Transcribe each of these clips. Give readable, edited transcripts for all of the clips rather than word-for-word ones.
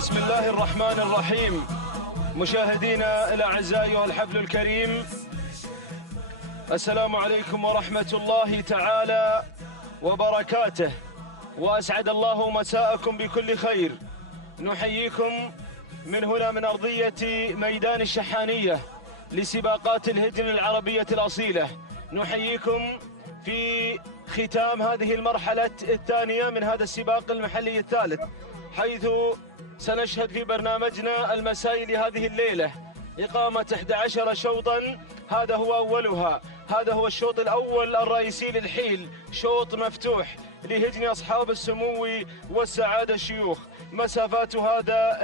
بسم الله الرحمن الرحيم. مشاهدينا الأعزاء والحفل الكريم، السلام عليكم ورحمة الله تعالى وبركاته، وأسعد الله مساءكم بكل خير. نحييكم من هنا من أرضية ميدان الشحانية لسباقات الهجن العربية الأصيلة. نحييكم في ختام هذه المرحلة الثانية من هذا السباق المحلي الثالث، حيث سنشهد في برنامجنا المسائي لهذه الليلة إقامة 11 شوطا. هذا هو أولها، هذا هو الشوط الأول الرئيسي للحيل، شوط مفتوح لهجن أصحاب السمو والسعادة الشيوخ. مسافات هذا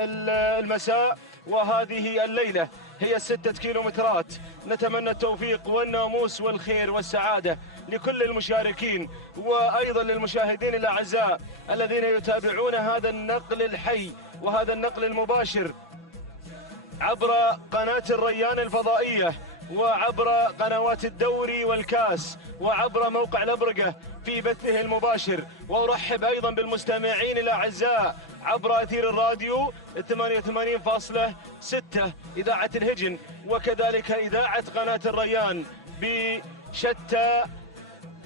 المساء وهذه الليلة هي 6 كيلومترات. نتمنى التوفيق والناموس والخير والسعادة لكل المشاركين، وأيضا للمشاهدين الأعزاء الذين يتابعون هذا النقل الحي وهذا النقل المباشر عبر قناة الريان الفضائية، وعبر قنوات الدوري والكاس، وعبر موقع الأبرقة في بثه المباشر. وأرحب أيضا بالمستمعين الأعزاء عبر أثير الراديو 88.6 إذاعة الهجن، وكذلك إذاعة قناة الريان بشتى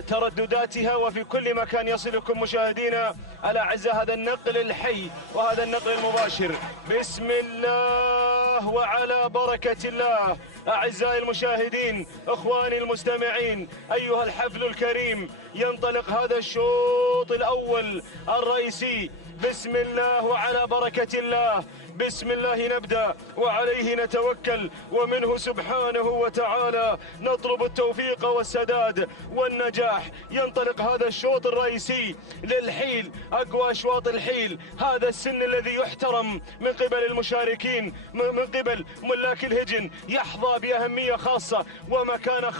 تردداتها، وفي كل مكان يصلكم مشاهدينا الأعزاء هذا النقل الحي وهذا النقل المباشر. بسم الله وعلى بركة الله. أعزائي المشاهدين، إخواني المستمعين، أيها الحفل الكريم، ينطلق هذا الشوط الأول الرئيسي. بسم الله وعلى بركة الله. بسم الله نبدأ وعليه نتوكل، ومنه سبحانه وتعالى نطلب التوفيق والسداد والنجاح. ينطلق هذا الشوط الرئيسي للحيل، أقوى أشواط الحيل، هذا السن الذي يحترم من قبل المشاركين، من قبل ملاك الهجن، يحظى بأهمية خاصة ومكانة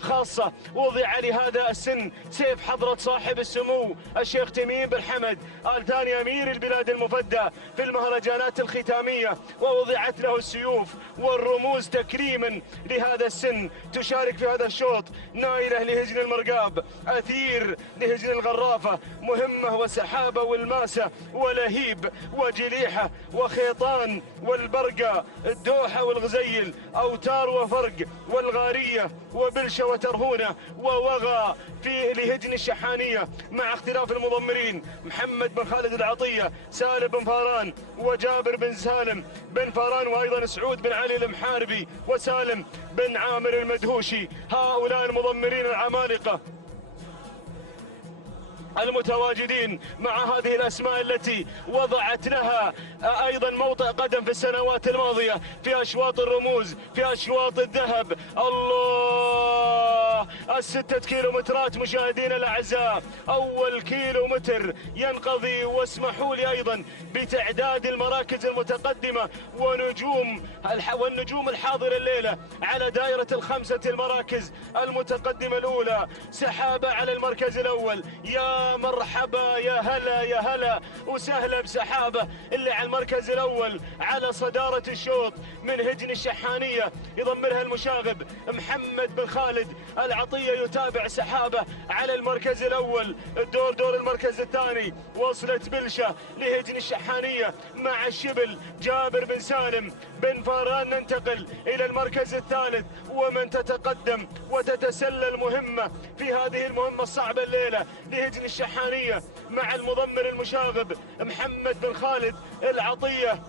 خاصة. وضع لهذا السن سيف حضرة صاحب السمو الشيخ تميم بن حمد آل ثاني أمير البلاد المفدى في المهرجانات الختامية، ووضعت له السيوف والرموز تكريما لهذا السن. تشارك في هذا الشوط نايلة لهجن المرقاب، أثير لهجن الغرافة، مهمة وسحابة والماسة ولهيب وجليحة وخيطان والبرقة، الدوحة والغزيل، أوتار وفرق والغارية وبلشة وترهونة ووغى في لهجن الشحانية، مع اختلاف المضمرين: محمد بن خالد العطية، سالم بن فاران، وجابر بن سالم بن فاران، وأيضا سعود بن علي المحاربي، وسالم بن عامر المدهوشي. هؤلاء المضمرين العمالقة المتواجدين مع هذه الأسماء التي وضعت لها أيضا موطئ قدم في السنوات الماضية في أشواط الرموز، في أشواط الذهب. الله، 6 كيلومترات مشاهدينا الأعزاء. أول كيلومتر ينقضي، واسمحوا لي أيضا بتعداد المراكز المتقدمة والنجوم الحاضرة الليلة على دائرة ال5 المراكز المتقدمة الأولى. سحابة على المركز الأول، يا مرحبا، يا هلا يا هلا وسهلا بسحابة اللي على المركز الأول على صدارة الشوط من هجن الشحانية. يضمرها المشاغب محمد بن خالد العطية، يتابع سحابة على المركز الأول. دور المركز الثاني وصلت بلشة لهجن الشحانية مع الشبل جابر بن سالم بن فاران. ننتقل إلى المركز الثالث، ومن تتقدم وتتسلى المهمة في هذه المهمة الصعبة الليلة لهجن الشحانية مع المضمر المشاغب محمد بن خالد العطية.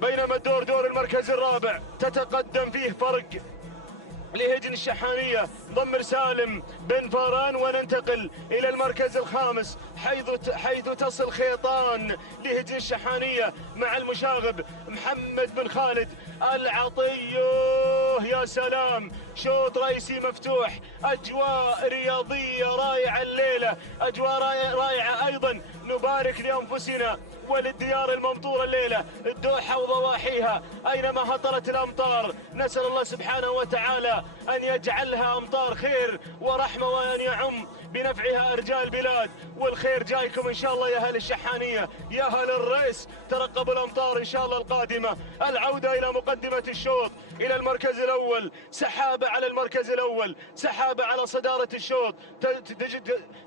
بينما دور المركز الرابع تتقدم فيه فرق لهجن الشحانية ضمر سالم بن فاران. وننتقل إلى المركز الخامس حيث تصل خيطان لهجن الشحانية مع المشاغب محمد بن خالد العطية. يا سلام، شوط رئيسي مفتوح، أجواء رياضية رائعة الليلة، أجواء رائعة أيضا. نبارك لأنفسنا وللديار الممطورة الليلة، الدوحة وضواحيها، أينما هطلت الأمطار نسأل الله سبحانه وتعالى أن يجعلها أمطار خير ورحمة، وأن يعم بنفعها أرجاء البلاد. والخير جايكم إن شاء الله يا أهل الشحانية، يا أهل الرئيس. ترقبوا الأمطار إن شاء الله القادمة. العودة إلى مقدمة الشوط، إلى المركز الأول. سحابة على المركز الأول، سحابة على صدارة الشوط،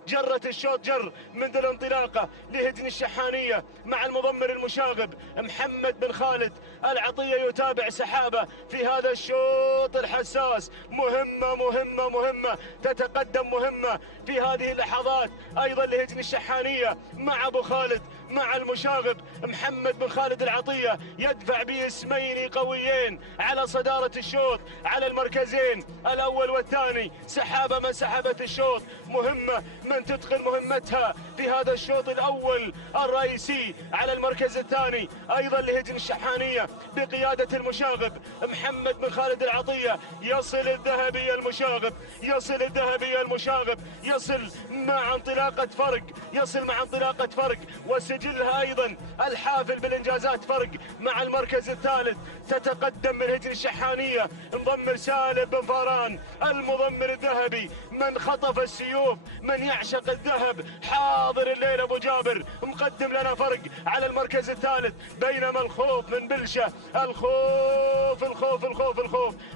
جرت الشوط جر منذ الانطلاقة. لهجن الشحانية مع المضمر المشاغب محمد بن خالد العطية يتابع سحابة في هذا الشوط الحساس. مهمة تتقدم مهمة في هذه اللحظات أيضا لهجن الشحانية مع أبو خالد مع المشاغب محمد بن خالد العطية يدفع باسمين قويين على صدارة الشوط على المركزين الأول والثاني. سحابة من سحبت الشوط، مهمة من تتقن مهمتها في هذا الشوط الأول الرئيسي على المركز الثاني أيضا لهجن الشحانية بقيادة المشاغب محمد بن خالد العطية. يصل الذهبي المشاغب، يصل الذهبي المشاغب، يصل مع انطلاقة فرق، يصل مع انطلاقة فرق وسجلها أيضا الحافل بالإنجازات فرق مع المركز الثالث. تتقدم من هجن الشحانية مضمر سالم بن فاران المضمر الذهبي من خطف السيوف من يعشق الذهب. حاضر الليل أبو جابر مقدم لنا فرق على المركز الثالث، بينما الخوف من بلشة، الخوف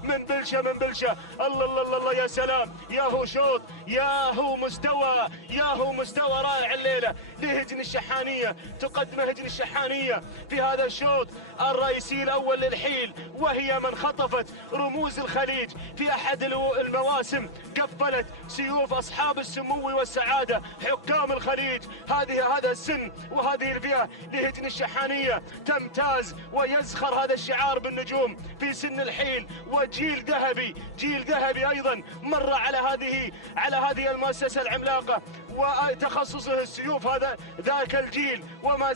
من بلشة. الله يا سلام، ياهو شوط، ياهو مستوى رائع الليلة لهجن الشحانية. تقدم هجن الشحانية في هذا الشوط الرئيسي الأول للحيل، وهي من خطفت رموز الخليج في أحد المواسم، قفلت سيوف أصحاب السمو والسعادة حكام الخليج. هذا السن وهذه الفئة لهجن الشحانية تمتاز ويزخر هذا الشعار بالنجوم في سن الحيل. وجيل ذهبي أيضا مر على هذه المؤسسة العملاقة وتخصصه السيوف ذاك الجيل، وما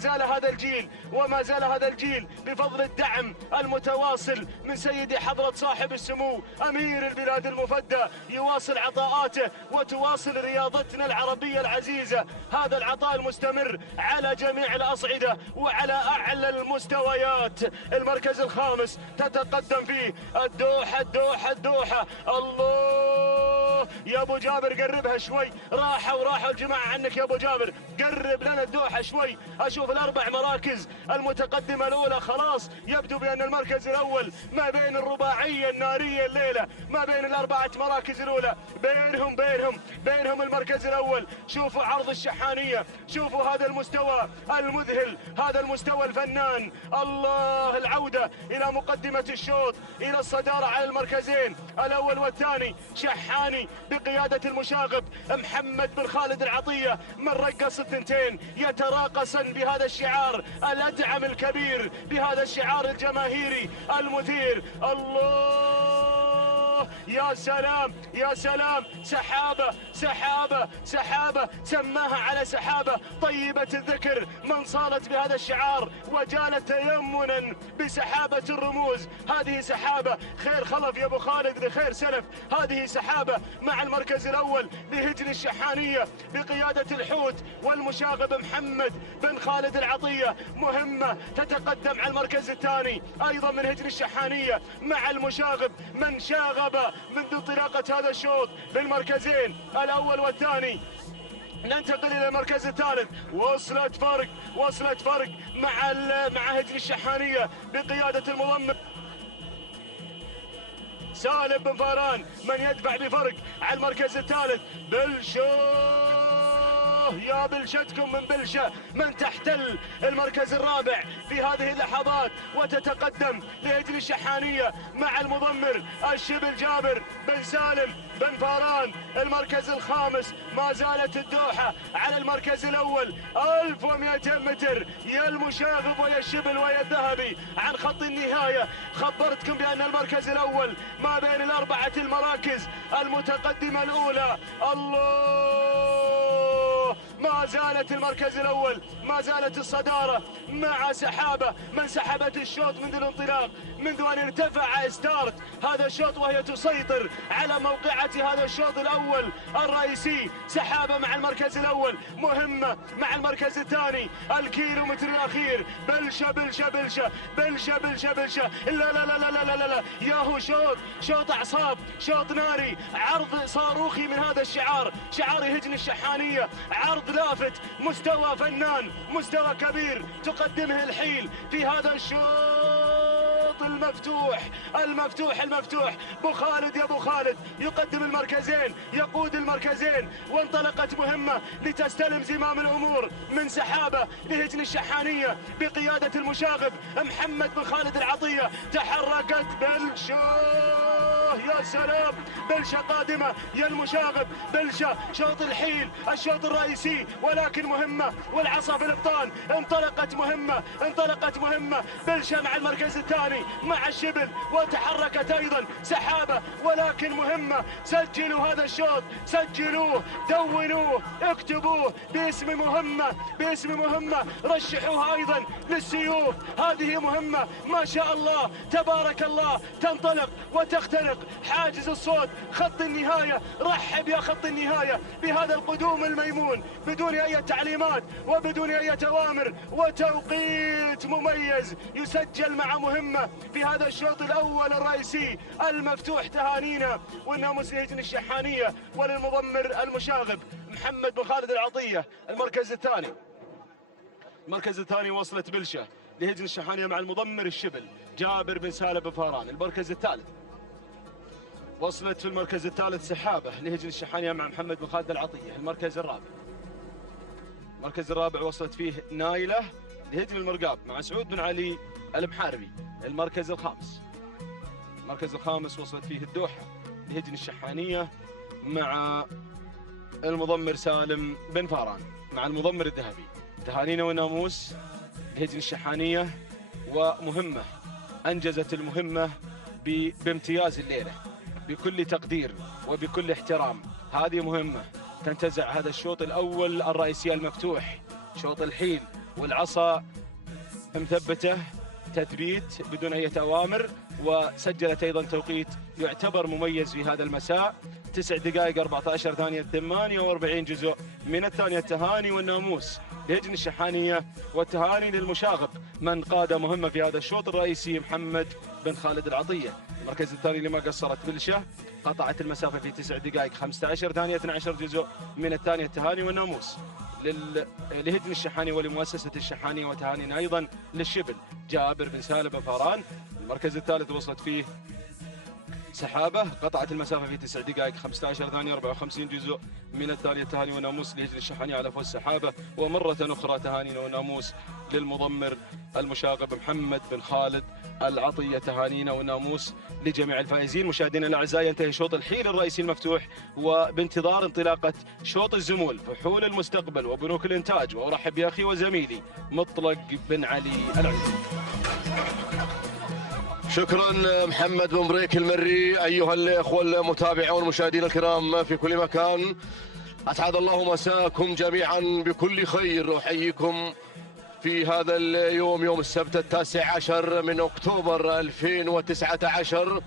زال هذا الجيل بفضل الدعم المتواصل من سيدي حضرة صاحب السمو أمير البلاد المفدى يواصل عطاءاته وتواصل رياضتنا العربية العزيزة هذا العطاء المستمر على جميع الأصعدة وعلى أعلى المستويات. المركز الخامس تتقدم فيه الدوحة. الله يا أبو جابر قربها شوي، راحوا الجماعة عنك يا أبو جابر، قرب لنا الدوحة شوي. أشوف الأربع مراكز المتقدمة الأولى خلاص، يبدو بأن المركز الأول ما بين الرباعية النارية الليلة، ما بين الأربعة مراكز الأولى بينهم المركز الأول. شوفوا عرض الشحانية، شوفوا هذا المستوى المذهل، هذا المستوى الفنان. الله، العودة إلى مقدمة الشوط، إلى الصدارة على المركزين الأول والثاني. شحاني بقيادة المشاغب محمد بن خالد العطية من رقص الثنتين يتراقصن بهذا الشعار الأدعم الكبير، بهذا الشعار الجماهيري المثير. الله يا سلام، سحابة سماها على سحابة طيبة الذكر من صالت بهذا الشعار وجالت تيمنا بسحابة الرموز. هذه سحابة خير خلف يا ابو خالد لخير سلف. هذه سحابة مع المركز الاول لهجن الشحانية بقيادة الحوت والمشاغب محمد بن خالد العطية. مهمة تتقدم على المركز الثاني ايضا من هجن الشحانية مع المشاغب من شاغب منذ انطلاقة هذا الشوط بالمركزين الاول والثاني. ننتقل الى المركز الثالث. وصلت فرق مع هجن الشحانية بقيادة المضمر سالم بن فاران من يدفع بفرق على المركز الثالث. يا بلشتكم من بلشة من تحتل المركز الرابع في هذه اللحظات وتتقدم لهجن الشحانية مع المضمر الشبل جابر بن سالم بن فاران. المركز الخامس ما زالت الدوحة على المركز الأول 1200 متر. يا المشاغب ويا الشبل ويا الذهبي عن خط النهاية. خبرتكم بأن المركز الأول ما بين الأربعة المراكز المتقدمة الأولى. الله، ما زالت المركز الأول، ما زالت الصدارة مع سحابة من سحبت الشوط منذ الانطلاق، منذ أن ارتفع ستارت هذا الشوط وهي تسيطر على موقعة هذا الشوط الأول الرئيسي. سحابة مع المركز الأول، مهمة مع المركز الثاني. الكيلومتر الأخير بلشة لا ياهو شوط أعصاب، شوط ناري، عرض صاروخي من هذا الشعار، شعار هجن الشحانية. عرض لافت، مستوى فنان، مستوى كبير تقدمه الحيل في هذا الشوط الشوط المفتوح المفتوح المفتوح. ابو خالد يا ابو خالد يقدم المركزين، يقود المركزين، وانطلقت مهمة لتستلم زمام الأمور من سحابة لهجن الشحانية بقيادة المشاغب محمد بن خالد العطية. تحركت يا سلام، بلشة قادمة يا المشاغب، بلشة شوط الحيل الشوط الرئيسي، ولكن مهمة والعصا في الابطال. انطلقت مهمة بلشة مع المركز الثاني مع الشبل، وتحركت ايضا سحابة، ولكن مهمة. سجلوا هذا الشوط، سجلوه، دونوه، اكتبوه باسم مهمة، رشحوها ايضا للسيوف. هذه مهمة ما شاء الله تبارك الله، تنطلق وتخترق حاجز الصوت، خط النهاية. رحب يا خط النهاية بهذا القدوم الميمون بدون أي تعليمات وبدون أي أوامر، وتوقيت مميز يسجل مع مهمة في هذا الشوط الأول الرئيسي المفتوح. تهانينا والناموس لهجن الشحانية وللمضمر المشاغب محمد بن خالد العطية. المركز الثاني وصلت بلشة لهجن الشحانية مع المضمر الشبل جابر بن سالم بن فهران. المركز الثالث وصلت في المركز الثالث سحابة لهجن الشحانية مع محمد بن خالد العطية. المركز الرابع وصلت فيه نايلة لهجن المرقاب مع سعود بن علي المحاربي. المركز الخامس وصلت فيه الدوحة لهجن الشحانية مع المضمر سالم بن فهران مع المضمر الذهبي. تهانينا وناموس لهجن الشحانية، ومهمة أنجزت المهمة بامتياز الليلة بكل تقدير وبكل احترام. هذه مهمة تنتزع هذا الشوط الأول الرئيسي المفتوح، شوط الحيل والعصا مثبته تثبيت بدون أي أوامر، وسجلت أيضا توقيت يعتبر مميز في هذا المساء 9 دقائق 14 ثانية 48 جزء من الثانية. التهاني والناموس لهجن الشحانية، والتهاني للمشاغب من قاد مهمة في هذا الشوط الرئيسي محمد بن خالد العطية. المركز الثاني اللي ما قصرت بلشة قطعت المسافة في 9 دقائق 15 ثانية 12 جزء من الثانية. التهاني والناموس لهجن الشحانية ولمؤسسة الشحانية، وتهانينا أيضا للشبل جابر بن سالم بن فهران. المركز الثالث وصلت فيه سحابة قطعت المسافة في 9 دقائق 15 ثانية 54 جزء من الثانية. تهاني وناموس لهجن الشحانية على فوز سحابة، ومرة أخرى تهانينا وناموس للمضمر المشاغب محمد بن خالد العطية. تهانينا وناموس لجميع الفائزين. مشاهدينا الأعزاء، ينتهي شوط الحيل الرئيسي المفتوح، وبانتظار انطلاقة شوط الزمول فحول المستقبل وبنوك الإنتاج، وأرحب بأخي وزميلي مطلق بن علي العزيز. شكرا محمد بن بريك المري. أيها الأخوة المتابعون المشاهدين الكرام في كل مكان، أسعد الله مساءكم جميعا بكل خير. أحييكم في هذا اليوم، يوم السبت 19 من أكتوبر 2019،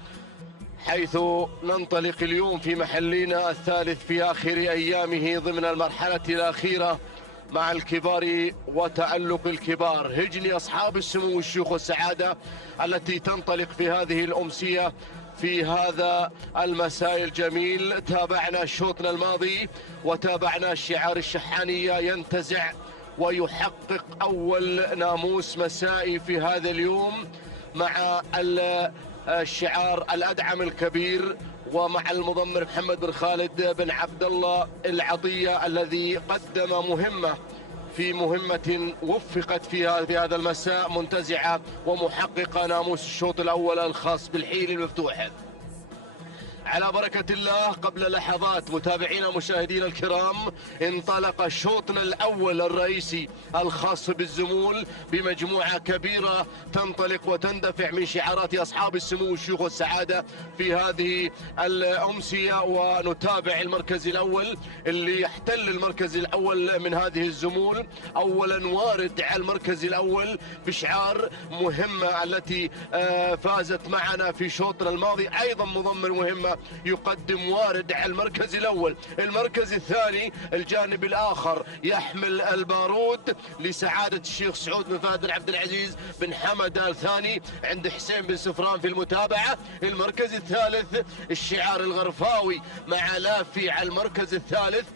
حيث ننطلق اليوم في محلنا الثالث في آخر أيامه ضمن المرحلة الأخيرة مع الكبار وتألق الكبار، هجن أصحاب السمو والشيوخ والسعادة التي تنطلق في هذه الأمسية في هذا المساء الجميل. تابعنا شوطنا الماضي وتابعنا الشعار الشحانية ينتزع ويحقق أول ناموس مسائي في هذا اليوم مع الشعار الأدعم الكبير، ومع المضمر محمد بن خالد بن عبد الله العطية الذي قدم مهمة في مهمة وفقت فيها في هذا المساء، منتزعة ومحققة ناموس الشوط الأول الخاص بالحيل المفتوح. على بركة الله، قبل لحظات متابعينا مشاهدينا الكرام انطلق شوطنا الأول الرئيسي الخاص بالزمول بمجموعة كبيرة تنطلق وتندفع من شعارات أصحاب السمو والشيوخ والسعادة في هذه الأمسية. ونتابع المركز الأول اللي يحتل المركز الأول من هذه الزمول. أولا وارد على المركز الأول بشعار مهمة التي فازت معنا في شوطنا الماضي، أيضا مضمر مهمة يقدم وارد على المركز الأول. المركز الثاني الجانب الآخر يحمل البارود لسعادة الشيخ سعود بن فهد بن عبد العزيز بن حمد آل ثاني عند حسين بن سفران في المتابعة. المركز الثالث الشعار الغرفاوي مع لافي على المركز الثالث.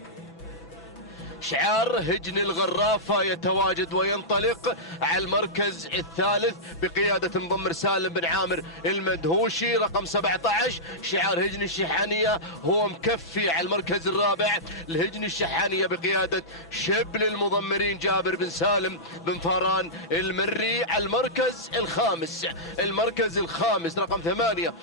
شعار هجن الغرافة يتواجد وينطلق على المركز الثالث بقيادة مضمر سالم بن عامر المدهوشي رقم 17. شعار هجن الشحانية هو مكفي على المركز الرابع. الهجن الشحانية بقيادة شبل المضمرين جابر بن سالم بن فاران المري. على المركز الخامس، المركز الخامس رقم 8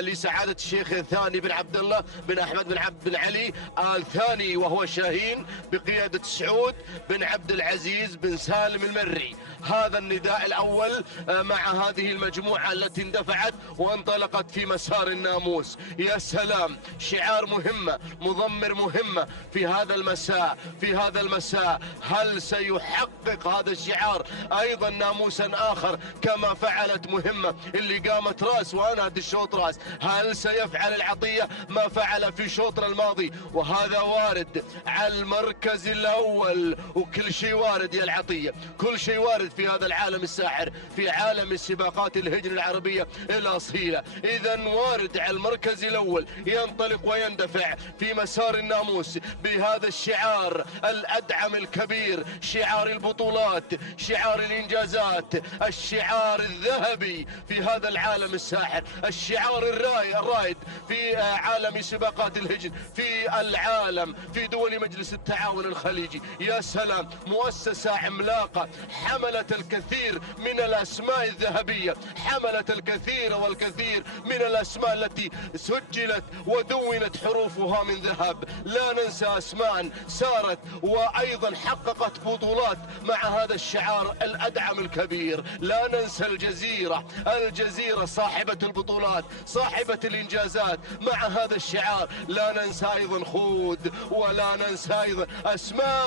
لسعادة الشيخ الثاني بن عبد الله بن أحمد بن عبد بن علي آل ثاني وهو شاهين بقيادة سعود بن عبد العزيز بن سالم المري. هذا النداء الأول مع هذه المجموعة التي اندفعت وانطلقت في مسار الناموس. يا سلام، شعار مهمة، مضمر مهمة في هذا المساء. في هذا المساء هل سيحقق هذا الشعار أيضا ناموسا آخر كما فعلت مهمة اللي قامت راس وأنهت الشوط راس؟ هل سيفعل العطية ما فعل في شوطنا الماضي؟ وهذا وارد على المركز الأول، وكل شيء وارد يا العطية، كل شيء وارد في هذا العالم الساحر، في عالم السباقات الهجن العربية الأصيلة. إذا وارد على المركز الأول ينطلق ويندفع في مسار الناموس بهذا الشعار الأدعم الكبير، شعار البطولات، شعار الإنجازات، الشعار الذهبي في هذا العالم الساحر، الشعار الرائد في عالم سباقات الهجن في العالم، في دول مجلس التعاون الخليجي. يا سلام، مؤسسة عملاقة حملت الكثير من الأسماء الذهبية، حملت الكثير والكثير من الأسماء التي سجلت ودونت حروفها من ذهب. لا ننسى أسماء سارت وأيضا حققت بطولات مع هذا الشعار الأدعم الكبير. لا ننسى الجزيرة، الجزيرة صاحبة البطولات، صاحبة الإنجازات مع هذا الشعار. لا ننسى أيضا خود، ولا ننسى أيضا أسماء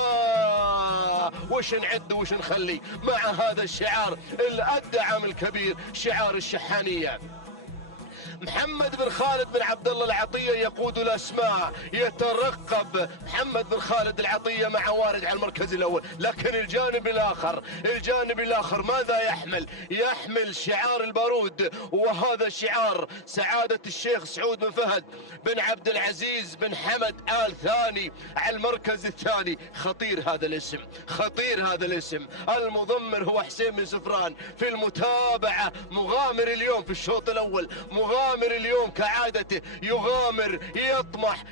وش نعد وش نخلي مع هذا الشعار الأدعم الكبير، شعار الشحانية. محمد بن خالد بن عبد الله العطية يقود الأسماء، يترقب محمد بن خالد العطية مع وارد على المركز الأول. لكن الجانب الآخر، الجانب الآخر ماذا يحمل؟ يحمل شعار البارود، وهذا شعار سعادة الشيخ سعود بن فهد بن عبد العزيز بن حمد آل ثاني على المركز الثاني. خطير هذا الاسم، خطير هذا الاسم. المضمر هو حسين بن سفران في المتابعة، مغامر اليوم في الشوط الأول، مغامر اليوم كعادته، يغامر،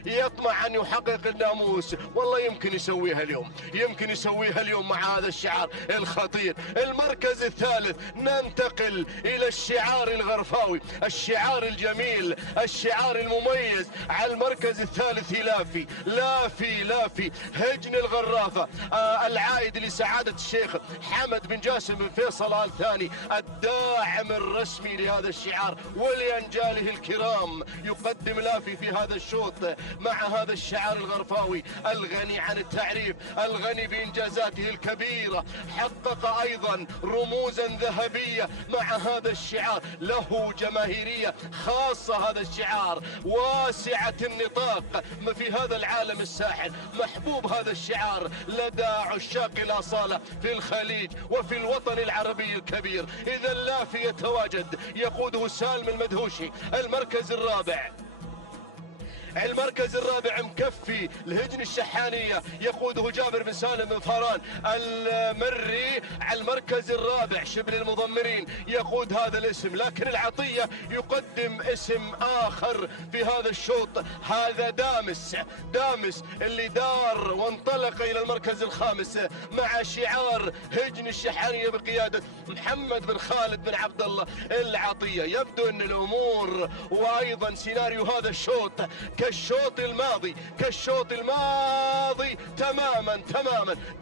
يطمح أن يحقق الناموس. والله يمكن يسويها اليوم، يمكن يسويها اليوم مع هذا الشعار الخطير. المركز الثالث ننتقل إلى الشعار الغرفاوي، الشعار الجميل، الشعار المميز. على المركز الثالث لافي لافي لافي هجن الغرافة، العائد لسعادة الشيخ حمد بن جاسم بن فيصل آل ثاني، الداعم الرسمي لهذا الشعار ولأنجاله الكرام. يقدم لافي في هذا الشوط مع هذا الشعار الغرفاوي الغني عن التعريف، الغني بإنجازاته الكبيرة. حقق أيضا رموزا ذهبية مع هذا الشعار، له جماهيرية خاصة. هذا الشعار واسعة النطاق في هذا العالم الساحر، محبوب هذا الشعار لدى عشاق الأصالة في الخليج وفي الوطن العربي الكبير. إذا لافي يتواجد، يقوده سالم المدهوشي. المركز الرابع، المركز الرابع مكفي الهجن الشحانية، يقوده جابر بن سالم بن فاران المري. على المركز الرابع شبل المضمرين يقود هذا الاسم، لكن العطية يقدم اسم آخر في هذا الشوط. هذا دامس اللي دار وانطلق إلى المركز الخامس مع شعار هجن الشحانية بقيادة محمد بن خالد بن عبد الله العطية. يبدو أن الأمور وأيضا سيناريو هذا الشوط كالشوط الماضي تماما.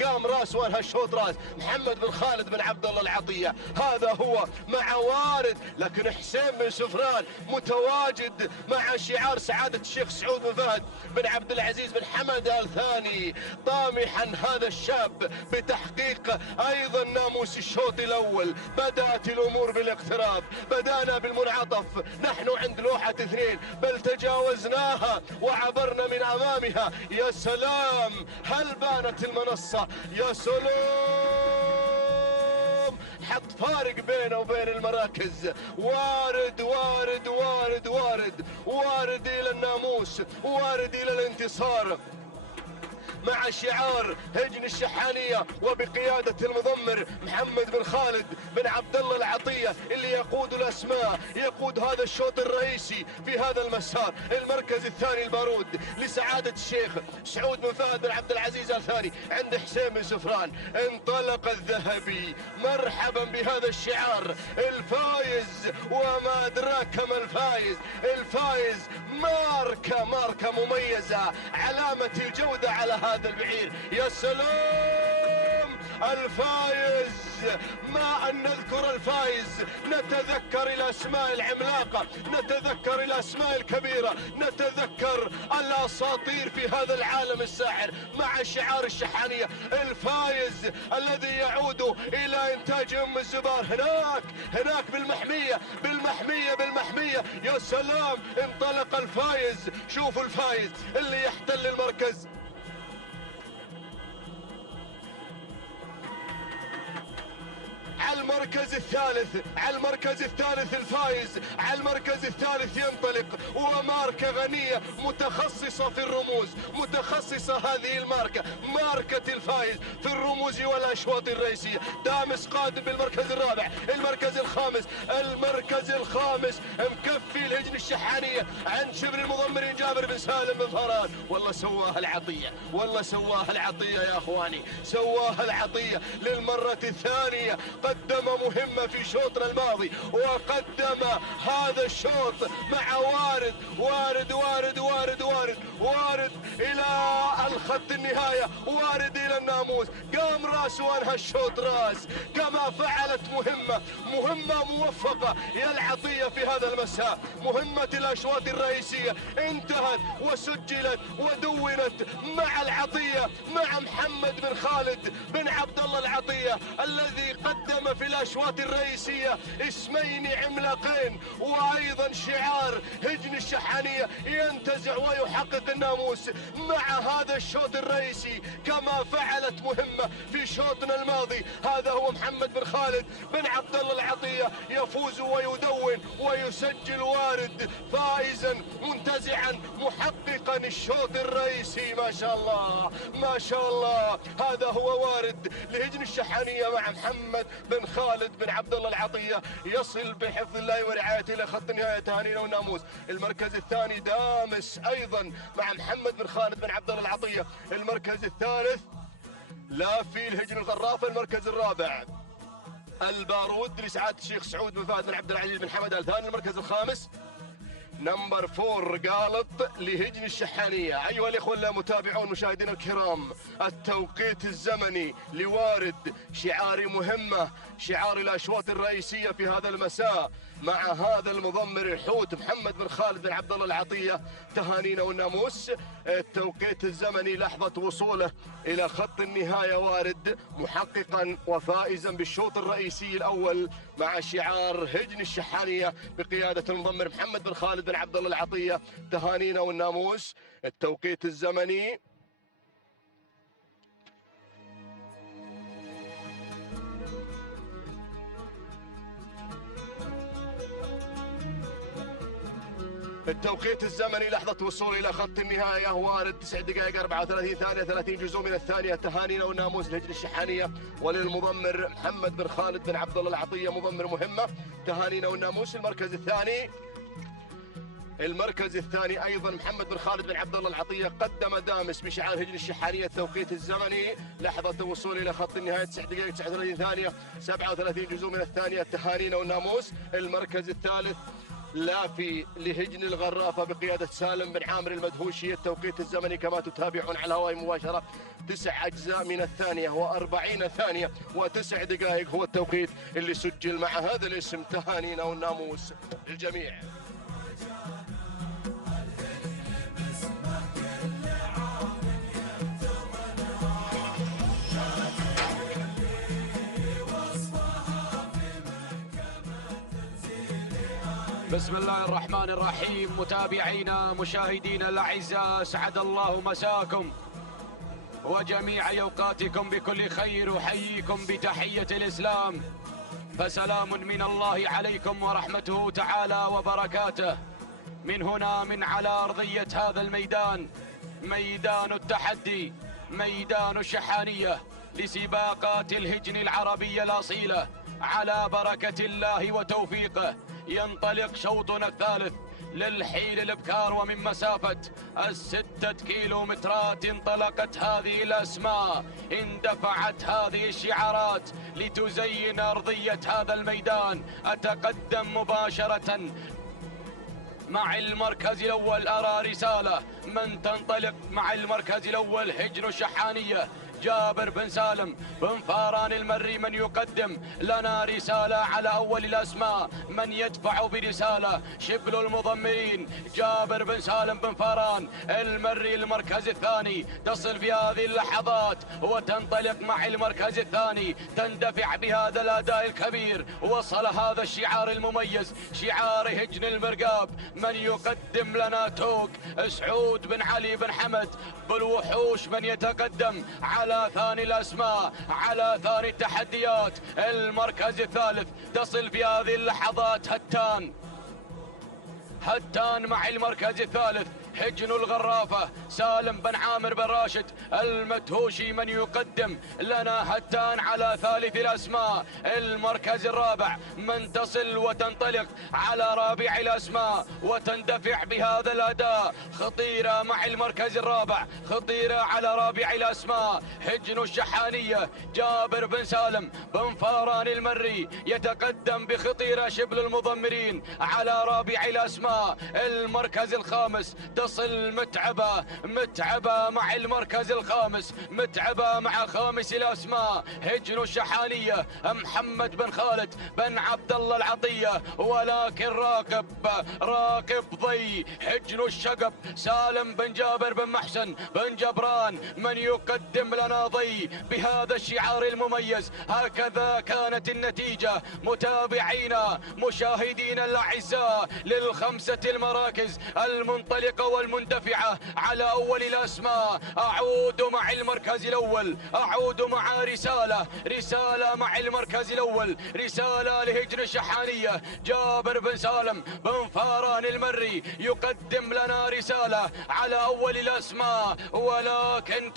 قام راس وانهى الشوط راس محمد بن خالد بن عبد الله العطية، هذا هو مع وارد. لكن حسين بن سفران متواجد مع شعار سعادة الشيخ سعود بن فهد بن عبد العزيز بن حمد آل ثاني، طامحا هذا الشاب بتحقيق ايضا ناموس الشوط الاول. بدأت الامور بالاقتراب، بدأنا بالمنعطف، نحن عند لوحة 2 بل تجاوزناها وعبرنا من امامها. يا سلام، هل بانت المنصة؟ يا سلام، حط فارق بينه وبين المراكز. وارد وارد وارد وارد وارد الى الناموس، وارد الى الانتصار. مع شعار هجن الشحانية وبقيادة المضمر محمد بن خالد بن عبد الله العطية اللي يقود الأسماء، يقود هذا الشوط الرئيسي في هذا المسار. المركز الثاني البارود لسعادة الشيخ سعود بن فهد بن عبد العزيز الثاني عند حسين بن سفران. انطلق الذهبي، مرحبا بهذا الشعار الفايز، وما أدراك ما الفايز. الفايز ماركة مميزة، علامة الجودة على هذا البعير. يا سلام الفايز، ما أن نذكر الفايز نتذكر الأسماء العملاقة، نتذكر الأسماء الكبيرة، نتذكر الأساطير في هذا العالم الساحر مع شعار الشحانية. الفايز الذي يعود إلى إنتاج أم الزبار هناك بالمحمية. يا سلام انطلق الفايز. شوفوا الفايز اللي يحتل المركز على المركز الثالث الفايز، على المركز الثالث ينطلق، وماركة غنية متخصصة في الرموز، متخصصة هذه الماركة، ماركة الفايز في الرموز والأشواط الرئيسية. دامس قادم بالمركز الرابع. المركز الخامس مكفي الهجن الشحانية عن شبر المضمر جابر بن سالم بن فران. والله سواها العطية يا أخواني، سواها العطية للمرة الثانية. قدم مهمة في شوطنا الماضي، وقدم هذا الشوط مع وارد إلى الخط النهاية، وارد إلى الناموس. قام راس وانهى الشوط راس، كما فعلت مهمة موفقة يا العطية في هذا المساء. مهمة الأشواط الرئيسية انتهت وسجلت ودونت مع العطية، مع محمد بن خالد بن عبد الله العطية الذي قدم في الأشواط الرئيسية اسمين عملاقين، وأيضا شعار هجن الشحانية ينتزع ويحقق الناموس مع هذا الشوط الرئيسي، كما فعلت مهمة في شوطنا الماضي. هذا هو محمد بن خالد بن عبد الله العطية، يفوز ويدون ويسجل وارد فائزا منتزعا محققا الشوط الرئيسي. ما شاء الله هذا هو وارد لهجن الشحانية مع محمد بن خالد بن عبد الله العطية، يصل بحفظ الله ورعايته إلى خط النهاية. تهانينا والناموس. المركز الثاني دامس أيضا مع محمد بن خالد بن عبد الله العطية. المركز الثالث لا في الهجن الغرافة. المركز الرابع البارود لسعادة الشيخ سعود بن فهد بن عبد العزيز بن حمد الثاني. المركز الخامس نمبر 4 قالط لهجن الشحانية. أيها الإخوة المتابعون مشاهدينا الكرام، التوقيت الزمني لوارد شعار مهمة، شعار الأشواط الرئيسية في هذا المساء مع هذا المضمر الحوت محمد بن خالد بن عبد الله العطية. تهانينا والناموس. التوقيت الزمني لحظة وصوله إلى خط النهاية وارد محققا وفائزا بالشوط الرئيسي الأول مع شعار هجن الشحانية بقيادة المضمر محمد بن خالد بن عبد الله العطية. تهانينا والناموس. التوقيت الزمني لحظة وصول إلى خط النهاية وارد 9 دقائق 34 ثانية 30 جزء من الثانية. تهانينا والناموس لهجن الشحانية وللمضمر محمد بن خالد بن عبد الله العطية، مضمر مهمة. تهانينا والناموس. المركز الثاني أيضا محمد بن خالد بن عبد الله العطية، قدم دامس بشعار هجن الشحانية. التوقيت الزمني لحظة الوصول إلى خط النهاية 9 دقائق 39 ثانية 37 جزء من الثانية. تهانينا والناموس. المركز الثالث لافي لهجن الغرافة بقيادة سالم بن عامر المدهوشي. التوقيت الزمني كما تتابعون على الهواء مباشرة 9 أجزاء من الثانية و40 ثانية و9 دقائق هو التوقيت اللي سجل مع هذا الاسم. تهانينا والناموس للجميع. بسم الله الرحمن الرحيم. متابعينا مشاهدينا الأعزاء، أسعد الله مساكم وجميع أوقاتكم بكل خير. أحييكم بتحية الإسلام، فسلام من الله عليكم ورحمته تعالى وبركاته. من هنا من على أرضية هذا الميدان، ميدان التحدي، ميدان الشحانية لسباقات الهجن العربية الأصيلة. على بركة الله وتوفيقه ينطلق شوطنا الثالث للحيل الابكار، ومن مسافة 6 كيلومترات انطلقت هذه الأسماء، اندفعت هذه الشعارات لتزين أرضية هذا الميدان. أتقدم مباشرة مع المركز الأول، أرى رسالة من تنطلق مع المركز الأول هجن الشحانية. جابر بن سالم بن فاران المري من يقدم لنا رسالة على أول الأسماء، من يدفع برسالة شبل المضمرين جابر بن سالم بن فاران المري المركز الثاني. تصل في هذه اللحظات وتنطلق مع المركز الثاني، تندفع بهذا الأداء الكبير. وصل هذا الشعار المميز شعار هجن المرقاب، من يقدم لنا توق سعود بن علي بن حمد بالوحوش من يتقدم على ثاني الأسماء، على ثاني التحديات. المركز الثالث تصل في هذه اللحظات هتان مع المركز الثالث هجن الغرافة سالم بن عامر بن راشد المدهوشي من يقدم لنا هتان على ثالث الأسماء. المركز الرابع من تصل وتنطلق على رابع الأسماء وتندفع بهذا الأداء، خطيرة مع المركز الرابع، خطيرة على رابع الأسماء. هجن الشحانية جابر بن سالم بن فاران المري يتقدم بخطيرة شبل المضمرين على رابع الأسماء. المركز الخامس تصل متعبة مع المركز الخامس، متعبة مع خامس الأسماء. هجن الشحانية محمد بن خالد بن عبد الله العطية، ولكن راقب ضي هجن الشقب سالم بن جابر بن محسن بن جبران من يقدم لنا ضي بهذا الشعار المميز. هكذا كانت النتيجة متابعينا مشاهدينا الأعزاء للخمسة المراكز المنطلقة والمندفعة على أول الأسماء. أعود مع المركز الأول، أعود مع رسالة مع المركز الأول، رسالة لهجن الشحانية جابر بن سالم بن فاران المري يقدم لنا رسالة على أول الأسماء. ولكن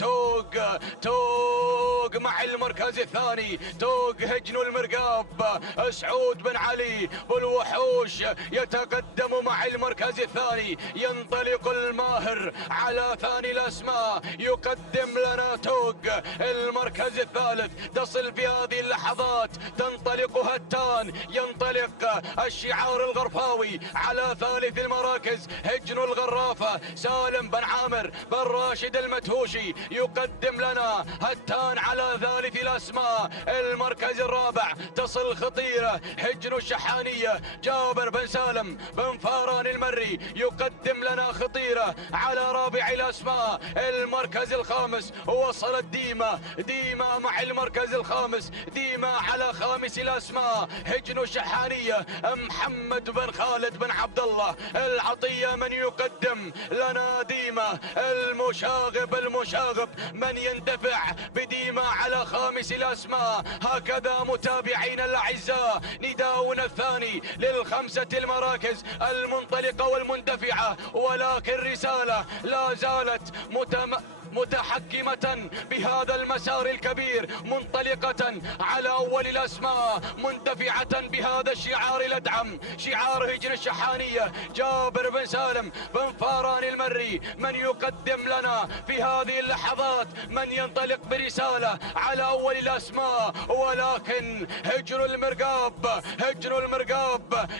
توق مع المركز الثاني، توق هجن المرقاب سعود بن علي بالوحوش يتقدم مع المركز الثاني. ينطلق الماهر على ثاني الأسماء يقدم لنا توق. المركز الثالث تصل في هذه اللحظات تنطلق هتان، ينطلق الشعار الغرفاوي على ثالث المراكز. هجن الغرافة سالم بن عامر بن راشد المدهوشي يقدم لنا هتان على ثالث الأسماء. المركز الرابع تصل خطيرة هجن الشحانية جابر بن سالم بن فاران المري يقدم لنا خطيرة على رابع الأسماء. المركز الخامس وصلت ديما مع المركز الخامس، ديما على خامس الأسماء. هجن الشحانية محمد بن خالد بن عبد الله العطية من يقدم لنا ديما. المشاغب من يندفع بديما على خامس الأسماء. هكذا متابعينا الأعزاء نداؤنا الثاني للخمسة المراكز المنطلقة والمندفعة، ولكن رسالة لا زالت متحكمة بهذا المسار الكبير، منطلقة على أول الأسماء، مندفعة بهذا الشعار الأدعم، شعار هجن الشحانية جابر بن سالم بن فاران المري من يقدم لنا في هذه اللحظات، من ينطلق برسالة على أول الأسماء. ولكن هجن المرقاب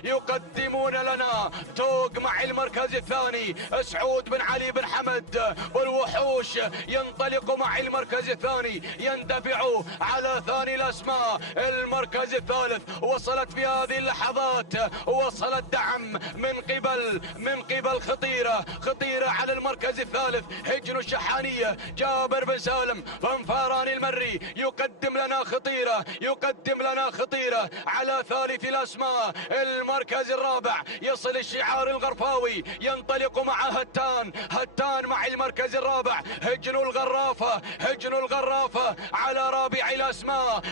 يقدمون لنا توق مع المركز الثاني سعود بن علي بن حمد والوحوش ينطلق مع المركز الثاني، يندفع على ثاني الأسماء. المركز الثالث وصلت في هذه اللحظات، وصلت دعم من قبل خطيرة على المركز الثالث. هجن الشحانية جابر بن سالم بن فاران المري يقدم لنا خطيرة على ثالث الأسماء. المركز الرابع يصل الشعار الغرفاوي، ينطلق مع هتان مع المركز الرابع. هجن الغرافة على رابع الأسماء.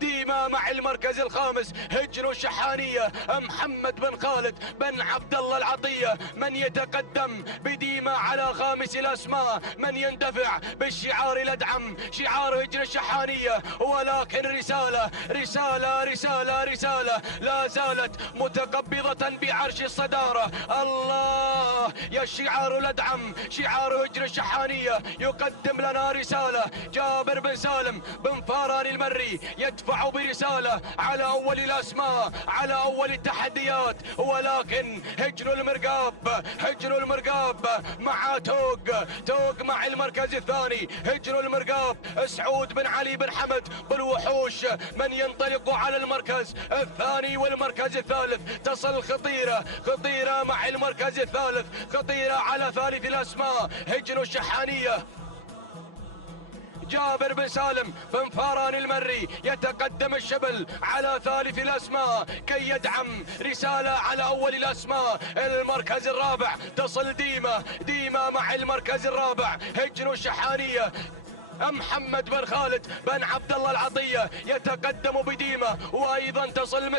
ديما ديما مع المركز الخامس هجن الشحانية محمد بن خالد بن عبد الله العطية من يتقدم بديما على خامس الأسماء، من يندفع بالشعار الأدعم شعار هجن الشحانية. ولكن رسالة لا زالت متقبضة بعرش الصدارة. الله يا الشعار الأدعم شعار هجن الشحانية يقدم لنا رسالة. جابر بن سالم بن فاران المري يدفع برسالة على أول الأسماء، على أول التحديات. ولكن هجن المرقاب مع توق مع المركز الثاني. هجن المرقاب سعود بن علي بن حمد بالوحوش من ينطلق على المركز الثاني والمركز الثالث. تصل خطيرة مع المركز الثالث، خطيرة على ثالث الأسماء هجن الشحانية. جابر بن سالم بن فاران المري يتقدم الشبل على ثالث الأسماء كي يدعم رسالة على أول الأسماء. المركز الرابع تصل ديما مع المركز الرابع هجن الشحانية. محمد بن خالد بن عبد الله العطية يتقدم بديمة، وايضا تصل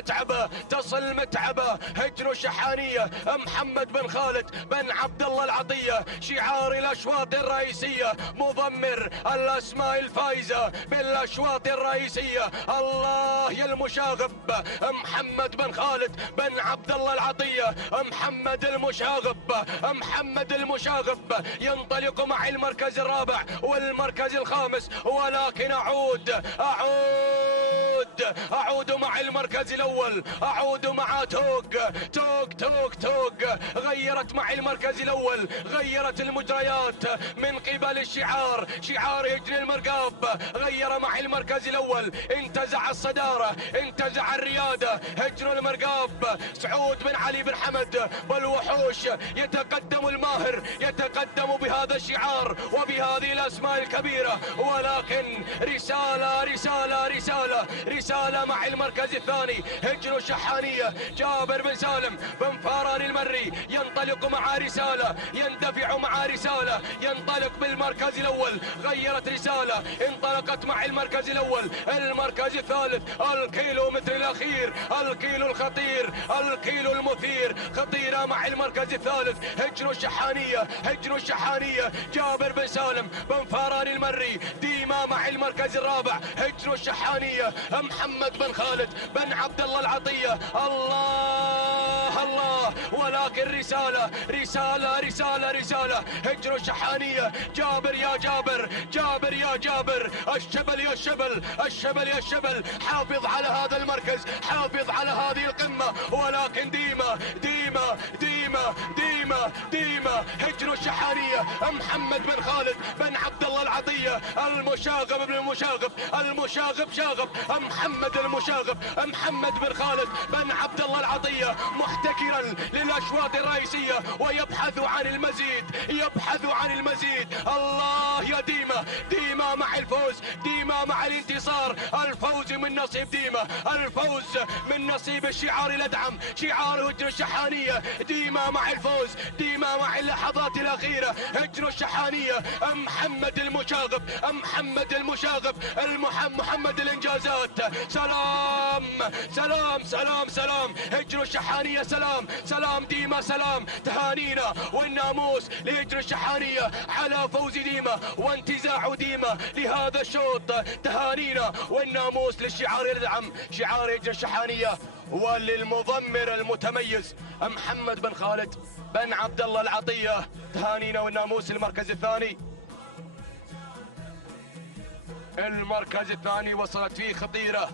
متعبة هجن الشحانية. محمد بن خالد بن عبد الله العطية شعار الاشواط الرئيسية، مضمر الاسماء الفائزة بالاشواط الرئيسية. الله يا المشاغب محمد بن خالد بن عبد الله العطية. محمد المشاغب ينطلق مع المركز الرابع والمركز الخامس. ولكن أعود مع المركز الأول، أعود مع توق غيرت مع المركز الأول، غيرت المجريات من قبل شعار هجن المرقاب. غير مع المركز الأول، انتزع الصدارة، انتزع الريادة هجن المرقاب. سعود بن علي بن حمد بالوحوش يتقدم الماهر، يتقدم بهذا الشعار وبهذه الأسماء الكبيرة. ولكن رسالة مع المركز الثاني هجن الشحانية. جابر بن سالم بن فاران المري ينطلق مع رسالة، يندفع مع رسالة، ينطلق بالمركز الأول. غيرت رسالة، انطلقت مع المركز الأول. المركز الثالث الكيلومتر الأخير، الكيلو الخطير، الكيلو المثير، خطيرة مع المركز الثالث هجن الشحانية. جابر بن سالم بن فاران المري ديما مع المركز الرابع هجن الشحانية. محمد بن خالد بن عبد الله العطية. الله ولكن رسالة هجن الشحانية. جابر يا جابر، الشبل يا الشبل، حافظ على هذا المركز، حافظ على هذه القمة. ولكن ديما هجن الشحانية. محمد بن خالد بن عبد الله العطية المشاغب شاغب. محمد بن خالد بن عبد الله العطية محتكرا للأشواط الرئيسية ويبحث عن المزيد. الله يا ديما مع الفوز، ديما مع الانتصار. الفوز من نصيب الفوز من نصيب الشعار الأدعم شعار هجن الشحانية. ديما مع الفوز، ديما مع اللحظات الأخيرة هجن الشحانية. محمد المشاغب محمد الإنجازات. سلام هجن الشحانية. سلام ديما، سلام تهانينا والناموس لهجن الشحانية على فوز ديما وانتزاع ديما لهذا الشوط. تهانينا والناموس للشعار الأدعم شعار هجن الشحانية. وللمضمر المتميز محمد بن خالد بن عبد الله العطية تهانينا والناموس. المركز الثاني وصلت فيه خطيرة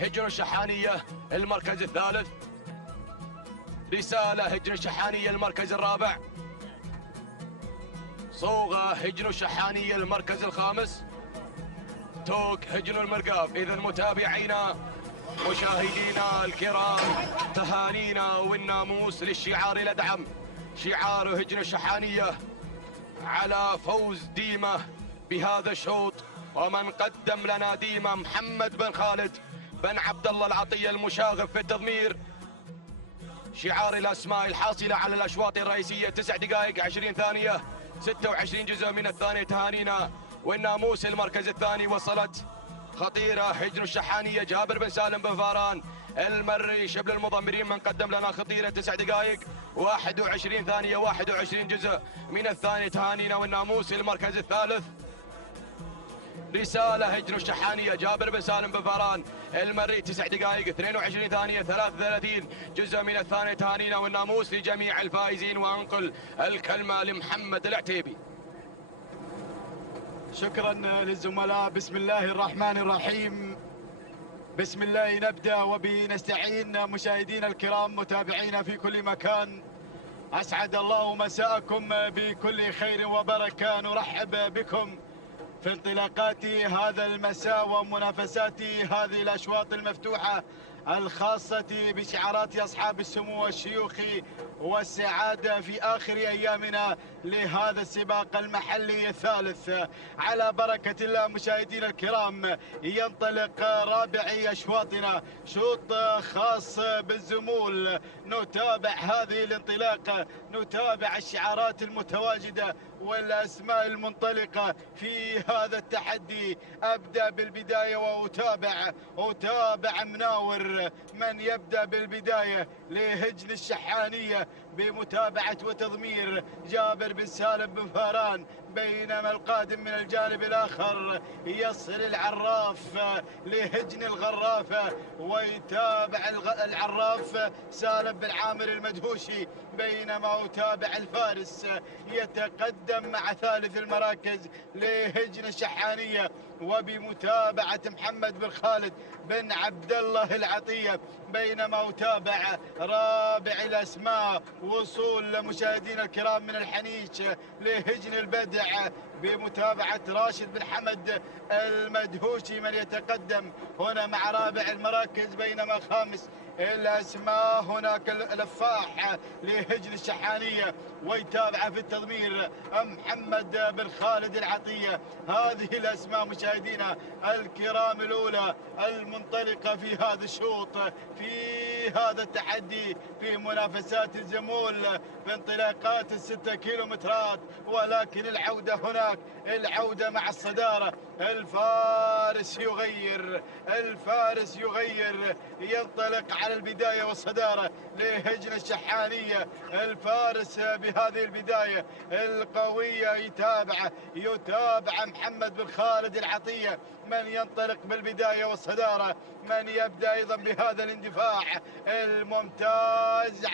هجن الشحانية. المركز الثالث رسالة هجن الشحانية. المركز الرابع صوغة هجن الشحانية. المركز الخامس توق هجن المرقاب. إذا متابعينا مشاهدينا الكرام، تهانينا والناموس للشعار الأدعم شعار هجن الشحانية على فوز ديما بهذا الشوط. ومن قدم لنا ديما محمد بن خالد بن عبد الله العطية المشاغب في التضمير. شعار الأسماء الحاصلة على الأشواط الرئيسية 9 دقائق 20 ثانية 26 جزء من الثانية. تهانينا والناموس. المركز الثاني وصلت خطيرة. حجن الشحانية جابر بن سالم بن فاران المري شبل المضمرين من قدم لنا خطيرة 9 دقائق 21 ثانية 21 جزء من الثانية. تهانينا والناموس المركز الثالث. رسالة هجن الشحانية جابر بن سالم بن فاران المري 9 دقائق 22 ثانية 33 جزء من الثانية. تهانينا والناموس لجميع الفائزين، وأنقل الكلمة لمحمد العتيبي. شكرا للزملاء. بسم الله الرحمن الرحيم. بسم الله نبدأ وبه نستعين. مشاهدينا الكرام متابعينا في كل مكان، أسعد الله مساءكم بكل خير وبركة. نرحب بكم في انطلاقات هذا المساء ومنافسات هذه الأشواط المفتوحة الخاصة بشعارات أصحاب السمو والشيوخ والسعادة في آخر أيامنا لهذا السباق المحلي الثالث. على بركة الله مشاهدينا الكرام، ينطلق رابع أشواطنا، شوط خاص بالزمول. نتابع هذه الانطلاقة، نتابع الشعارات المتواجدة والأسماء المنطلقة في هذا التحدي. أبدأ بالبداية وأتابع مناور. من يبدأ بالبداية لهجن الشحانية بمتابعة وتضمير جابر بن سالم بن فاران، بينما القادم من الجانب الآخر يصل العراف لهجن الغرافة، ويتابع العراف سالم بن عامر المدهوشي، بينما أتابع الفارس يتقدم مع ثالث المراكز لهجن الشحانية، وبمتابعة محمد بن خالد بن عبد الله العطية، بينما أتابع رابع الأسماء وصول مشاهدينا الكرام من الحنيش لهجن البدع بمتابعة راشد بن حمد المدهوشي من يتقدم هنا مع رابع المراكز، بينما خامس الأسماء هناك لفاح لهجن الشحانية، ويتابع في التضمير محمد بن خالد العطية. هذه الأسماء مشاهدينا الكرام الأولى المنطلقة في هذا الشوط، في هذا التحدي، في منافسات الزمول بانطلاقات ال6 كيلومترات. ولكن العودة هناك، العودة مع الصدارة. الفارس يغير ينطلق على البداية والصدارة لهجن الشحانية. الفارس بهذه البداية القوية يتابع محمد بن خالد العطية من ينطلق بالبداية والصدارة، من يبدأ أيضا بهذا الاندفاع الممتاز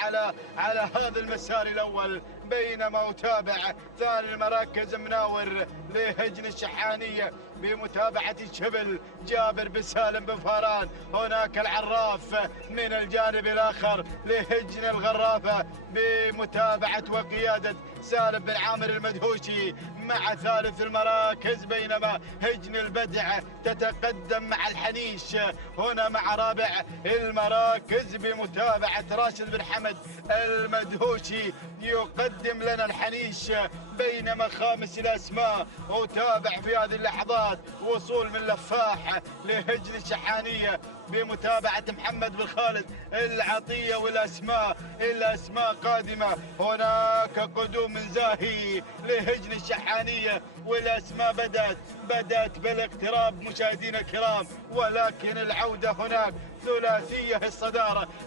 على هذا المسار الأول، بينما أتابع ثاني المراكز مناور لهجن الشحانية بمتابعة الشبل جابر بن سالم بن فاران. هناك العراف من الجانب الآخر لهجن الغرافة بمتابعة وقيادة سالم بن عامر المدهوشي مع ثالث المراكز، بينما هجن البدع تتقدم مع الحنيش هنا مع رابع المراكز بمتابعة راشد بن حمد المدهوشي يقدم لنا الحنيش، بينما خامس الأسماء أتابع في هذه اللحظات وصول من لفاح لهجن الشحانية بمتابعة محمد بن خالد العطية، والأسماء قادمة. هناك قدوم من زاهي لهجن الشحانية، والأسماء بدأت بالاقتراب مشاهدينا الكرام، ولكن العودة هناك ثلاثية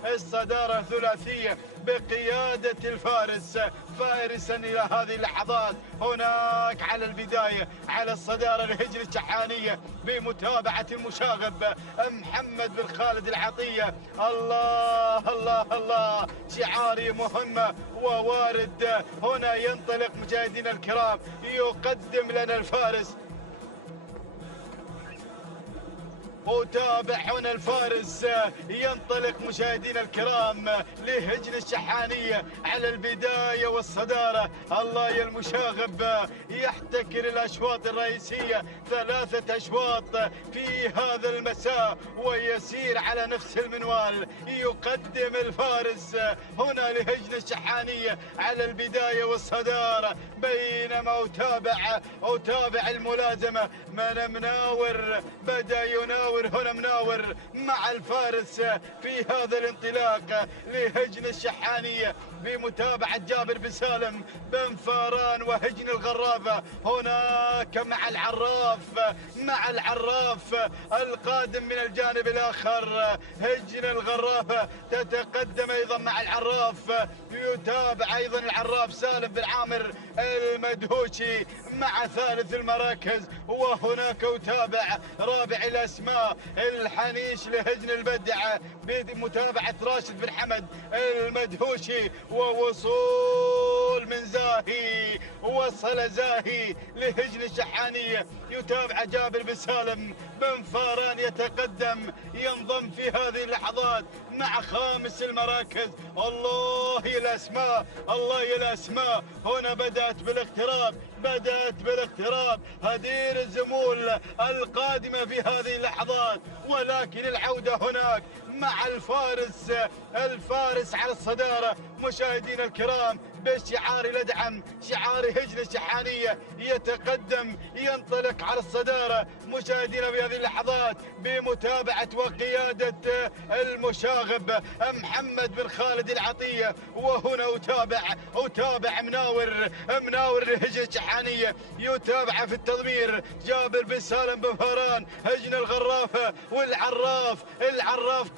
الصدارة ثلاثية بقيادة الفارس فارسا إلى هذه اللحظات. هناك على البداية على الصدارة لهجن الشحانية بمتابعة المشاغب محمد بن خالد العطية. الله الله الله، شعاري مهمة ووارد. هنا ينطلق مشاهدينا الكرام، يقدم لنا الفارس. وتابع هنا الفارس ينطلق مشاهدينا الكرام لهجن الشحانية على البداية والصدارة. الله يا المشاغب، يحتكر الأشواط الرئيسية 3 أشواط في هذا المساء ويسير على نفس المنوال. يقدم الفارس هنا لهجن الشحانية على البداية والصدارة، بينما أتابع الملازمة من مناور بدأ يناور هنا مناور مع الفارس في هذا الانطلاق لهجن الشحانية بمتابعة جابر بن سالم بن فاران وهجن الغرافة. هناك مع العراف القادم من الجانب الآخر هجن الغرافة تتقدم أيضا مع العراف، يتابع أيضا العراف سالم بن عامر المدهوشي مع ثالث المراكز. وهناك أتابع رابع الأسماء الحنيش لهجن البدع بمتابعة راشد بن حمد المدهوشي. ووصول من زاهي، وصل زاهي لهجن الشحانية، يتابع جابر بن سالم بن فاران يتقدم، ينضم في هذه اللحظات مع خامس المراكز. الله يا الأسماء، الله يا الأسماء. هنا بدأت بالاقتراب هدير الزمول القادمة في هذه اللحظات، ولكن العودة هناك مع الفارس على الصدارة. مشاهدينا الكرام بالشعار الأدعم شعار هجن الشحانية، يتقدم ينطلق على الصدارة مشاهدينا بهذه اللحظات بمتابعة وقيادة المشاغب محمد بن خالد العطية. وهنا أتابع مناور لهجن الشحانية، يتابع في التضمير جابر بن سالم بن فاران هجن الغرافة. والعراف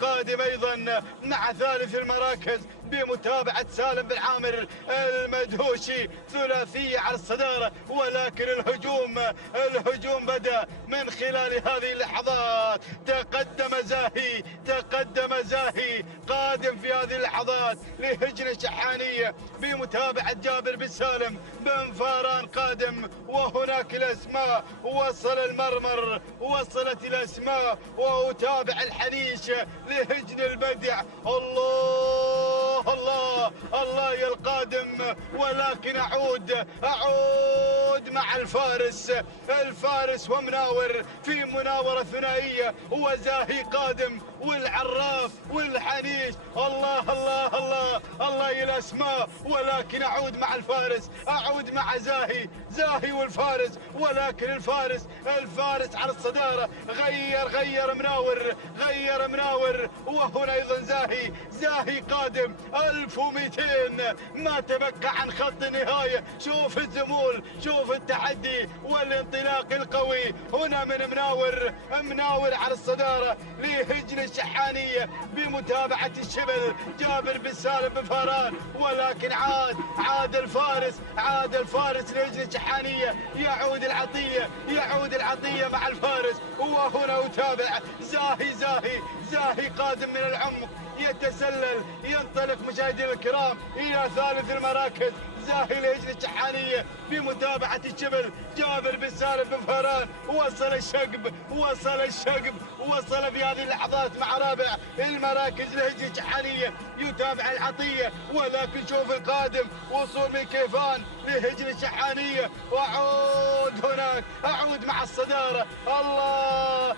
قادم أيضا مع ثالث المراكز بمتابعة سالم بن عامر المدهوشي، ثلاثية على الصدارة. ولكن الهجوم بدأ من خلال هذه اللحظات. تقدم زاهي قادم في هذه اللحظات لهجن الشحانية بمتابعة جابر بن سالم بن فاران قادم. وهناك الأسماء، وصل المرمر، وصلت الأسماء. وأتابع الحنيش لهجن البدع. الله يا القادم. ولكن أعود مع الفارس ومناور في مناورة ثنائية، وزاهي قادم والعراف والحنيش. الله يا الأسماء. ولكن أعود مع الفارس، أعود مع زاهي والفارس. ولكن الفارس على الصدارة. غير مناور. وهنا أيضا زاهي قادم 1200 ما تبقى عن خط النهاية. شوف الزمول، شوف التحدي والانطلاق القوي هنا من مناور على الصدارة لهجن الشحانية بمتابعة الشبل جابر بن سالم بن فاران. ولكن عاد الفارس لهجن الشحانية. يعود العطية مع الفارس. وهنا أتابع زاهي قادم من العمق، يتسلل ينطلق مشاهدينا الكرام إلى ثالث المراكز. زاهي لهجن الشحانية بمتابعة الشبل جابر بن سالم بن فاران. وصل الشقب وصل في هذه اللحظات مع رابع المراكز لهجن الشحانية، يتابع العطية. ولكن شوف القادم وصول من كيفان لهجن الشحانية. أعود مع الصدارة. الله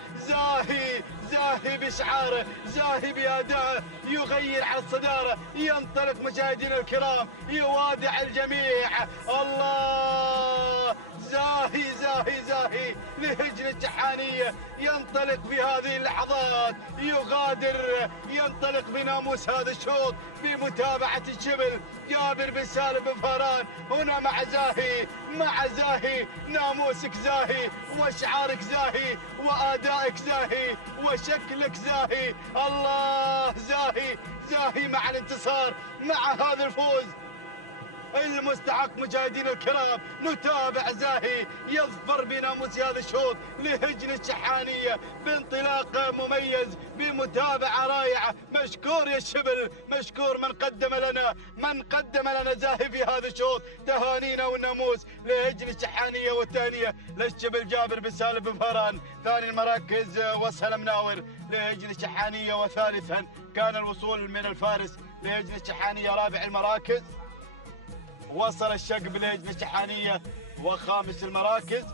زاهي بشعاره، زاهي بأدائه، يغير على الصدارة، ينطلق مشاهدينا الكرام، يوادع الجميع. الله زاهي لهجن الشحانية، ينطلق في هذه اللحظات، ينطلق بناموس هذا الشوط بمتابعة الشبل جابر بن سالم بن فاران. هنا مع زاهي ناموسك زاهي، وشعارك زاهي، وأدائك زاهي، وشكلك زاهي. الله زاهي مع الانتصار، مع هذا الفوز المستحق مشاهدينا الكرام. نتابع زاهي يظفر بناموس هذا الشوط لهجن الشحانية بانطلاق مميز بمتابعة رائعة. مشكور يا الشبل، مشكور من قدم لنا زاهي في هذا الشوط. تهانينا والناموس لهجن الشحانية، والثانية للشبل جابر بن سالم بن فاران. ثاني المراكز وصل مناور لهجن الشحانية، وثالثا كان الوصول من الفارس لهجن الشحانية. رابع المراكز وصل الشقب لهجن الشحانية، وخامس المراكز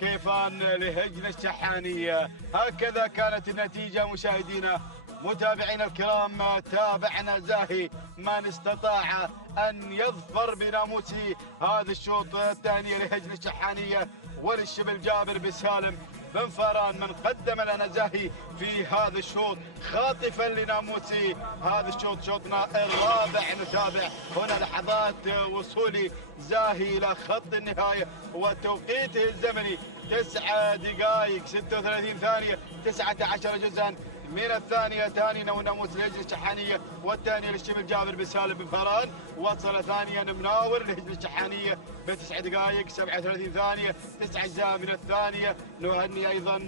كيفان لهجن الشحانية. هكذا كانت النتيجة مشاهدينا متابعينا الكرام. تابعنا زاهي من استطاع أن يظفر بناموس هذا الشوط الثاني لهجن الشحانية، وللشبل جابر بن سالم بن فاران من قدم لنا زاهي في هذا الشوط خاطفا لناموسي. هذا الشوط شوطنا الرابع. نتابع هنا لحظات وصول زاهي إلى خط النهاية وتوقيته الزمني 9 دقائق 36 ثانية 19 جزءا من الثانية. ثاني ناموس لهجن الشحانية والثانية للشبل جابر بن سالم بن فاران. وصل ثانيا مناور لهجن الشحانية ب9 دقائق 37 ثانية 9 أجزاء من الثانية. نهني أيضا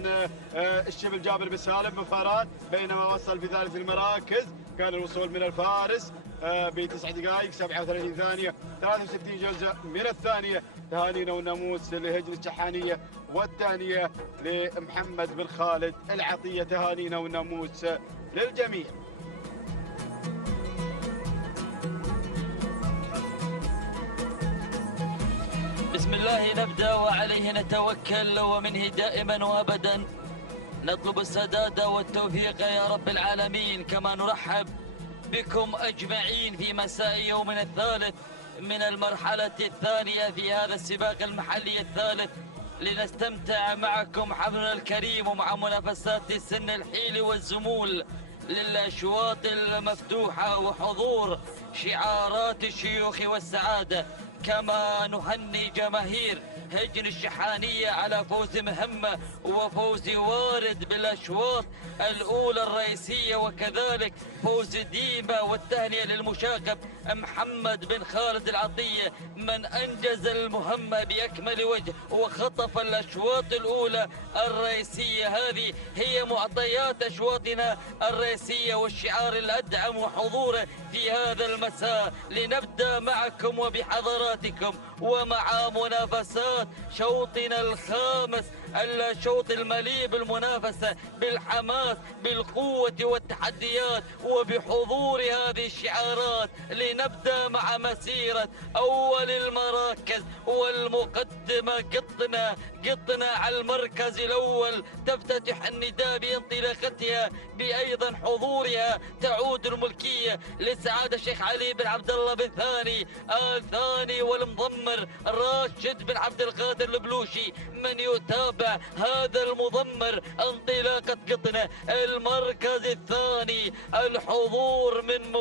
الشبل جابر بن سالم بن فاران بينما وصل في ثالث المراكز كان الوصول من الفارس ب9 دقائق 37 ثانية 63 جزء من الثانية. تهانينا والناموس لهجن الشحانية والثانية لمحمد بن خالد العطية. تهانينا والناموس للجميع. بسم الله نبدأ وعليه نتوكل ومنه دائما وأبدا نطلب السداد والتوفيق يا رب العالمين. كما نرحب بكم أجمعين في مساء يومنا الثالث من المرحلة الثانية في هذا السباق المحلي الثالث لنستمتع معكم حفلنا الكريم ومع منافسات سن الحيل والزمول للأشواط المفتوحة وحضور شعارات الشيوخ والسعادة. كما نهني جماهير هجن الشحانية على فوز مهمة وفوز وارد بالأشواط الأولى الرئيسية وكذلك فوز ديما. والتهنئة للمشاغب محمد بن خالد العطية من أنجز المهمة بأكمل وجه وخطف الأشواط الأولى الرئيسية. هذه هي معطيات أشواطنا الرئيسية والشعار الأدعم وحضوره في هذا المساء. لنبدأ معكم وبحضراتكم ومع منافسات شوطنا الخامس، الشوط المليء بالمنافسة بالحماس بالقوة والتحديات وبحضور هذه الشعارات. لنبدأ مع مسيرة أول المراكز والمقدمة قطنا على المركز الأول تفتتح النداء بانطلاقتها بأيضا حضورها تعود الملكية لسعادة الشيخ علي بن عبد الله بن ثاني الثاني والمضمر راشد بن عبد القادر البلوشي. من يتابع هذا المضمر انطلاقة قطنا المركز الثاني الحضور من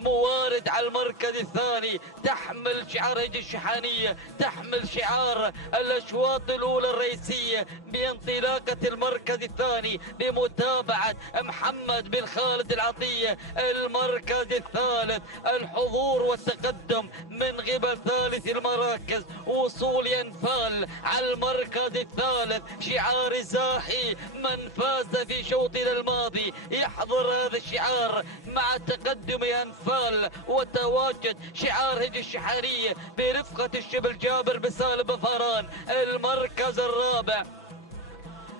موارد على المركز الثاني تحمل شعار هجن الشحانية تحمل شعار الأشواط الأولى الرئيسية بانطلاقة المركز الثاني بمتابعة محمد بن خالد العطية. المركز الثالث الحضور والتقدم من قبل ثالث المراكز وصول ينفال على المركز الثالث شعار زاهي من فاز في شوطنا الماضي يحضر هذا الشعار مع تقدم ينفال وتواجد شعار هجن الشحانية برفقة الشبل جابر بن سالم بن فاران. المركز الرابع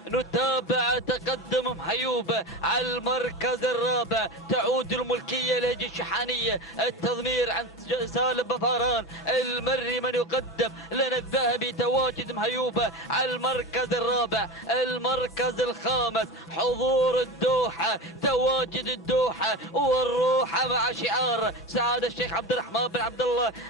نتابع تقدم محيوبة على المركز الرابع تعود الملكية لهجن الشحانية التضمير عن سالم بن فاران المري من يقدم لنا الذهبي تواجد محيوبة على المركز الرابع. المركز الخامس حضور الدوحة تواجد الدوحة والروحة مع شعار سعادة الشيخ عبد الرحمن بن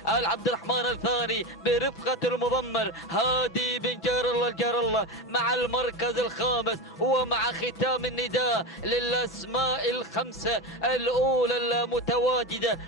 عبد الرحمن الثاني برفقة المضمر هادي بن جار الله مع المركز الخامس ومع ختام النداء للأسماء الخمسة الأولى المتواجدة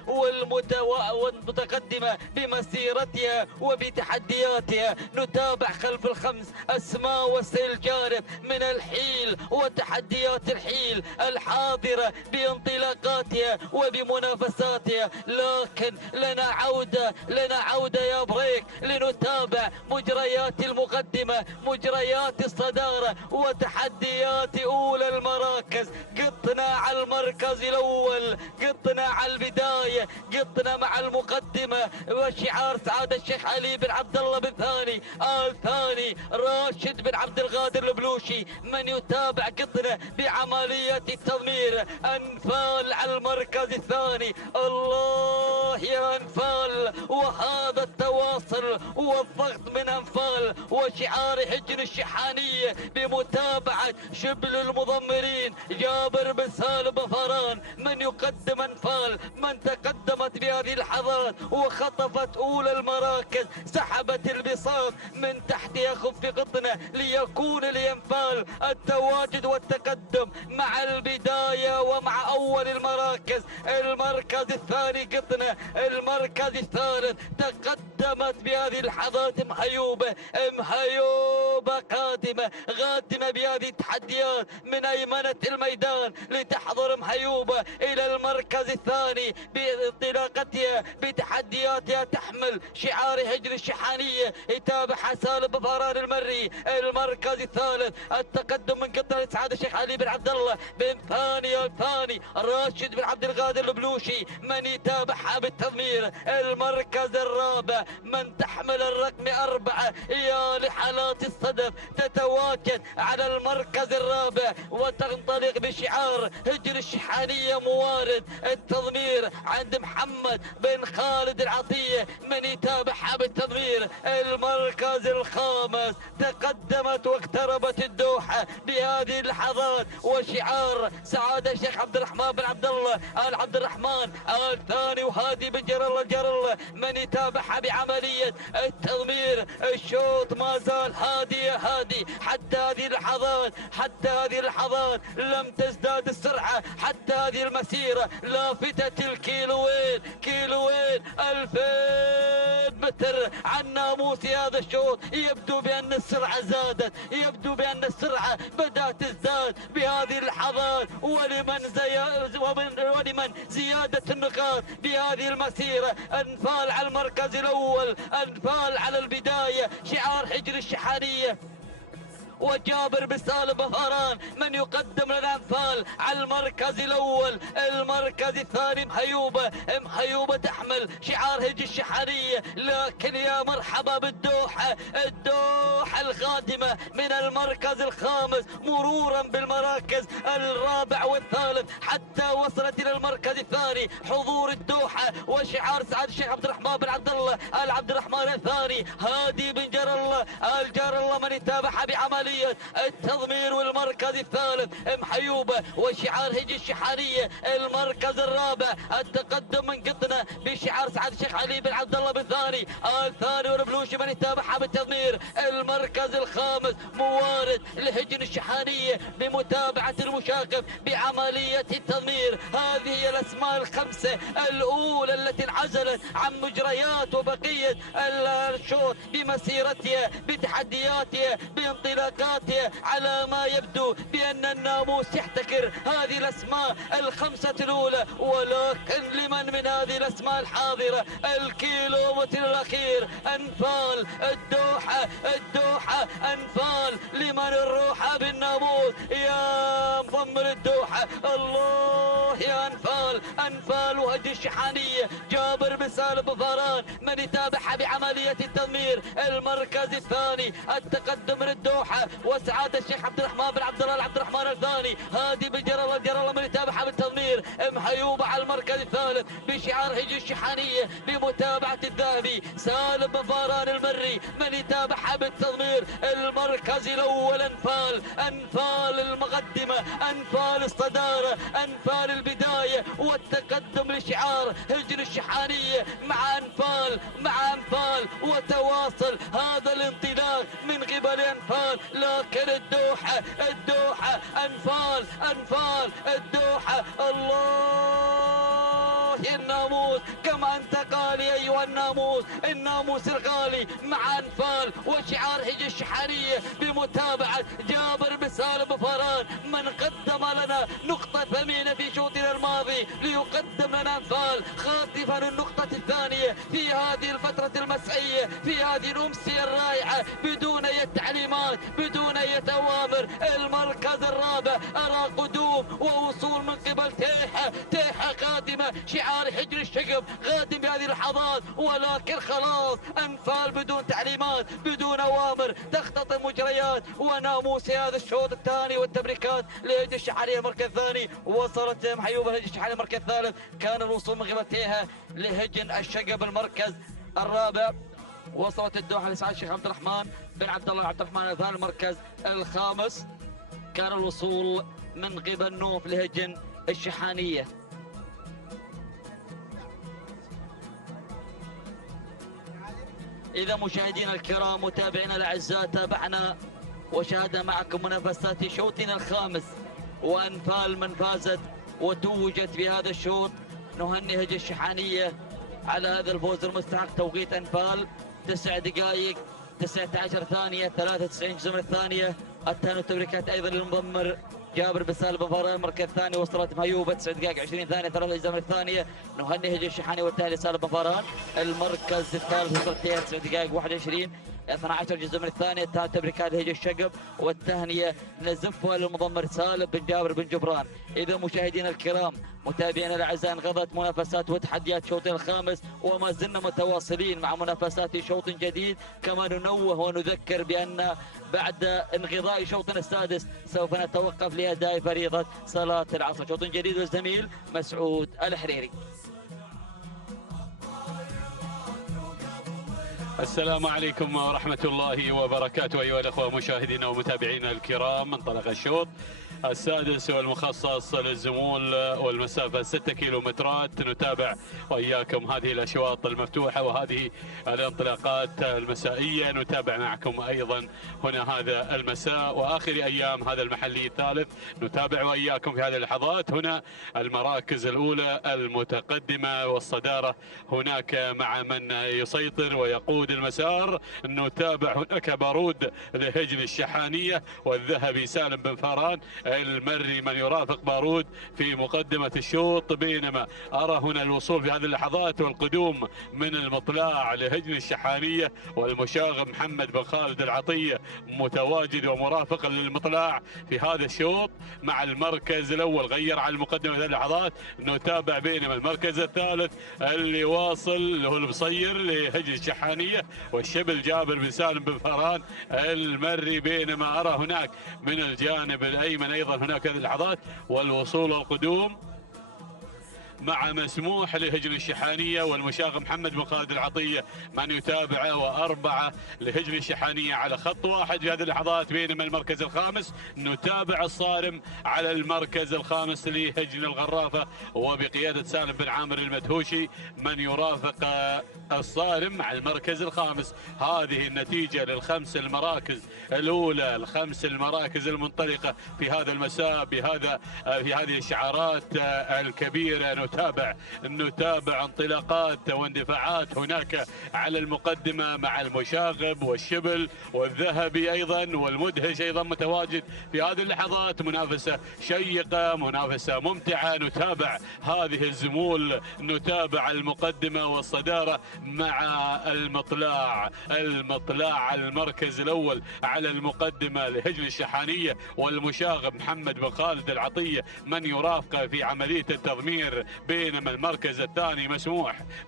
والمتقدمة بمسيرتها وبتحدياتها. نتابع خلف الخمس أسماء وسيل جارب من الحيل وتحديات الحيل الحاضرة بانطلاقاتها وبمنافساتها. لكن لنا عودة يا بريك لنتابع مجريات المقدمة مجريات الصدارة وتحديات أولى المراكز. قطنا على المركز الأول قطنا على البداية قطنا مع المقدمة وشعار سعادة الشيخ علي بن عبد الله بن ثاني الثاني راشد بن عبد القادر البلوشي من يتابع قطنا بعملية التضمير. أنفال على المركز الثاني الله يا أنفال، وهذا التواصل والضغط من أنفال وشعار حجن الشحانية بمتابعة شبل المضمرين جابر بن سالم بفران من يقدم أنفال، من تقدمت بهذه اللحظات وخطفت أولى المراكز، سحبت البساط من تحتها خف قطنة ليكون لأنفال التواجد والتقدم مع البداية ومع أول المراكز. المركز الثاني قطنة، المركز الثالث تقدمت بهذه اللحظات مهيوبة قادمة غادمة بهذه التحديات من أيمنة الميدان لتحضر مهيوبة إلى المركز الثاني بانطلاقتها بتحدياتها تحمل شعار هجر الشحانية. يتابعها سالم بفران المري. المركز الثالث التقدم من قطر سعادة الشيخ علي بن عبد الله بن الثاني راشد بن عبد القادر البلوشي من يتابعها بالتضمير. المركز الرابع من تحمل الرقم 4 يا لحالات الصدف تتواجد على المركز الرابع وتنطلق بشعار هجر الشحانية موارد. التضمير عند محمد بن خالد العطية من يتابعها بالتضمير. المركز الخامس تقدمت واقتربت الدوحة بهذه اللحظات وشعار سعادة الشيخ عبد الرحمن بن عبد الله آل عبد الرحمن آل ثاني وهادي بن جر الله من يتابعها بعملية التضمير. الشوط ما زال هادي حتى هذه اللحظات لم تزداد السرعة حتى هذه المسيرة لافتة الكيلوين 2000 متر عن ناموس هذا الشوط. يبدو بأن السرعة زادت، يبدو بأن السرعة بدأت تزداد بهذه اللحظات. ولمن زيادة النقاط بهذه المسيرة. أنفال على المركز الأول، أنفال على البداية، شعار حجر الشحانية وجابر بن سالم بفران من يقدم لنا أنفال على المركز الأول. المركز الثاني مهيوبة تحمل شعار هجر الشحانية. لكن يا مرحبا بالدوحة القادمة من المركز الخامس مرورا بالمراكز الرابع والثالث حتى وصلت إلى المركز الثاني. حضور الدوحة وشعار سعادة الشيخ عبد الرحمن بن عبد الله آل عبد الرحمن الثاني هادي بن جر الله آل جر الله من يتابعها بعملية التضمير. والمركز الثالث محيوبة وشعار هجر الشحانية. المركز الرابع التقدم من قطنة بشعار سعادة الشيخ علي بن عبد الله بن ثاني آل ثاني والبلوشي من يتابعها بالتضمير. المركز الخامس موارد لهجر الشحانية بمتابعة المشاغب بعملية التضمير. هذه هي الأسماء الخمسة الأولى التي انعزلت عن مجريات وبقية الشوط بمسيرتها بتحدياتها بانطلاقاتها على ما يبدو بأن الناموس يحتكر هذه الأسماء الخمسة الأولى. ولكن لمن من هذه الأسماء الحاضرة الكيلومتر الأخير أنفال الدوحة أنفال لمن الروحة بالناموس يا مضمر الدوحة. الله يا أنفال وهجر الشحانية جابر بن سالم بفران من يتابعها بعملية التضمير. المركز الثاني التقدم من الدوحة وسعادة الشيخ عبد الرحمن بن عبد الله عبد الرحمن الثاني هادي بن جر الله من يتابعها بالتضمير. محيوبة على المركز الثالث بشعار هجر الشحانية بمتابعة الذهبي سالم بفران المري من يتابعها بالتضمير. المركز الأول أنفال المقدمة، أنفال الصدارة، أنفال البداية والتقدم لشعار هجر الشحانية مع أنفال وتواصل هذا الانطلاق من قبل أنفال. لكن الدوحة أنفال الدوحة. الله الناموس كما أنت قالي أيها الناموس الغالي مع أنفال وشعار هجر الشحانية بمتابعة جابر بن سالم بفران من قدم لنا نقطة ثمينة في شوطنا الماضي ليقدم لنا أنفال خاطفا النقطة الثانية في هذه الفترة المسائية في هذه الأمسية الرائعة بدون أي تعليمات بدون أي أوامر. المركز الرابع أرى قدوم ووصول من قبل تيحة قادمة شعار شعار حجر الشقب غادم بهذه اللحظات، ولكن خلاص أنفال بدون تعليمات بدون أوامر تختطف مجريات وناموس هذا الشوط الثاني. والتبريكات لهجن الشحانية المركز الثاني، وصلت محيوبة لهجن الشحانية المركز الثالث، كان الوصول من غبتيها لهجن الشقب المركز الرابع. وصلت الدوحة لسعاد الشيخ عبد الرحمن بن عبد الله عبد الرحمن الثاني المركز الخامس، كان الوصول من قبل نوف لهجن الشحانية. إذا مشاهدينا الكرام متابعينا الأعزاء، تابعنا وشاهدنا معكم منافسات شوطنا الخامس وأنفال من فازت وتوجت في هذا الشوط. نهني هجن الشحانية على هذا الفوز المستحق. توقيت أنفال 9 دقائق 19 ثانية 93 جزء من الثانية. التهاني والتبريكات أيضا للمضمر جابر بن سالم بن فاران المركز الثاني. وصلت مهيوبة 9 دقائق 20 ثانية 3 أجزاء من الثانية. نهني هجن الشحاني والتهاني لسالم بن فاران المركز الثالث. وصلت 9 دقائق 21 12 جزء من الثانية. التهاني والتبريكات لهجن الشقب والتهنئة نزفها للمضمر سالم بن جابر بن جبران. إذا مشاهدينا الكرام متابعينا الاعزاء، انقضت منافسات وتحديات شوطنا الخامس وما زلنا متواصلين مع منافسات شوط جديد. كما ننوه ونذكر بان بعد انقضاء شوطنا السادس سوف نتوقف لاداء فريضه صلاه العصر. شوط جديد والزميل مسعود الحريري. السلام عليكم ورحمة الله وبركاته أيها الأخوة مشاهدينا ومتابعينا الكرام. انطلق الشوط السادس والمخصص للزمول والمسافة 6 كيلومترات. نتابع وإياكم هذه الأشواط المفتوحة وهذه الانطلاقات المسائية. نتابع معكم أيضا هنا هذا المساء وآخر أيام هذا المحلي الثالث. نتابع وإياكم في هذه اللحظات هنا المراكز الأولى المتقدمة والصدارة هناك مع من يسيطر ويقود المسار. نتابع هناك بارود لهجن الشحانية والذهبي سالم بن فاران المري من يرافق بارود في مقدمة الشوط، بينما أرى هنا الوصول في هذه اللحظات والقدوم من المطلع لهجن الشحانية والمشاغب محمد بن خالد العطية متواجد ومرافقا للمطلع في هذا الشوط مع المركز الأول. غير على المقدمة في هذه اللحظات. نتابع بينما المركز الثالث اللي واصل هو البصير لهجن الشحانية والشبل جابر بن سالم بن فاران المري، بينما أرى هناك من الجانب الأيمن أيضا هناك هذه اللحظات والوصول والقدوم مع مسموح لهجن الشحانية والمشاغب محمد بن خالد العطية من يتابعه، وأربعة لهجن الشحانية على خط واحد في هذه اللحظات. بينما المركز الخامس نتابع الصارم على المركز الخامس لهجن الغرافة وبقيادة سالم بن عامر المدهوشي من يرافق الصارم مع المركز الخامس. هذه النتيجة للخمس المراكز الأولى، الخمس المراكز المنطلقة في هذا المساء في هذه الشعارات الكبيرة. نتابع انطلاقات واندفاعات هناك على المقدمة مع المشاغب والشبل والذهبي أيضا والمدهش أيضا متواجد في هذه اللحظات. منافسة شيقة، منافسة ممتعة. نتابع هذه الزمول، نتابع المقدمة والصدارة مع المطلع المركز الأول على المقدمة لهجن الشحانية والمشاغب محمد بن خالد العطية من يرافقه في عملية التضمير. بينما المركز الثاني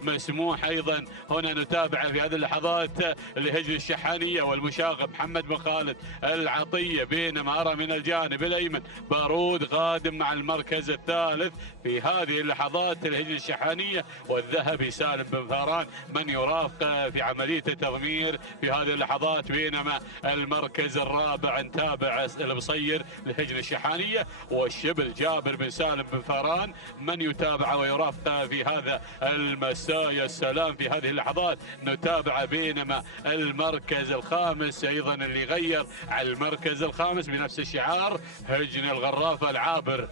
مسموح أيضا هنا. نتابع في هذه اللحظات لهجن الشحانية والمشاغب محمد بن خالد العطية، بينما أرى من الجانب الأيمن بارود قادم مع المركز الثالث في هذه اللحظات لهجن الشحانية والذهبي سالم بن فاران من يرافق في عملية التضمير في هذه اللحظات. بينما المركز الرابع نتابع البصير لهجن الشحانية والشبل جابر بن سالم بن فاران من يتابع ويرافق في هذا المساء. يا سلام في هذه اللحظات. نتابع بينما المركز الخامس ايضا اللي غير على المركز الخامس بنفس الشعار هجن الغرافة العابر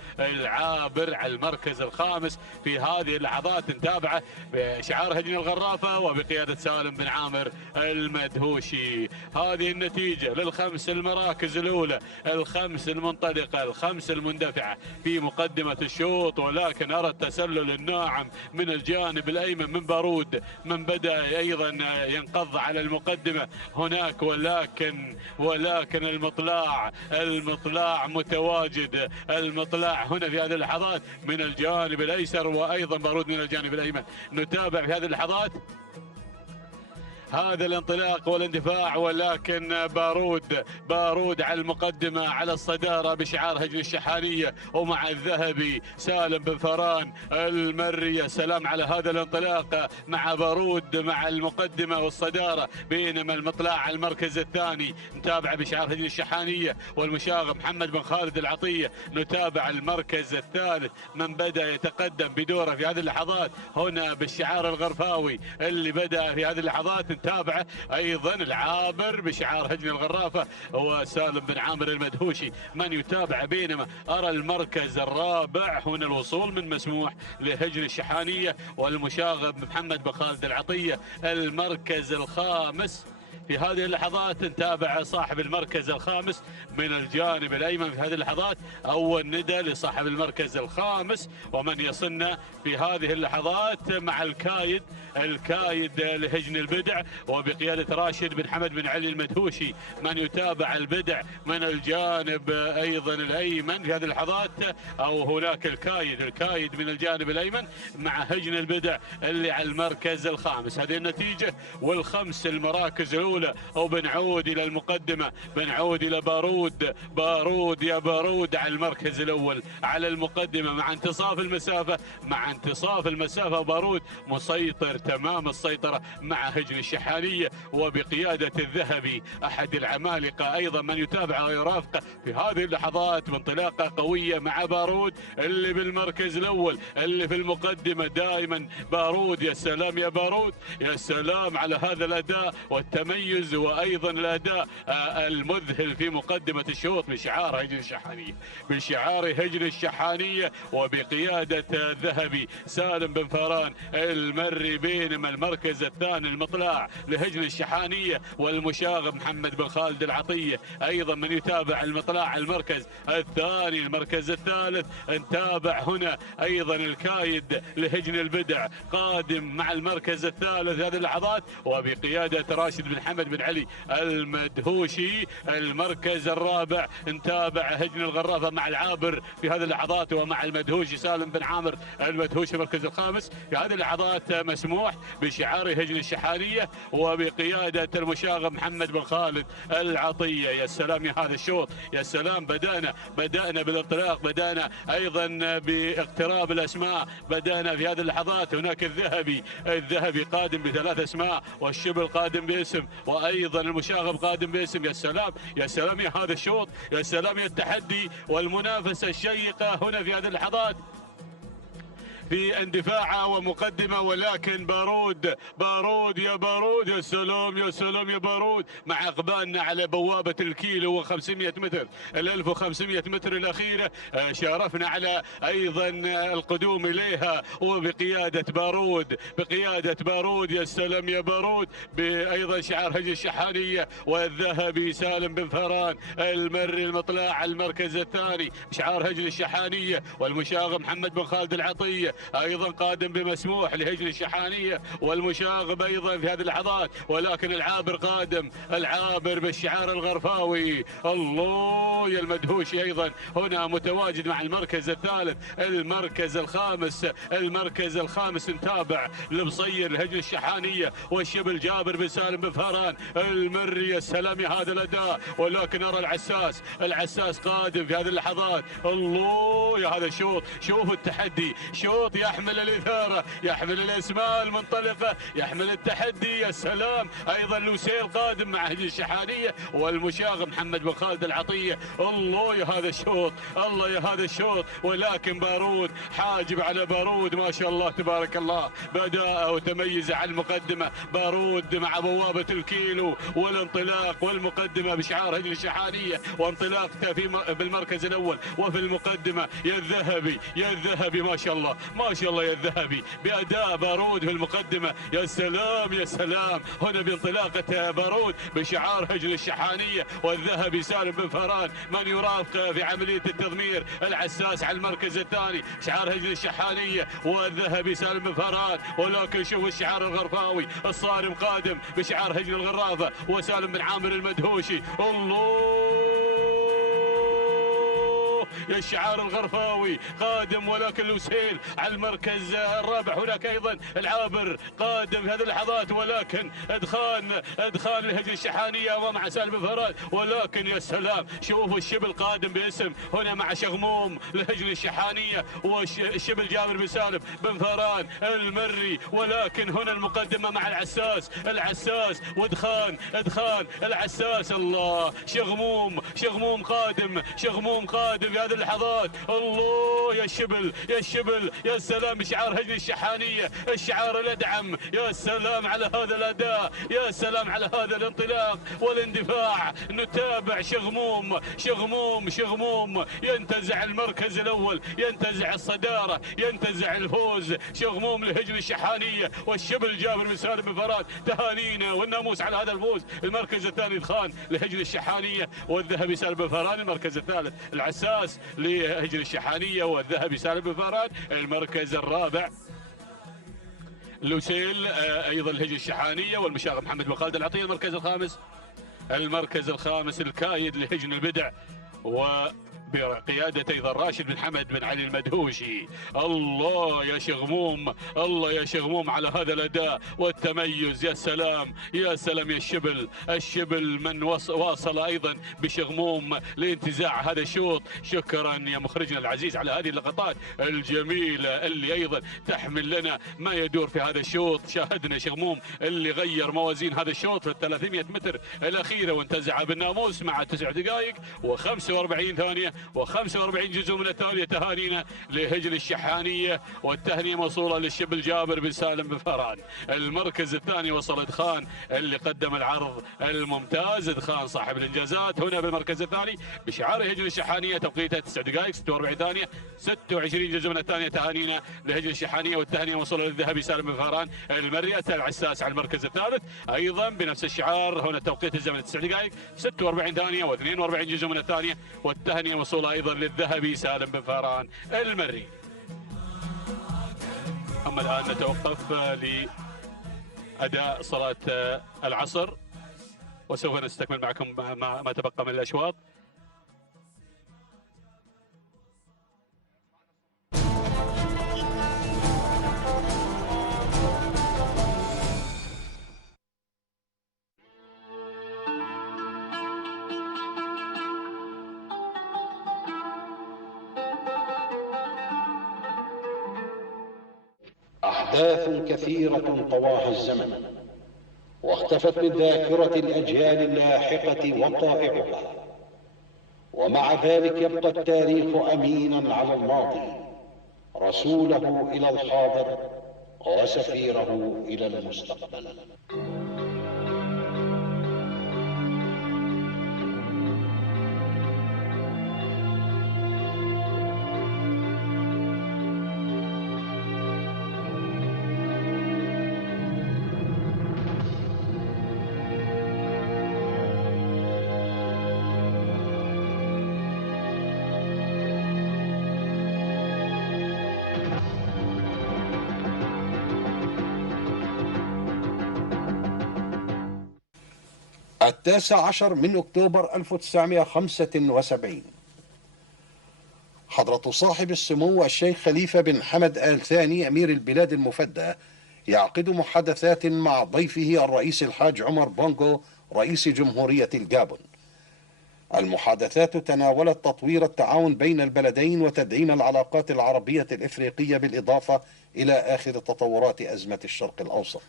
على المركز الخامس في هذه اللحظات. نتابعه بشعار هجن الغرافة وبقيادة سالم بن عامر المدهوشي. هذه النتيجة للخمس المراكز الأولى، الخمس المنطلقة، الخمس المندفعة في مقدمة الشوط. ولكن أرى التسلل الناعم من الجانب الأيمن من بارود، من بدأ أيضا ينقض على المقدمة هناك، ولكن المطلاع متواجد، المطلاع هنا في هذه اللحظات من الجانب الأيسر، وأيضا بارود من الجانب الأيمن. نتابع في هذه اللحظات هذا الانطلاق والاندفاع، ولكن بارود على المقدمة على الصدارة بشعار هجن الشحانية، ومع الذهبي سالم بن فران المري. سلام على هذا الانطلاق مع بارود مع المقدمة والصدارة، بينما المطلع على المركز الثاني نتابع بشعار هجن الشحانية والمشاغب محمد بن خالد العطية. نتابع المركز الثالث من بدأ يتقدم بدوره في هذه اللحظات هنا بالشعار الغرفاوي اللي بدأ في هذه اللحظات. نتابع ايضا العابر بشعار هجن الغرافه هو سالم بن عامر المدهوشي من يتابع، بينما ارى المركز الرابع هنا الوصول من مسموح لهجن الشحانيه والمشاغب محمد بن خالد العطيه. المركز الخامس في هذه اللحظات نتابع صاحب المركز الخامس من الجانب الأيمن في هذه اللحظات. أول ندى لصاحب المركز الخامس ومن يصلنا في هذه اللحظات مع الكايد لهجن البدع وبقيادة راشد بن حمد بن علي المدهوشي من يتابع البدع من الجانب أيضا الأيمن في هذه اللحظات، أو هناك الكايد من الجانب الأيمن مع هجن البدع اللي على المركز الخامس. هذه النتيجة والخمس المراكز الأولى. أو بنعود إلى المقدمة، بنعود إلى بارود يا بارود على المركز الأول على المقدمة مع انتصاف المسافة بارود مسيطر تمام السيطرة مع هجن الشحانية وبقيادة الذهبي أحد العمالقة أيضا من يتابع ويرافقه في هذه اللحظات بانطلاقة قوية مع بارود اللي بالمركز الأول اللي في المقدمة دائما بارود. يا سلام يا بارود، يا سلام على هذا الأداء والتميز وأيضا الأداء المذهل في مقدمة الشوط بشعار هجن الشحانية وبقيادة الذهبي سالم بن فران المري، بينما المركز الثاني المطلع لهجن الشحانية والمشاغب محمد بن خالد العطية أيضا من يتابع المطلع المركز الثاني. المركز الثالث نتابع هنا أيضا الكايد لهجن البدع قادم مع المركز الثالث هذه اللحظات وبقيادة راشد بن حمد بن علي المدهوشي. المركز الرابع نتابع هجن الغرافة مع العابر في هذه اللحظات ومع المدهوشي سالم بن عامر المدهوشي. المركز الخامس في هذه اللحظات مسموح بشعار هجن الشحانية وبقيادة المشاغب محمد بن خالد العطية. يا سلام يا هذا الشوط، يا سلام. بدأنا بالانطلاق، بدأنا أيضا باقتراب الأسماء، بدأنا في هذه اللحظات. هناك الذهبي قادم بثلاث أسماء والشبل قادم باسم وأيضا المشاغب قادم باسم. يا سلام يا سلام يا هذا الشوط، يا سلام يا التحدي والمنافسة الشيقة هنا في هذه اللحظات في اندفاعه ومقدمة، ولكن بارود يا بارود، يا سلام يا سلام يا بارود مع اقبالنا على بوابة الكيلو و500 متر 1500 متر الأخيرة. شارفنا على أيضا القدوم إليها وبقيادة بارود يا سلام يا بارود بأيضا شعار هجن الشحانية والذهبي سالم بن فران المري المطلع المركز الثاني شعار هجن الشحانية والمشاغب محمد بن خالد العطية ايضا قادم بمسموح لهجن الشحانية والمشاغب ايضا في هذه اللحظات، ولكن العابر قادم، العابر بالشعار الغرفاوي. الله يا المدهوشي ايضا هنا متواجد مع المركز الثالث. المركز الخامس نتابع لبصير لهجن الشحانية والشبل جابر بن سالم بن فران المري. يا سلام يا هذا الاداء، ولكن ارى العساس قادم في هذه اللحظات. الله يا هذا الشوط، شوف التحدي، شوط يحمل الإثارة، يحمل الأسماء المنطلقة، يحمل التحدي. يا سلام. أيضا لوسيل قادم مع هجن الشحانية والمشاغب محمد بن خالد العطية. الله يا هذا الشوط، الله يا هذا الشوط، ولكن بارود حاجب على بارود ما شاء الله تبارك الله. بدأ وتميز على المقدمة بارود مع بوابة الكيلو والانطلاق والمقدمة بشعار هجن الشحانية وانطلاقته بالمركز الأول وفي المقدمة. يا الذهبي ما شاء الله ما شاء الله يا الذهبي بأداء بارود في المقدمة. يا سلام يا سلام، هنا بانطلاقة بارود بشعار هجن الشحانية، والذهبي سالم بن فران من يرافقه في عملية التضمير. العساس على المركز الثاني شعار هجن الشحانية والذهبي سالم بن فران، ولكن شوف الشعار الغرفاوي الصارم قادم بشعار هجن الغرافة وسالم بن عامر المدهوشي. الله يا الشعار الغرفاوي قادم، ولكن لوسيل على المركز الرابع. هناك ايضا العابر قادم في هذه اللحظات، ولكن ادخال لهجن الشحانيه ومع سالم بن فران. ولكن يا سلام شوفوا الشبل قادم باسم هنا مع شغموم لهجن الشحانيه، والشبل جابر بن سالم بن فران المري. ولكن هنا المقدمه مع العساس وادخال العساس. الله شغموم قادم في هذه اللحظات. الله يا الشبل يا سلام بشعار هجن الشحانية، الشعار الأدعم. يا سلام على هذا الأداء، يا سلام على هذا الانطلاق والاندفاع. نتابع شغموم ينتزع المركز الأول، ينتزع الصدارة، ينتزع الفوز. شغموم لهجن الشحانية والشبل جابر بن سالم بن فران. تهانينا والناموس على هذا الفوز. المركز الثاني دخان لهجن الشحانية والذهبي سالم بن فران. المركز الثالث العساس لهجن الشحانية والذهبي سالم بن فران. المركز الرابع لوسيل ايضا لهجن الشحانية والمشاغب محمد بن خالد العطية. المركز الخامس الكايد لهجن البدع وبقيادة ايضا راشد بن حمد بن علي المدهوشي. الله يا شغموم على هذا الاداء والتميز. يا سلام يا الشبل من واصل ايضا بشغموم لانتزاع هذا الشوط. شكرا يا مخرجنا العزيز على هذه اللقطات الجميلة اللي ايضا تحمل لنا ما يدور في هذا الشوط. شاهدنا شغموم اللي غير موازين هذا الشوط في 300 متر الاخيرة وانتزع بالناموس مع 9 دقائق و45 ثانية و45 جزء من الثانية. تهانينا لهجن الشحانية والتهنئة موصولة للشبل جابر بن سالم بن فران. المركز الثاني وصل ادخان اللي قدم العرض الممتاز. ادخان صاحب الانجازات هنا بالمركز الثاني بشعار هجن الشحانية، توقيته 9 دقائق 46 ثانية 26 جزء من الثانية. تهانينا لهجن الشحانية والتهنئة موصولة للذهبي سالم بن فران. المرية العساس على المركز الثالث ايضا بنفس الشعار. هنا توقيت الزمن 9 دقائق 46 ثانية و42 جزء من الثانية، والتهنئة موصولة ايضا للذهبي سالم بن فران المري. اما الان نتوقف لاداء صلاة العصر وسوف نستكمل معكم ما تبقى من الاشواط. أحداث كثيرة طواها الزمن واختفت من ذاكرة الأجيال اللاحقة وقائعها، ومع ذلك يبقى التاريخ أمينا على الماضي، رسوله إلى الحاضر وسفيره إلى المستقبل. ال19 من أكتوبر 1975 حضرة صاحب السمو الشيخ خليفة بن حمد آل ثاني أمير البلاد المفدى يعقد محادثات مع ضيفه الرئيس الحاج عمر بونغو رئيس جمهورية الجابون. المحادثات تناولت تطوير التعاون بين البلدين وتدعيم العلاقات العربية الإفريقية بالإضافة إلى آخر تطورات أزمة الشرق الأوسط.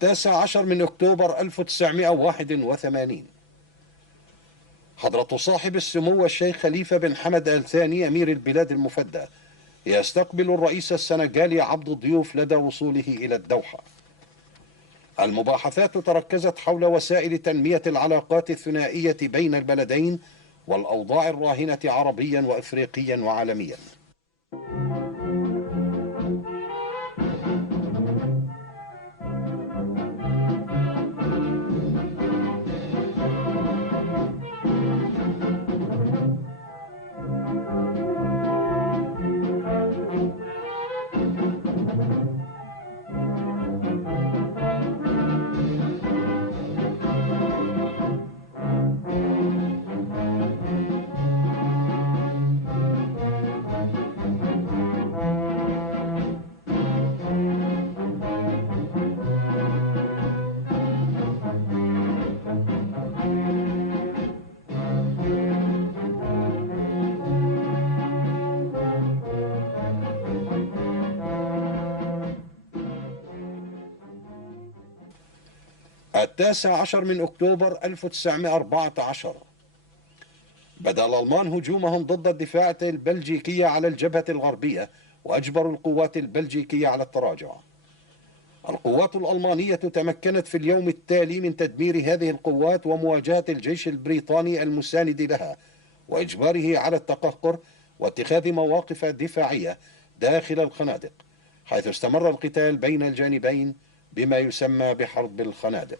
19 من أكتوبر 1981 حضرة صاحب السمو الشيخ خليفة بن حمد آل ثاني أمير البلاد المفدى يستقبل الرئيس السنغالي عبد الضيوف لدى وصوله إلى الدوحة. المباحثات تركزت حول وسائل تنمية العلاقات الثنائية بين البلدين والأوضاع الراهنة عربيا وإفريقيا وعالميا. التاسع عشر من أكتوبر 1914 بدأ الألمان هجومهم ضد الدفاع البلجيكية على الجبهة الغربية وأجبروا القوات البلجيكية على التراجع. القوات الألمانية تمكنت في اليوم التالي من تدمير هذه القوات ومواجهة الجيش البريطاني المساند لها وإجباره على التقهقر واتخاذ مواقف دفاعية داخل الخنادق، حيث استمر القتال بين الجانبين بما يسمى بحرب الخنادق.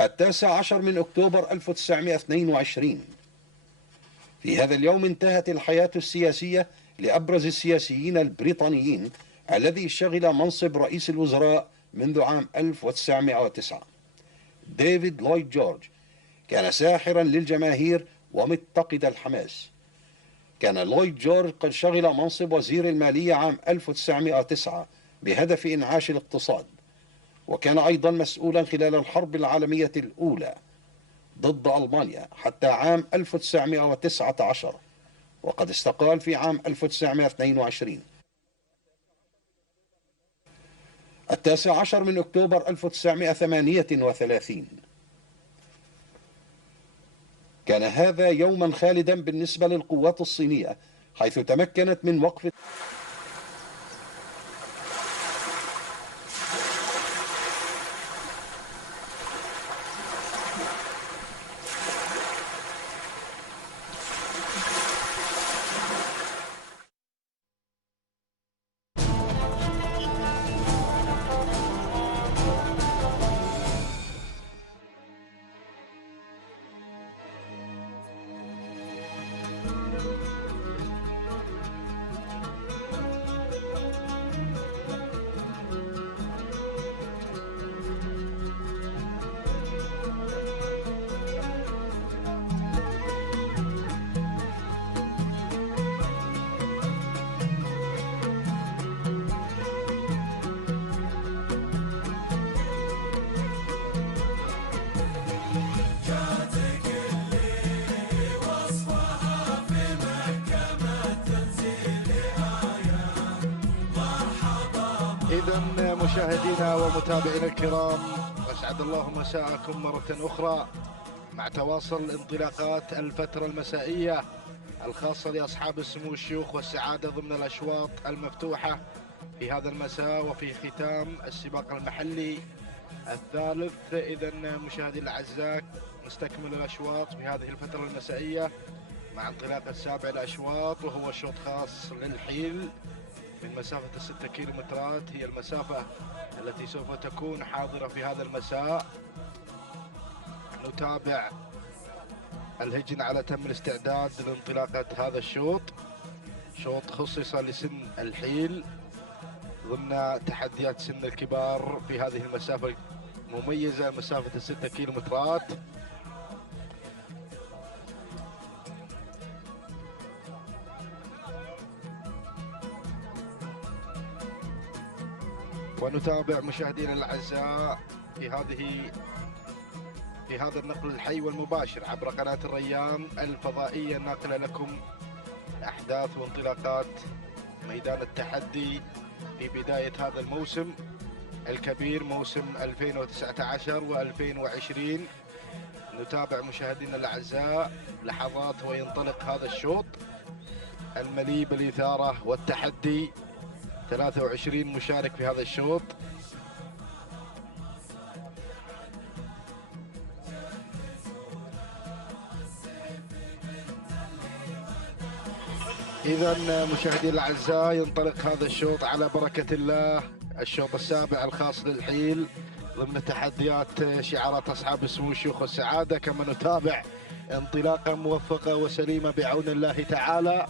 التاسع عشر من أكتوبر 1922 في هذا اليوم انتهت الحياة السياسية لأبرز السياسيين البريطانيين الذي شغل منصب رئيس الوزراء منذ عام 1909. ديفيد لويد جورج كان ساحرا للجماهير ومتقد الحماس. كان لويد جورج قد شغل منصب وزير المالية عام 1909 بهدف إنعاش الاقتصاد، وكان أيضا مسؤولا خلال الحرب العالمية الأولى ضد ألمانيا حتى عام 1919، وقد استقال في عام 1922. التاسع عشر من أكتوبر 1938 كان هذا يوما خالدا بالنسبة للقوات الصينية، حيث تمكنت من وقف إذا مشاهدينا ومتابعينا الكرام، أسعد الله مساءكم مرة أخرى مع تواصل انطلاقات الفترة المسائية الخاصة لأصحاب السمو الشيوخ والسعادة ضمن الأشواط المفتوحة في هذا المساء وفي ختام السباق المحلي الثالث. إذا مشاهدينا الأعزاء نستكمل الأشواط في هذه الفترة المسائية مع انطلاق السابع الأشواط، وهو شوط خاص للحيل من مسافة 6 كيلومترات، هي المسافة التي سوف تكون حاضرة في هذا المساء. نتابع الهجن على تم الاستعداد لانطلاقة هذا الشوط، شوط خصص لسن الحيل ضمن تحديات سن الكبار في هذه المسافة المميزة، مسافة 6 كيلومترات. ونتابع مشاهدينا الأعزاء في هذا النقل الحي والمباشر عبر قناة الريان الفضائية، الناقلة لكم أحداث وانطلاقات ميدان التحدي في بداية هذا الموسم الكبير، موسم 2019 و2020. نتابع مشاهدينا الأعزاء لحظات وينطلق هذا الشوط المليء بالإثارة والتحدي. 23 مشارك في هذا الشوط. إذا مشاهدينا الأعزاء ينطلق هذا الشوط على بركة الله، الشوط السابع الخاص للحيل ضمن تحديات شعارات أصحاب السمو الشيوخ والسعادة. كما نتابع انطلاقة موفقة وسليمة بعون الله تعالى،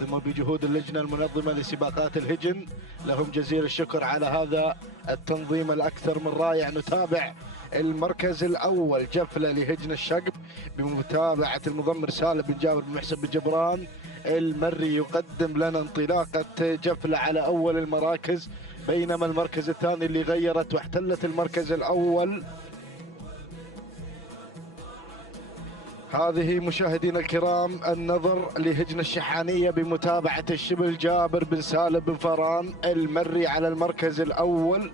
ثم بجهود اللجنة المنظمة لسباقات الهجن، لهم جزيل الشكر على هذا التنظيم الأكثر من رائع. نتابع المركز الأول جفلة لهجن الشقب بمتابعة المضمر سالم بن جابر بن محسن بن جبران المري، يقدم لنا انطلاقة جفلة على أول المراكز، بينما المركز الثاني اللي غيرت واحتلت المركز الأول هذه مشاهدينا الكرام النظر لهجن الشحانية بمتابعة الشبل جابر بن سالم بن فران المري على المركز الأول،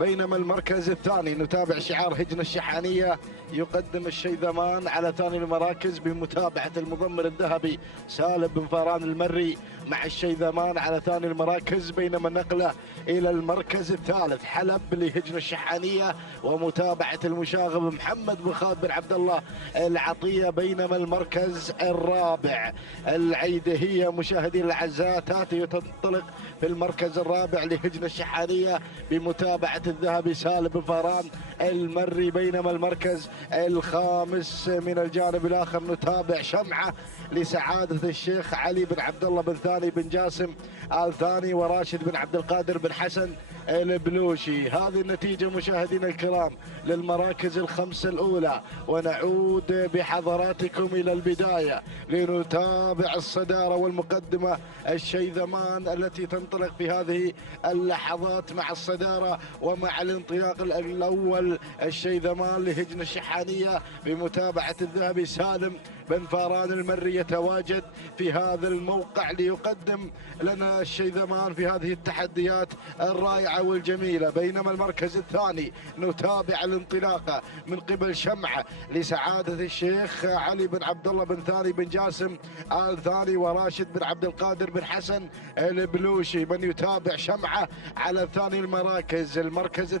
بينما المركز الثاني نتابع شعار هجن الشحانية يقدم الشيذمان على ثاني المراكز بمتابعة المضمر الذهبي سالم بن فران المري مع الشيذمان على ثاني المراكز، بينما النقلة إلى المركز الثالث حلب لهجن الشحانية ومتابعة المشاغب محمد بن خالد بن عبد الله العطية، بينما المركز الرابع العيدهية مشاهدين الأعزاء تاتي وتنطلق في المركز الرابع لهجن الشحانية بمتابعة الذهبي سالم بن فران المري، بينما المركز الخامس من الجانب الآخر نتابع شمعة لسعادة الشيخ علي بن عبد الله بن ثاني بن جاسم آل ثاني وراشد بن عبد القادر بن حسن البلوشي. هذه النتيجة مشاهدينا الكرام للمراكز الخمسة الأولى، ونعود بحضراتكم إلى البداية لنتابع الصدارة والمقدمة الشيذمان التي تنطلق في هذه اللحظات مع الصدارة ومع الانطلاق الأول الشيذمان لهجن الشحانية بمتابعة الذهبي سالم بن فاران المري يتواجد في هذا الموقع ليقدم لنا الشيذمان في هذه التحديات الرائعة والجميلة، بينما المركز الثاني نتابع الانطلاقة من قبل شمعة لسعادة الشيخ علي بن عبد الله بن ثاني بن جاسم آل ثاني وراشد بن عبد القادر بن حسن البلوشي، من يتابع شمعة على ثاني المراكز. المركز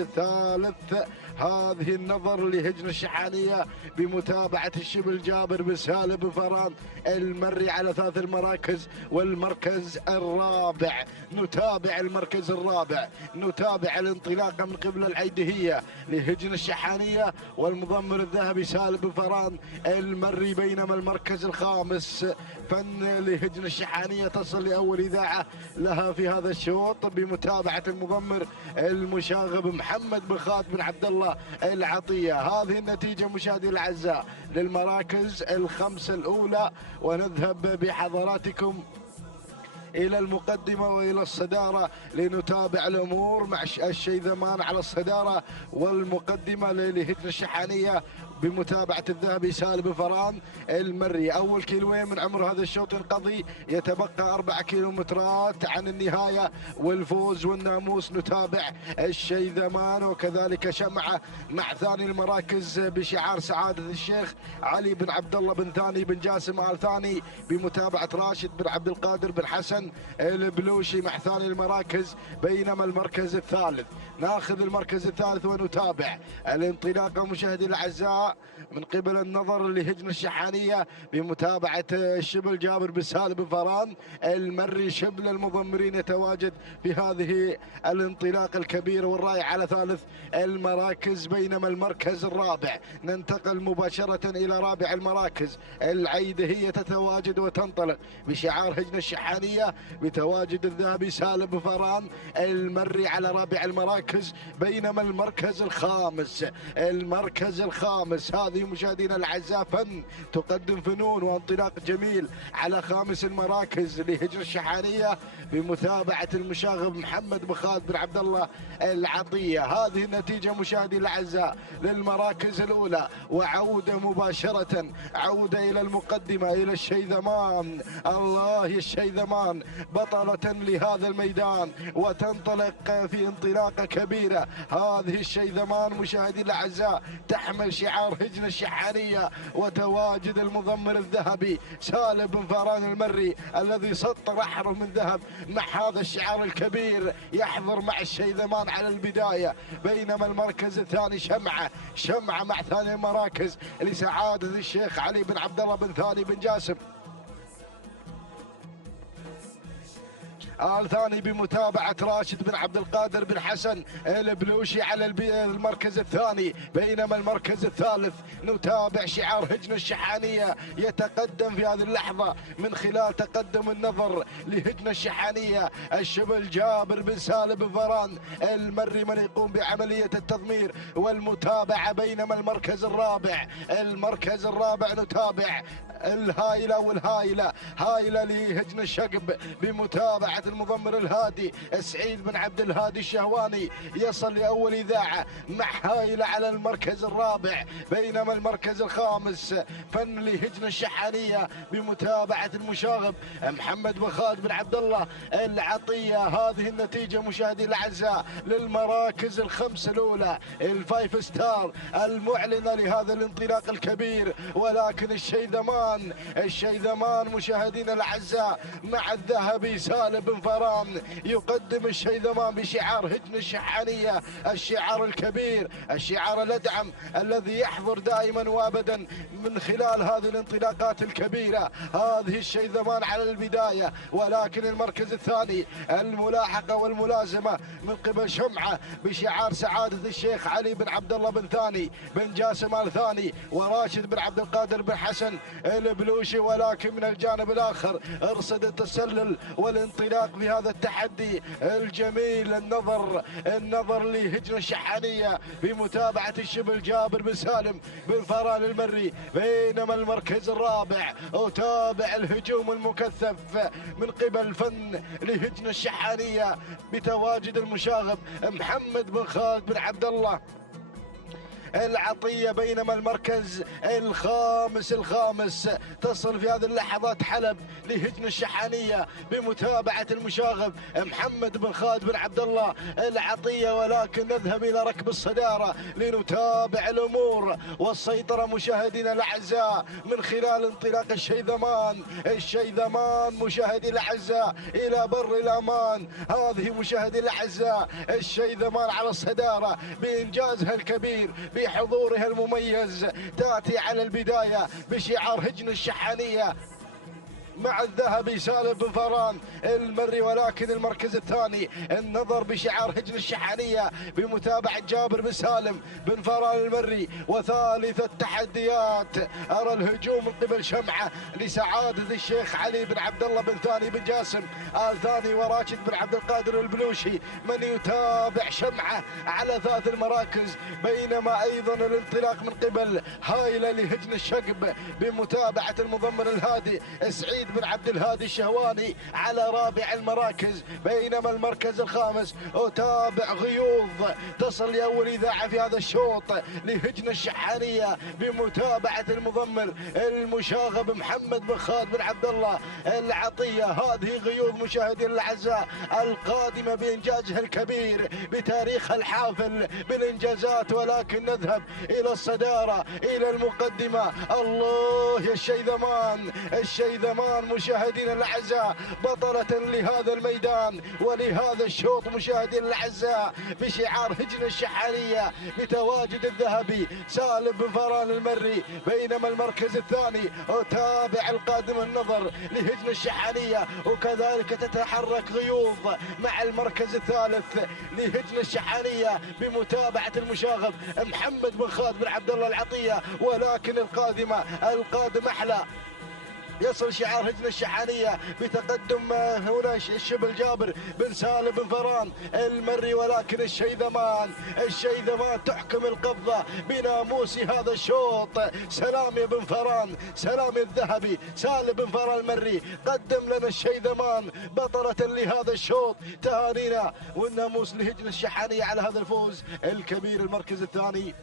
الثالث هذه النظر لهجن الشحانية بمتابعة الشبل جابر بن سالم بن فران المري على ثلاث المراكز، والمركز الرابع نتابع المركز الرابع نتابع الانطلاقة من قبل العيدهية لهجن الشحانية والمضمر الذهبي سالم بن فران المري، بينما المركز الخامس فن لهجن الشحانية تصل لأول إذاعة لها في هذا الشوط بمتابعة المضمر المشاغب محمد بن خالد بن عبد الله العطية. هذه النتيجة مشاهدي الأعزاء للمراكز الخمسة الأولى، ونذهب بحضراتكم إلى المقدمة وإلى الصدارة لنتابع الأمور مع الشيذمان على الصدارة والمقدمة لهجن الشحانية بمتابعة الذهبي سالم بن فران المري. أول كيلوين من عمر هذا الشوط ينقضي، يتبقى 4 كيلومترات عن النهاية والفوز والناموس. نتابع الشيذمان وكذلك شمعة مع ثاني المراكز بشعار سعادة الشيخ علي بن عبد الله بن ثاني بن جاسم آل ثاني، بمتابعة راشد بن عبد القادر بن حسن البلوشي مع ثاني المراكز. بينما المركز الثالث، ناخذ المركز الثالث ونتابع الانطلاقة مشاهدي الأعزاء من قبل النظر لهجن الشحانية بمتابعة الشبل جابر بن سالم بن فران المري. شبل المضمرين يتواجد في هذه الانطلاقة الكبيرة والرائعة على ثالث المراكز. بينما المركز الرابع ننتقل مباشرة إلى رابع المراكز. العيدة هي تتواجد وتنطلق بشعار هجن الشحانية بتواجد الذهبي سالم بن فران المري على رابع المراكز. بينما المركز الخامس هذه مشاهدينا الاعزاء فن تقدم فنون وانطلاق جميل على خامس المراكز لهجن الشحانية بمتابعة المشاغب محمد بن خالد بن عبد الله العطية. هذه النتيجة مشاهدي الاعزاء للمراكز الاولى، وعودة مباشرة عودة الى المقدمة الى الشيذمان. الله يا الشيذمان بطلة لهذا الميدان وتنطلق في انطلاقة كبيرة. هذه الشيذمان مشاهدي الاعزاء تحمل شعار هجن الشحانية وتواجد المضمر الذهبي سالم بن فران المري الذي سطر احرف من ذهب مع هذا الشعار الكبير يحضر مع الشيذمان على البداية. بينما المركز الثاني شمعة مع ثاني المراكز لسعادة الشيخ علي بن عبد الله بن ثاني بن جاسم آل ثاني بمتابعة راشد بن عبد القادر بن حسن البلوشي على المركز الثاني. بينما المركز الثالث نتابع شعار هجن الشحانية يتقدم في هذه اللحظة من خلال تقدم النظر لهجن الشحانية الشبل جابر بن سالم بن فران المري من يقوم بعملية التضمير والمتابعة. بينما المركز الرابع نتابع الهائلة لهجن الشقب بمتابعة المضمر الهادي سعيد بن عبد الهادي الشهواني يصل لأول إذاعة مع هائلة على المركز الرابع. بينما المركز الخامس فن لهجن الشحانية بمتابعة المشاغب محمد بن خالد بن عبد الله العطية. هذه النتيجة مشاهدي الأعزاء للمراكز الخمس الأولى الفايف ستار المعلنة لهذا الانطلاق الكبير. ولكن الشيذمان مشاهدينا الأعزاء مع الذهبي سالم بن فران يقدم الشيذمان بشعار هجن الشحانية الشعار الكبير، الشعار الأدعم الذي يحضر دائما وابدا من خلال هذه الانطلاقات الكبيرة. هذه الشيذمان على البداية، ولكن المركز الثاني الملاحقة والملازمة من قبل شمعة بشعار سعادة الشيخ علي بن عبد الله بن ثاني بن جاسم آل ثاني وراشد بن عبد القادر بن حسن البلوشي. ولكن من الجانب الآخر ارصد التسلل والانطلاق في هذا التحدي الجميل. النظر لهجن الشحانية بمتابعة الشبل جابر بن سالم بن فران المري. بينما المركز الرابع أتابع الهجوم المكثف من قبل فن لهجن الشحانية بتواجد المشاغب محمد بن خالد بن عبد الله العطية. بينما المركز الخامس تصل في هذه اللحظات حلب لهجن الشحانية بمتابعة المشاغب محمد بن خالد بن عبد الله العطية. ولكن نذهب إلى ركب الصدارة لنتابع الأمور والسيطرة مشاهدينا الأعزاء من خلال انطلاق الشيذمان مشاهدي الأعزاء إلى بر الأمان. هذه مشاهدي الأعزاء الشيذمان على الصدارة بإنجازها الكبير بحضورها المميز، تأتي على البداية بشعار هجن الشحانية مع الذهبي سالم بن فران المري. ولكن المركز الثاني النظر بشعار هجن الشحانية بمتابعة جابر بن سالم بن فران المري. وثالث التحديات أرى الهجوم من قبل شمعة لسعادة الشيخ علي بن عبد الله بن ثاني بن جاسم آل ثاني وراشد بن عبد القادر البلوشي من يتابع شمعة على ثلاث المراكز. بينما أيضا الانطلاق من قبل هائلة لهجن الشقب بمتابعة المضمر الهادي سعيد سعيد بن عبد الهادي الشهواني على رابع المراكز، بينما المركز الخامس أتابع غيوض تصل لأول إذاعة في هذا الشوط لهجنة الشحانية بمتابعة المضمر المشاغب محمد بن خالد بن عبد الله العطية. هذه غيوض مشاهدين الأعزاء القادمة بإنجازها الكبير بتاريخها الحافل بالإنجازات، ولكن نذهب إلى الصدارة إلى المقدمة. الله يا الشيذمان، الشيذمان مشاهدين الأعزاء بطلة لهذا الميدان ولهذا الشوط مشاهدين الأعزاء بشعار هجنة الشحانية بتواجد الذهبي سالم بن فران المري، بينما المركز الثاني أتابع القادم النظر لهجنة الشحانية، وكذلك تتحرك غيوض مع المركز الثالث لهجنة الشحانية بمتابعة المشاغب محمد بن خالد بن عبد الله العطية. ولكن القادم أحلى، يصل شعار هجنة الشحانية بتقدم هنا الشبل جابر بن سالم بن فران المري، ولكن الشيذمان تحكم القبضة بناموس هذا الشوط. سلامي بن فران، سلامي الذهبي سالم بن فران المري قدم لنا الشيذمان بطلة لهذا الشوط. تهانينا والناموس لهجنة الشحانية على هذا الفوز الكبير. المركز الثاني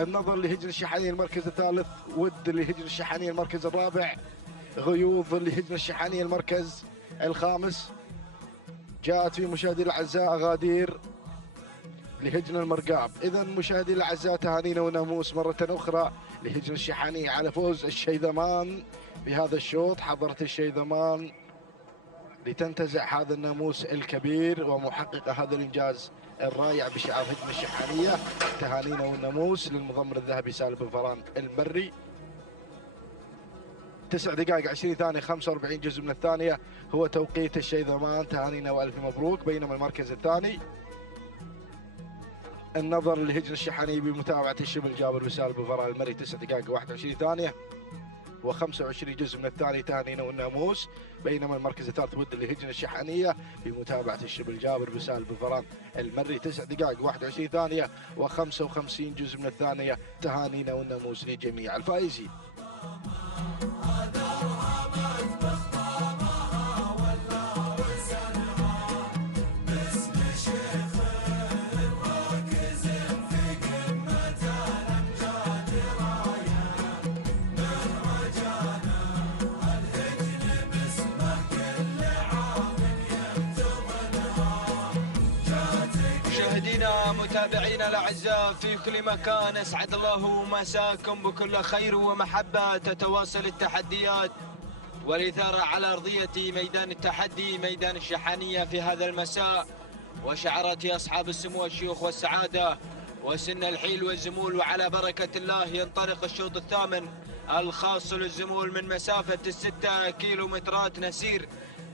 النظر لهجن الشحانية المركز الثالث، ود لهجن الشحانية المركز الرابع، غيوض لهجن الشحانية المركز الخامس. جاءت في مشاهدي الأعزاء أغادير لهجن المرقاب. إذا مشاهدي الأعزاء تهانينا وناموس مرة أخرى لهجن الشحانية على فوز الشيذمان بهذا الشوط. حضرت الشيذمان لتنتزع هذا الناموس الكبير ومحققة هذا الإنجاز الرائع بشعار هجنة الشحانية. تهانينا والناموس للمضمر الذهبي سالم بن فران المري. 9 دقائق 20 ثانية 45 جزء من الثانية هو توقيت الشيذمان. تهانينا والف مبروك. بينما المركز الثاني النظر لهجنة الشحانية بمتابعة الشبل جابر بن سالم بن فران المري. 9 دقائق 21 ثانية و25 جزء من الثانية. تهانينا والناموس. بينما المركز الثالث ود لهجنة الشحانية بمتابعة الشبل جابر بن سالم بن فران المري. 9 دقائق 21 ثانية و55 جزء من الثانية. تهانينا والناموس لجميع الفائزين. متابعينا الاعزاء في كل مكان، اسعد الله مساكم بكل خير ومحبه. تتواصل التحديات والاثاره على ارضيه ميدان التحدي ميدان الشحانيه في هذا المساء، وشعارات اصحاب السمو والشيوخ والسعاده وسن الحيل والزمول. وعلى بركه الله ينطلق الشوط الثامن الخاص للزمول من مسافه 6 كيلومترات نسير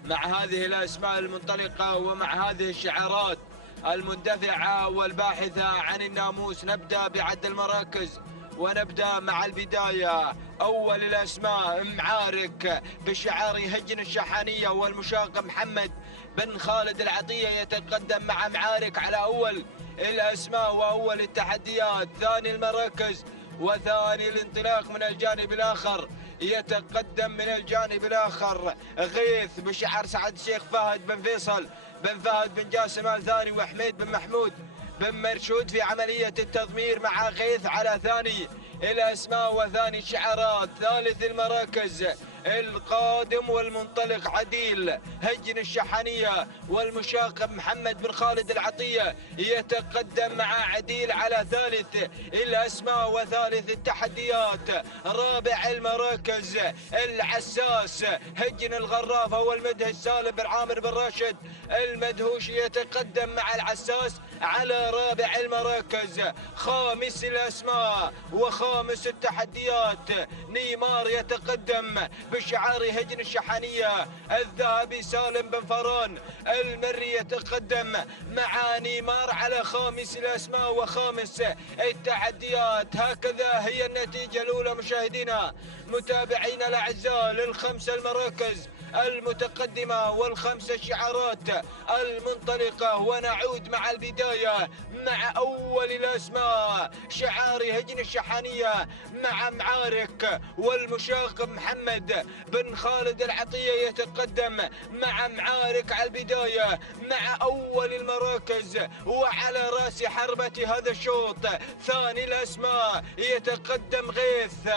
مع هذه الاسماء المنطلقه ومع هذه الشعارات المندفعة والباحثة عن الناموس. نبدأ بعد المراكز ونبدأ مع البداية. أول الأسماء معارك بشعار هجن الشحانية والمشاق محمد بن خالد العطية يتقدم مع معارك على أول الأسماء وأول التحديات. ثاني المراكز وثاني الانطلاق من الجانب الآخر يتقدم من الجانب الآخر غيث بشعار سعد الشيخ فهد بن فيصل بن فهد بن جاسم الثاني وحميد بن محمود بن مرشود في عملية التضمير مع غيث على ثاني الأسماء وثاني الشعارات. ثالث المراكز القادم والمنطلق عديل هجن الشحانية والمشاق محمد بن خالد العطية يتقدم مع عديل على ثالث الأسماء وثالث التحديات. رابع المراكز العساس هجن الغرافة والمدهش سالم بن عامر بن راشد المدهوش يتقدم مع العساس على رابع المراكز. خامس الأسماء وخامس التحديات نيمار يتقدم بشعار هجن الشحانية الذهبي سالم بن فران المري يتقدم مع نيمار على خامس الأسماء وخامس التحديات. هكذا هي النتيجة الأولى مشاهدينا متابعينا الأعزاء للخمس المراكز المتقدمة والخمس شعارات المنطلقة. ونعود مع البداية مع أول الأسماء، شعار هجن الشحانية مع معارك، والمشاق محمد بن خالد العطية يتقدم مع معارك على البداية مع أول المراكز. وعلى رأس حربة هذا الشوط ثاني الأسماء يتقدم غيث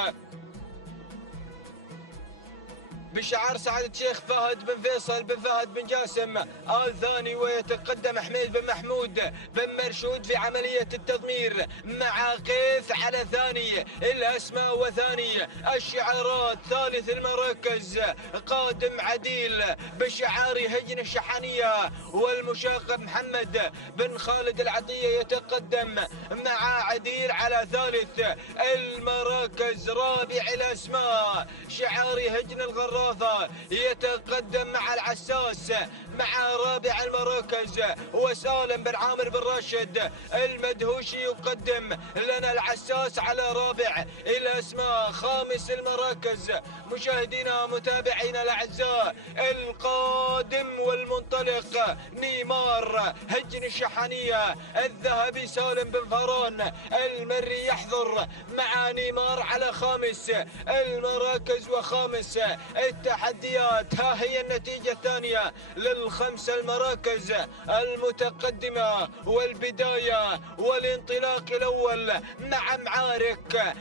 بشعار سعادة الشيخ فهد بن فيصل بن فهد بن جاسم آل ثاني، ويتقدم حميد بن محمود بن مرشود في عملية التضمير مع قيث على ثاني الأسماء وثاني الشعارات. ثالث المراكز قادم عديل بشعار هجن الشحانية، والمشاق محمد بن خالد العطية يتقدم مع عديل على ثالث المراكز. رابع الأسماء شعار هجن الغرافة يتقدم مع العساس مع رابع المراكز، وسالم بن عامر بن راشد المدهوشي يقدم لنا العساس على رابع الأسماء. خامس المراكز مشاهدينا متابعينا الأعزاء القادم والمنطلق نيمار هجن الشحانية الذهبي سالم بن فاران المري يحضر مع نيمار على خامس المراكز وخامس التحديات. ها هي النتيجة الثانية للخمس المراكز المتقدمة والبداية والانطلاق الأول مع معارك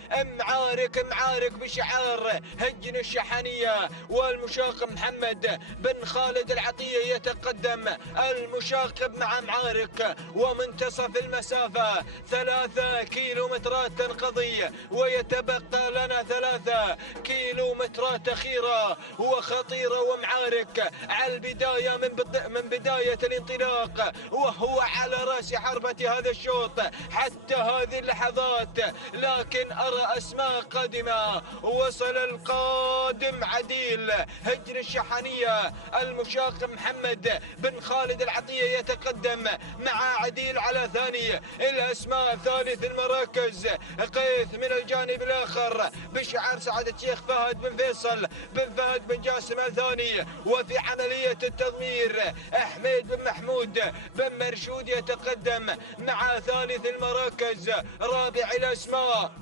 بشعار هجن الشحانية، والمشاق محمد بن خالد العطية يتقدم المشاقب مع معارك. ومنتصف المسافة 3 كيلومترات تنقضي، ويتبقى لنا 3 كيلومترات أخيرة وخطيرة، ومعارك على البداية من بداية الانطلاق وهو على رأس حربة هذا الشوط حتى هذه اللحظات. لكن أرى أسماء قادمة. وصل القادم عديل هجن الشحانية، المشاق محمد بن خالد العطية يتقدم مع عديل على ثاني الأسماء. ثالث المراكز قيث من الجانب الآخر بشعار سعادة الشيخ فهد بن فيصل بن فهد بن جاسم الثاني. وفي عملية التضمير حميد بن محمود بن مرشود يتقدم مع ثالث المراكز. رابع الأسماء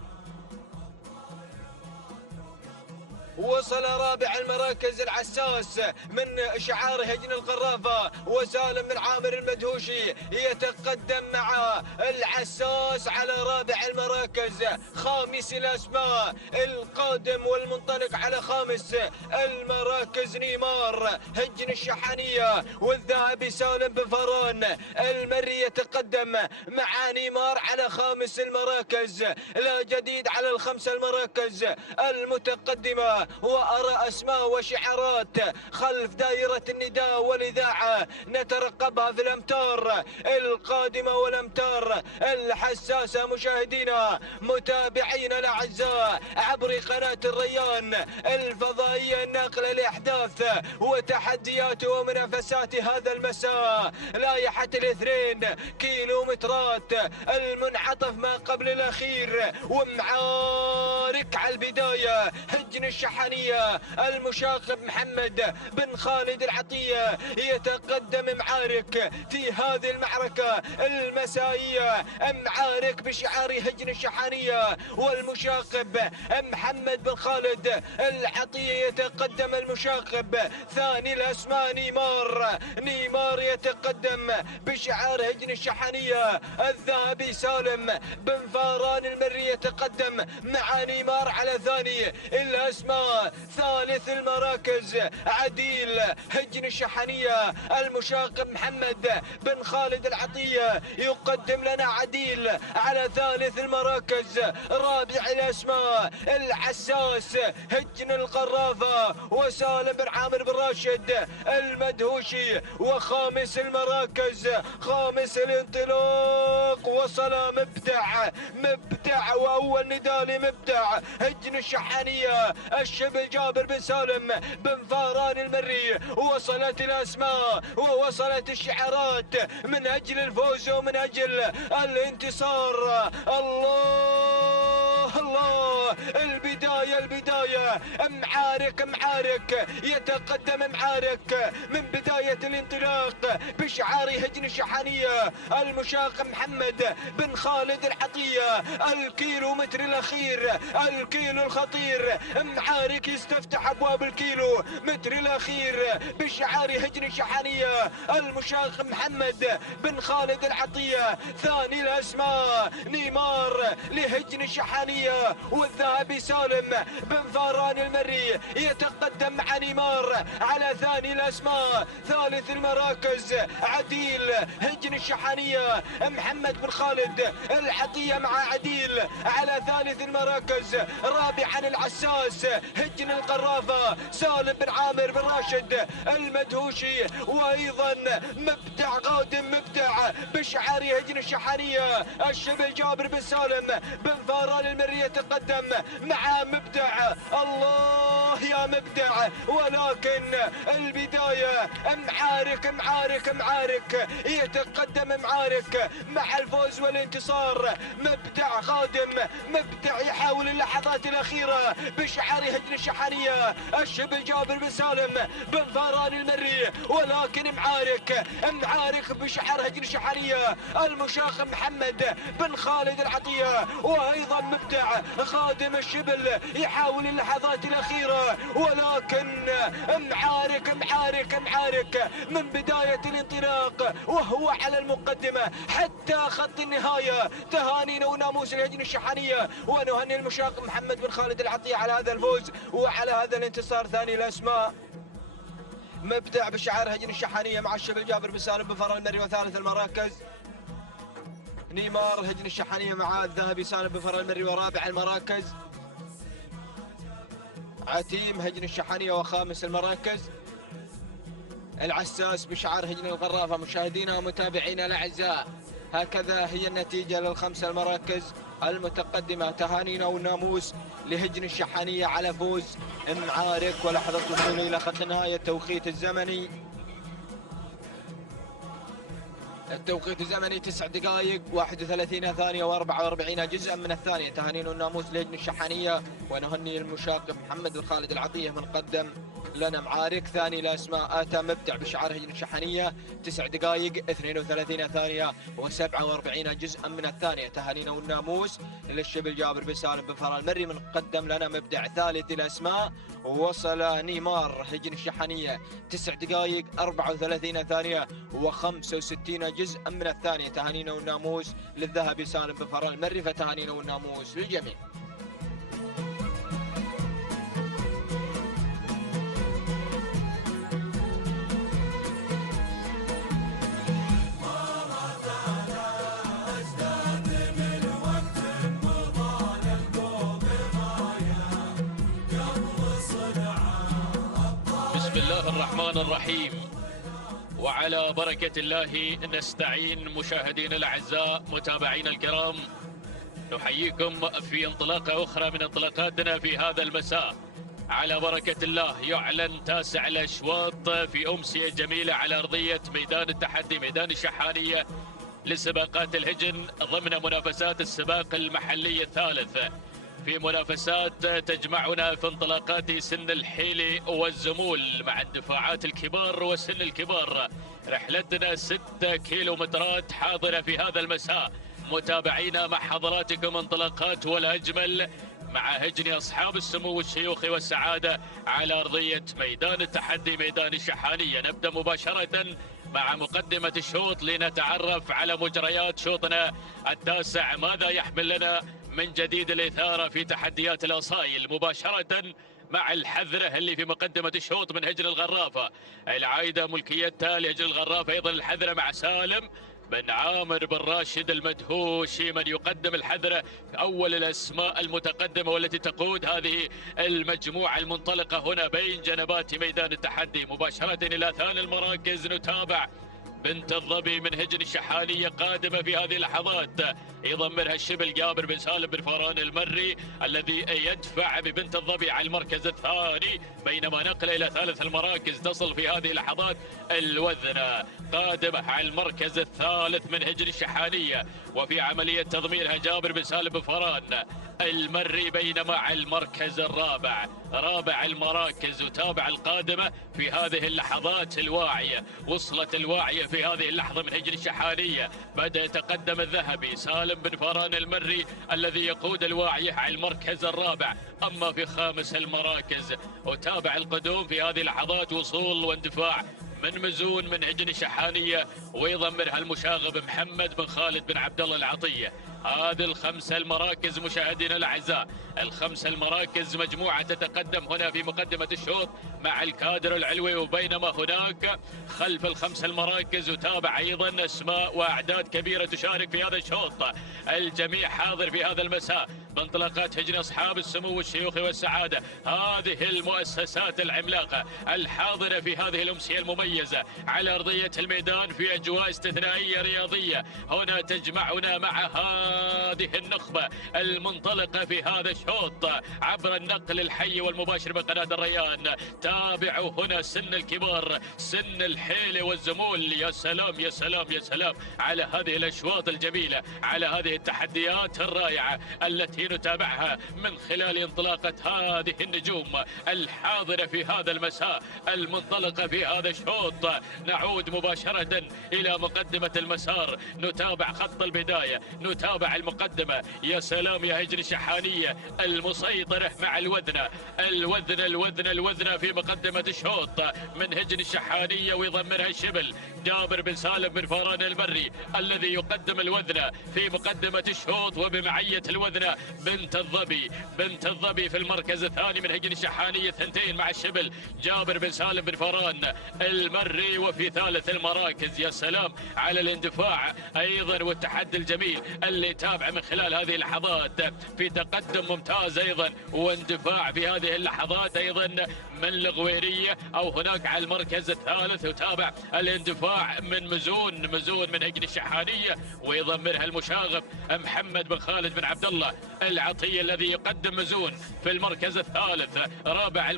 وصل رابع المراكز العساس من شعار هجن القرافة، وسالم بن عامر المدهوشي يتقدم مع العساس على رابع المراكز. خامس الأسماء القادم والمنطلق على خامس المراكز نيمار هجن الشحانية، والذهبي سالم بن فاران المري يتقدم مع نيمار على خامس المراكز. لا جديد على الخمس المراكز المتقدمة، وأرى أسماء وشعارات خلف دائرة النداء والإذاعة نترقبها في الأمتار القادمة والأمتار الحساسة. مشاهدينا متابعينا الأعزاء عبر قناة الريان الفضائية الناقلة لأحداث وتحديات ومنافسات هذا المساء، لائحة 2 كيلومترات المنعطف ما قبل الأخير، ومعارك على البداية هجن الشحانية. المشاق محمد بن خالد العطية يتقدم معارك في هذه المعركة المسائية. معارك بشعار هجن الشحانية، والمشاقب محمد بن خالد العطية يتقدم المشاقب. ثاني الأسماء نيمار يتقدم بشعار هجن الشحانية. الذهبي سالم بن فاران المري يتقدم مع نيمار على ثاني الأسماء. ثالث المراكز عديل هجن الشحانية، المشاق محمد بن خالد العطية يقدم لنا عديل على ثالث المراكز. رابع الأسماء العساس هجن القرافة، وسالم بن عامر بن راشد المدهوشي. وخامس المراكز خامس الانطلاق وصل مبدع وأول نداء لمبدع هجن الشحانية الشبل جابر بن سالم بن فاران المري. وصلت الأسماء ووصلت الشعارات من أجل الفوز ومن أجل الانتصار. الله البداية معارك يتقدم معارك من بداية الانطلاق بشعار هجن الشحانية. المشاق محمد بن خالد العطية، الكيلومتر الأخير، الكيلو الخطير. معارك يستفتح أبواب الكيلو متر الأخير بشعار هجن الشحانية. المشاق محمد بن خالد العطية ثاني الأسماء، نيمار لهجن الشحانية. والذهبي سالم بن فاران المري يتقدم مع نيمار على ثاني الأسماء. ثالث المراكز عديل هجن الشحانية، محمد بن خالد العطية مع عديل على ثالث المراكز. رابعا العساس هجن القرافة، سالم بن عامر بن راشد المدهوشي. وأيضا مبدع قادم مبدع بشعار هجن الشحانية، الشبل جابر بن سالم بن فاران المري يتقدم مع مبدع. الله يا مبدع. ولكن البداية معارك يتقدم معارك مع الفوز والانتصار. مبدع قادم مبدع يحاول اللحظات الأخيرة بشعار هجن الشحانية، الشبل جابر بن سالم بن فاران المري. ولكن معارك بشعار هجن الشحانية، المشاق محمد بن خالد العطية. وأيضا مبدع خادم الشبل يحاول اللحظات الأخيرة. ولكن معارك من بداية الانطلاق وهو على المقدمة حتى خط النهاية. تهانينا وناموس الهجن الشحانية، ونهني المشاق محمد بن خالد العطية على هذا الفوز وعلى هذا الانتصار. ثاني الأسماء مبدع بشعار هجن الشحانية مع الشبل جابر بن سالم بن فاران المري. وثالث المراكز نيمار هجن الشحانية مع الذهبي سالم بن فاران المري. ورابع المراكز عتيم هجن الشحانية. وخامس المراكز العساس بشعار هجن الغرافة. مشاهدينا ومتابعينا الأعزاء، هكذا هي النتيجة للخمسة المراكز المتقدمة. تهانينا والناموس لهجن الشحانية على فوز معارك. ولحظة الوصول إلى خط النهاية. التوقيت الزمني 9 دقائق 31 ثانية و44 جزءا من الثانية. تهانينا والناموس لهجن الشحانية، ونهني المشاق محمد بن خالد العطية من قدم لنا معارك. ثاني الأسماء آتى مبدع بشعار هجن الشحانية 9 دقائق 32 ثانية و47 جزءا من الثانية. تهانينا والناموس للشبل جابر بن سالم بن فاران المري من قدم لنا مبدع. ثالث الأسماء وصل نيمار هجن الشحانية 9 دقائق 34 ثانية و65 جزءا من الثانية. تهانينا والناموس للذهبي سالم بن فاران المري. فتهانينا والناموس للجميع. بسم الله الرحمن الرحيم، وعلى بركة الله نستعين. مشاهدينا الأعزاء متابعينا الكرام، نحييكم في انطلاقة أخرى من انطلاقاتنا في هذا المساء. على بركة الله يعلن تاسع الأشواط في أمسية جميلة على أرضية ميدان التحدي، ميدان الشحانية، لسباقات الهجن ضمن منافسات السباق المحلي الثالث، في منافسات تجمعنا في انطلاقات سن الحيل والزمول مع الدفاعات الكبار وسن الكبار. رحلتنا 6 كيلومترات حاضرة في هذا المساء. متابعينا مع حضراتكم انطلاقات والأجمل مع هجن أصحاب السمو والشيوخ والسعادة على أرضية ميدان التحدي، ميدان الشحانية. نبدأ مباشرة مع مقدمة الشوط لنتعرف على مجريات شوطنا التاسع. ماذا يحمل لنا من جديد الإثارة في تحديات الأصايل؟ مباشرة مع الحذرة اللي في مقدمة الشوط من هجن الغرافة، العايدة ملكيتها لهجن الغرافة. أيضا الحذرة مع سالم بن عامر بن راشد المدهوشي من يقدم الحذرة، أول الأسماء المتقدمة والتي تقود هذه المجموعة المنطلقة هنا بين جنبات ميدان التحدي. مباشرة إلى ثاني المراكز نتابع بنت الظبي من هجن الشحانية قادمة في هذه اللحظات، يضمنها الشبل جابر بن سالم بن فاران المري الذي يدفع ببنت الظبي على المركز الثاني، بينما نقل إلى ثالث المراكز تصل في هذه اللحظات الوذنة قادمة على المركز الثالث من هجن الشحانية. وفي عملية تضميرها جابر بن سالم بن فران المري، بينما على المركز الرابع. رابع المراكز وتابع القادمة في هذه اللحظات الواعية. وصلت الواعية في هذه اللحظة من هجن الشحانية. بدأ يتقدم الذهبي سالم بن فران المري الذي يقود الواعية على المركز الرابع. أما في خامس المراكز وتابع القدوم في هذه اللحظات وصول واندفاع من مزون من هجن الشحانية ويضمرها المشاغب محمد بن خالد بن عبد الله العطية. هذه الخمسة المراكز مشاهدينا الأعزاء، الخمسة المراكز مجموعة تتقدم هنا في مقدمة الشوط مع الكادر العلوي، وبينما هناك خلف الخمسة المراكز وتابع أيضا أسماء وأعداد كبيرة تشارك في هذا الشوط. الجميع حاضر في هذا المساء بانطلاقات هجن أصحاب السمو والشيوخ والسعادة. هذه المؤسسات العملاقة الحاضرة في هذه الأمسية المميزة على أرضية الميدان في أجواء استثنائية رياضية. هنا تجمعنا مع هذه النخبة المنطلقة في هذا الشوط عبر النقل الحي والمباشر بقناة الريان. تابعوا هنا سن الكبار، سن الحيل والزمول. يا سلام يا سلام يا سلام على هذه الأشواط الجميلة، على هذه التحديات الرائعة التي نتابعها من خلال انطلاقة هذه النجوم الحاضرة في هذا المساء المنطلقة في هذا الشوط. نعود مباشرة إلى مقدمة المسار، نتابع خط البداية، نتابع المقدمة. يا سلام يا هجن الشحانية المسيطرة مع الوذنة الوذنة في مقدمة الشوط من هجن الشحانية ويضمرها الشبل جابر بن سالم بن فران المري الذي يقدم الوذنة في مقدمة الشوط، وبمعية الوذنة بنت الظبي في المركز الثاني من هجن الشحانية، ثنتين مع الشبل جابر بن سالم بن فران المري. وفي ثالث المراكز يا سلام على الاندفاع أيضا والتحدي الجميل اللي تابع من خلال هذه اللحظات في تقدم ممتاز أيضا واندفاع في هذه اللحظات أيضا من الغويرية أو هناك على المركز الثالث. وتابع الاندفاع من مزون من هجن الشحانية ويضمرها المشاغب محمد بن خالد بن عبد الله العطية الذي يقدم مزون في المركز الثالث. رابع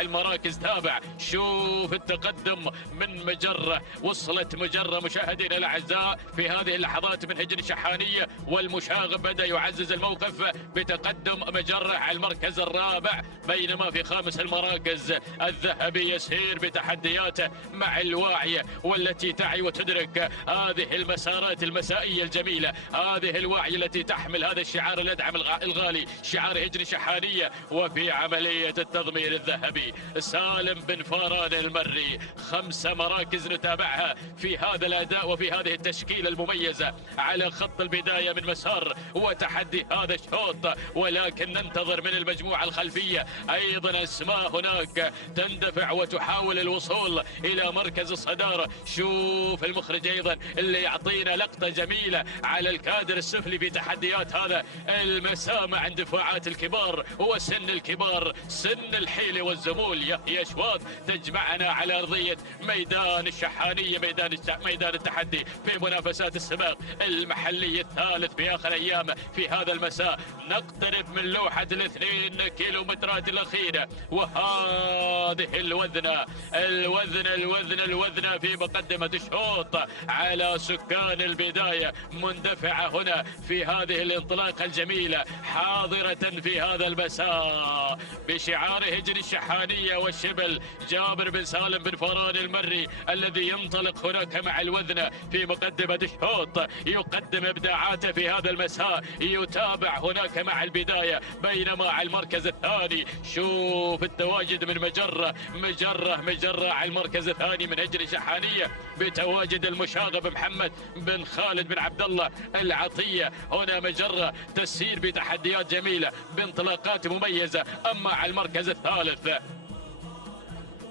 المراكز تابع. شوف التقدم من مجرة، وصلت مجرة مشاهدينا الأعزاء في هذه اللحظات من هجن الشحانية، والمشاغب بدأ يعزز الموقف بتقدم مجرة على المركز الرابع، بينما في خامس المراكز الذهبي يسير بتحدياته مع الواعية والتي تعي وتدرك هذه المسارات المسائية الجميلة، هذه الواعية التي تحمل هذا الشعار الأدعم الغالي، شعار هجن الشحانية. وفي عملية التضمير الذهبي سالم بن فران المري. 5 مراكز نتابعها في هذا الأداء وفي هذه التشكيلة المميزة على خط البداية من مسار وتحدي هذا الشوط، ولكن ننتظر من المجموعة الخلفية أيضا أسماء هناك تندفع وتحاول الوصول إلى مركز الصدارة. شوف المخرج أيضا اللي يعطينا لقطة جميلة على الكادر السفلي في تحديات هذا المساء مع اندفاعات الكبار وسن الكبار، سن الحيل والزمول. يا أشواط تجمعنا على أرضية ميدان الشحانية، ميدان التحدي في منافسات السباق المحلي الثالث في آخر أيام في هذا المساء. نقترب من لوحة 2 كيلومترات الأخيرة، وهذه الوذنة في مقدمة الشوط على سكان البداية، مندفعة هنا في هذه الانطلاقة الجميلة، حاضرة في هذا المساء بشعار هجن الشحانية والشبل جابر بن سالم بن فران المري الذي ينطلق هناك مع الوذنة في مقدمة الشوط، يقدم إبداعاته في هذا المساء، يتابع هناك مع البداية، بينما على المركز الثاني شوف التواجد من مجرة على المركز الثاني من هجن الشحانية بتواجد المشاغب محمد بن خالد بن عبد الله العطية. هنا مجرة تسير بتحديات جميلة بانطلاقات مميزة. أما على المركز الثالث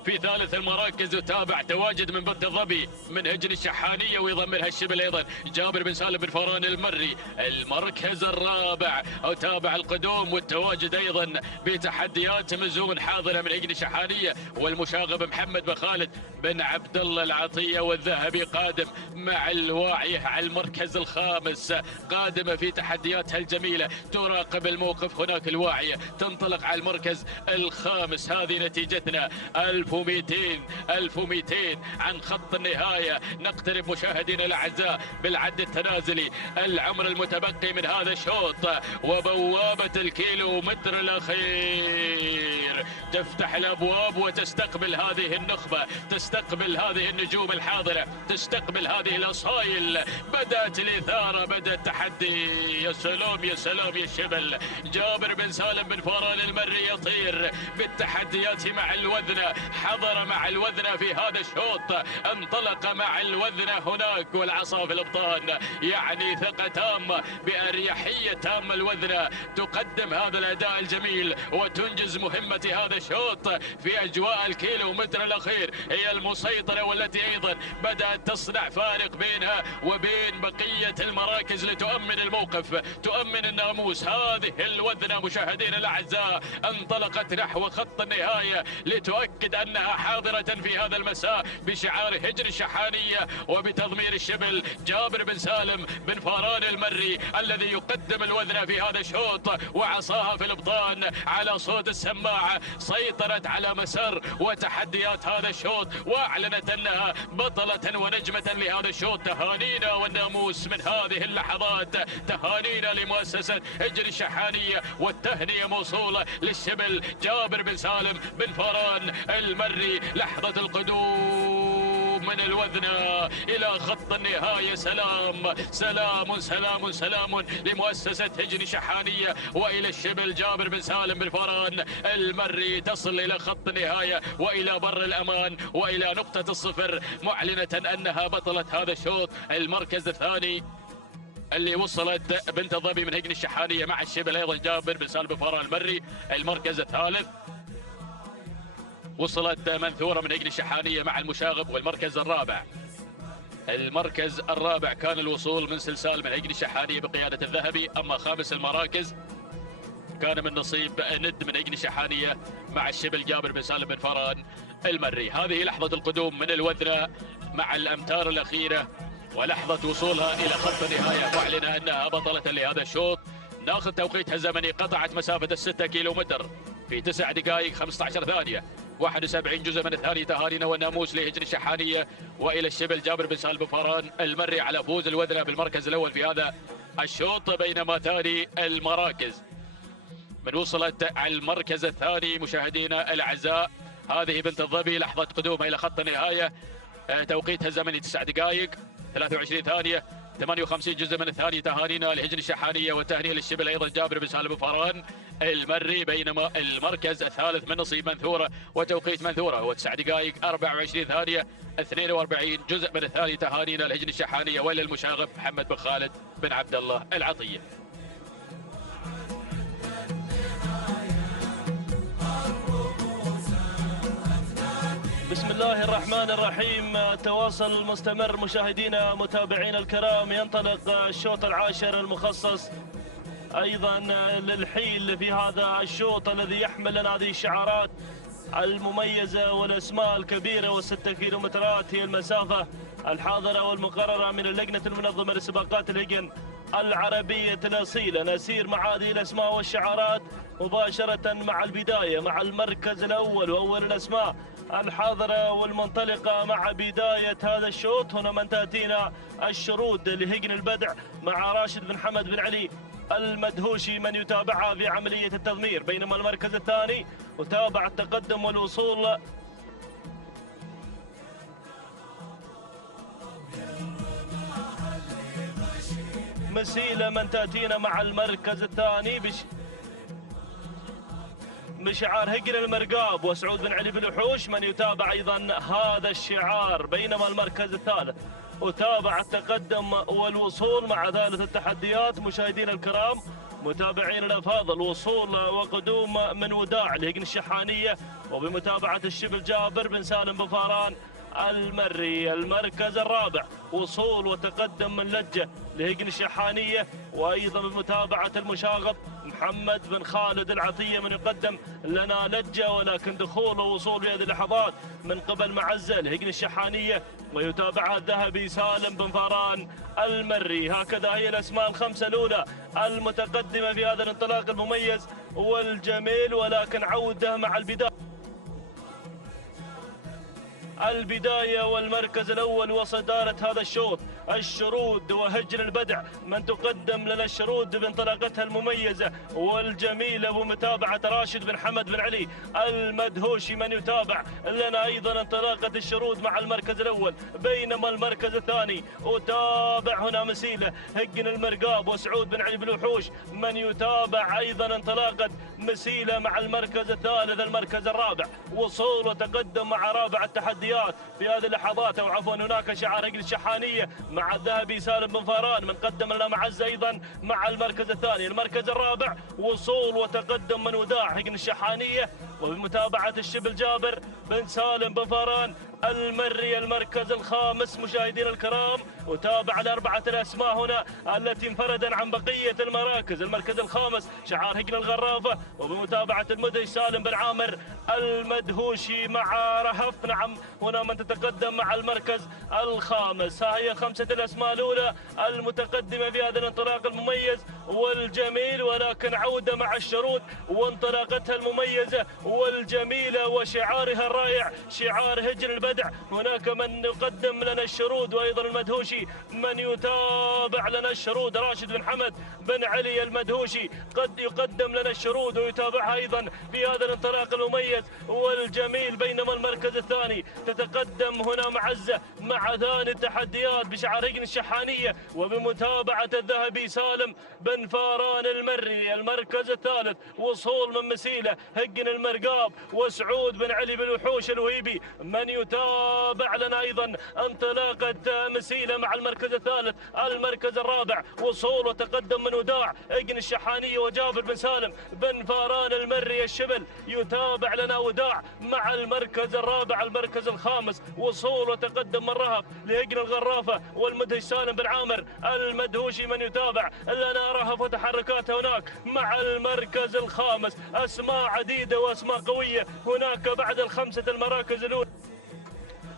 في ثالث المراكز وتابع تواجد من بنت الظبي من هجن الشحانية ويضمرها الشبل أيضا جابر بن سالم بن فران المري. المركز الرابع وتابع القدوم والتواجد أيضا بتحديات مزون حاضرة من هجن الشحانية والمشاغب محمد بن خالد بن عبد الله العطية. والذهبي قادم مع الواعية على المركز الخامس، قادمة في تحدياتها الجميلة، تراقب الموقف هناك الواعية، تنطلق على المركز الخامس. هذه نتيجتنا 1000 1200 عن خط النهاية. نقترب مشاهدينا الأعزاء بالعد التنازلي، العمر المتبقي من هذا الشوط وبوابة الكيلومتر الأخير تفتح الأبواب وتستقبل هذه النخبة، تستقبل هذه النجوم الحاضرة، تستقبل هذه الأصايل. بدأت الإثارة، بدأ التحدي. يا سلام يا سلام يا الشبل. جابر بن سالم بن فاران المري يطير بالتحديات مع الوذنة، حضر مع الوذنة في هذا الشوط، انطلق مع الوذنة هناك والعصا في الابطان. يعني ثقة تامة، بأريحية تامة الوذنة تقدم هذا الأداء الجميل وتنجز مهمة هذا الشوط في أجواء الكيلومتر الأخير. هي المسيطرة والتي أيضا بدأت تصنع فارق بينها وبين بقية المراكز لتؤمن الموقف، تؤمن الناموس. هذه الوذنة مشاهدينا الأعزاء انطلقت نحو خط النهاية لتؤكد أنها حاضرة في هذا المساء بشعار هجن الشحانية وبتضمير الشبل. جابر بن سالم بن فاران المري الذي يقدم الوذنة في هذا الشوط وعصاها في الابطان على صوت السماعة، سيطرت على مسار وتحديات هذا الشوط واعلنت انها بطلة ونجمة لهذا الشوط. تهانينا والناموس من هذه اللحظات، تهانينا لمؤسسة هجن الشحانية والتهنئة موصولة للشبل جابر بن سالم بن فاران المري. لحظة القدوم من الوذنة إلى خط النهاية. سلام سلام سلام سلام لمؤسسة هجن شحانية وإلى الشبل جابر بن سالم بن فاران المري. تصل إلى خط النهاية وإلى بر الأمان وإلى نقطة الصفر، معلنة أنها بطلة هذا الشوط. المركز الثاني اللي وصلت بنت الظبي من هجن الشحانية مع الشبل أيضا جابر بن سالم بن فاران المري. المركز الثالث وصلت منثورة من هجن الشحانية مع المشاغب. والمركز الرابع، المركز الرابع كان الوصول من سلسال من هجن الشحانية بقيادة الذهبي. أما خامس المراكز كان من نصيب ند من هجن الشحانية مع الشبل جابر بن سالم بن فاران المري. هذه لحظة القدوم من الوذنة مع الأمتار الأخيرة ولحظة وصولها إلى خط النهاية، معلنة أنها بطلة لهذا الشوط. ناخذ توقيتها الزمني، قطعت مسافة 6 كيلومتر في 9 دقائق 15 ثانية 71 جزء من الثانية. تهانينا والناموس لهجن الشحانية وإلى الشبل جابر بن سالم بن فاران المري على فوز الوذنة بالمركز الأول في هذا الشوط. بينما ثاني المراكز من وصلت على المركز الثاني مشاهدينا الأعزاء هذه بنت الظبي، لحظة قدومها إلى خط النهاية، توقيتها الزمني 9 دقائق 23 ثانية 58 جزء من الثانية. تهانينا لهجن الشحانية والتهنئة للشبل أيضا جابر بن سالم بن فاران المري. بينما المركز الثالث من نصيب منثورة وتوقيت منثورة هو 9 دقائق 24 ثانية 42 جزء من الثانية. تهانينا لهجن الشحانية وإلى المشاغب محمد بن خالد بن عبد الله العطية. بسم الله الرحمن الرحيم. تواصل مستمر مشاهدينا متابعينا الكرام. ينطلق الشوط العاشر المخصص ايضا للحيل في هذا الشوط الذي يحمل لنا هذه الشعارات المميزة والاسماء الكبيرة. و6 كيلومترات هي المسافة الحاضرة والمقررة من اللجنة المنظمة لسباقات الهجن العربية الأصيلة. نسير مع هذه الاسماء والشعارات مباشرة مع البداية مع المركز الأول وأول الاسماء الحاضرة والمنطلقة مع بداية هذا الشوط. هنا من تأتينا الشرود لهجن البدع مع راشد بن حمد بن علي المدهوشي من يتابعها في عملية التضمير. بينما المركز الثاني وتابع التقدم والوصول مسيلة من تأتينا مع المركز الثاني بشعار هجن المرقاب وسعود بن علي بن الوحوش من يتابع أيضا هذا الشعار. بينما المركز الثالث وتابع التقدم والوصول مع ثالث التحديات مشاهدينا الكرام متابعين الأفاضل وصول وقدوم من وداع لهجن الشحانية وبمتابعة الشبل جابر بن سالم بن فاران المري. المركز الرابع وصول وتقدم من لجة لهجن الشحانية وأيضا بمتابعة المشاغب محمد بن خالد العطية من يقدم لنا لجة، ولكن دخول ووصول في هذه اللحظات من قبل معزة لهجن الشحانية ويتابعها الذهبي سالم بن فاران المري. هكذا هي الأسماء الخمسة الأولى المتقدمة في هذا الانطلاق المميز والجميل. ولكن عودة مع البداية البداية والمركز الأول وصدارة هذا الشوط. الشرود وهجن البدع من تقدم لنا الشرود بانطلاقتها المميزة والجميلة ومتابعة راشد بن حمد بن علي المدهوشي من يتابع لنا أيضا انطلاقة الشرود مع المركز الأول. بينما المركز الثاني أتابع هنا مسيلة هجن المرقاب وسعود بن علي بالوحوش من يتابع أيضا انطلاقة مسيلة مع المركز الثالث. المركز الرابع وصول وتقدم مع رابع التحديات في هذه اللحظات، أو عفوا هناك شعار هجن الشحانية مع الذهبي سالم بن فاران من قدم لنا معزة أيضا مع المركز الثاني. المركز الرابع وصول وتقدم من وداع هجن الشحانية وبمتابعة الشبل جابر بن سالم بن فاران المري. المركز الخامس مشاهدينا الكرام وتابع الأربعة الأسماء هنا التي انفردا عن بقية المراكز. المركز الخامس شعار هجن الغرافة وبمتابعة المدهش سالم بن عامر المدهوشي مع رهف. نعم هنا من تتقدم مع المركز الخامس. ها هي خمسة الأسماء الأولى المتقدمة في هذا الانطلاق المميز والجميل، ولكن عودة مع الشرود وانطلاقتها المميزة والجميلة وشعارها الرائع شعار هجن البدع. هناك من يقدم لنا الشرود وأيضا المدهوشي من يتابع لنا الشرود. راشد بن حمد بن علي المدهوشي قد يقدم لنا الشرود ويتابعها أيضا في هذا الانطلاق المميز والجميل. بينما المركز الثاني تتقدم هنا معزة مع ثاني التحديات بشعار هجن الشحانية وبمتابعة الذهبي سالم بن فاران المري. المركز الثالث وصول من مسيلة هجن المرقاب وسعود بن علي بالوحوش الوهيبي من يتابع لنا أيضا انطلاقة مسيلة مع المركز الثالث. المركز الرابع وصول وتقدم من وداع هجن الشحانية وجابر بن سالم بن فاران المري الشبل يتابع لنا وداع مع المركز الرابع. المركز الخامس وصول وتقدم من رهب لهجن الغرافة والمدهش سالم بن عامر المدهوشي من يتابع لنا رهف وتحركات هناك مع المركز الخامس. أسماء عديدة وأسماء قوية هناك بعد الخمسة المراكز الأولى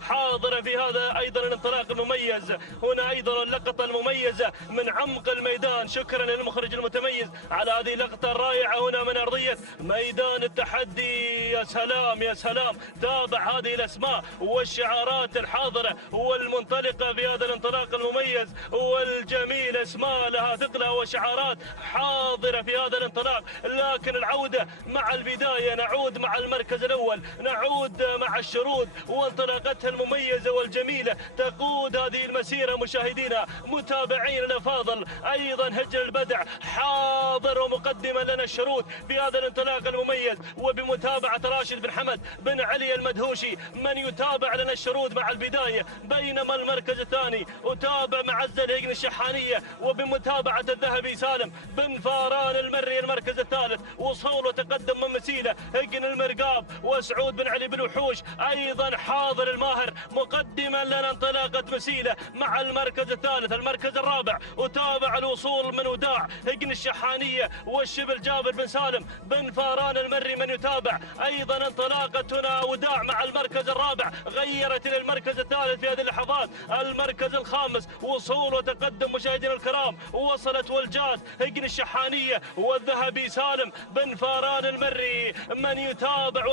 حاضرة في هذا أيضا الانطلاق المميز. هنا أيضا اللقطة المميزة من عمق الميدان. شكرا للمخرج المتميز على هذه اللقطة الرائعة هنا من أرضية ميدان التحدي. يا سلام يا سلام، تابع هذه الأسماء والشعارات الحاضرة والمنطلقة في هذا الانطلاق المميز والجميل. أسماء لها ثقلها وشعارات حاضرة في هذا الانطلاق. لكن العودة مع البداية نعود مع المركز الأول، نعود مع الشرود وانطلاقتها المميزة والجميلة تقود هذه المسيرة. مشاهدينا متابعين الأفاضل أيضا هجن البدع حاضر ومقدما لنا الشرود في هذا الانطلاق المميز وبمتابعة راشد بن حمد بن علي المدهوشي من يتابع لنا الشرود مع البداية. بينما المركز الثاني أتابع معزة هجن الشحانية وبمتابعة الذهبي سالم بن فاران المري. المركز الثالث وصول وتقدم من مسيلة هجن المرقاب وسعود بن علي بالوحوش أيضا حاضر الماهر مقدما لنا انطلاقة مسيلة مع المركز الثالث. المركز الرابع أتابع الوصول من وداع هجن الشحانية والشبل جابر بن سالم بن فاران المري من يتابع أيضا انطلاقة هنا وداع مع المركز الرابع غيرت للمركز الثالث في هذه اللحظات. المركز الخامس وصول وتقدم مشاهدينا الكرام وصلت والجات هجن الشحانية والذهبي سالم بن فاران المري من يتابع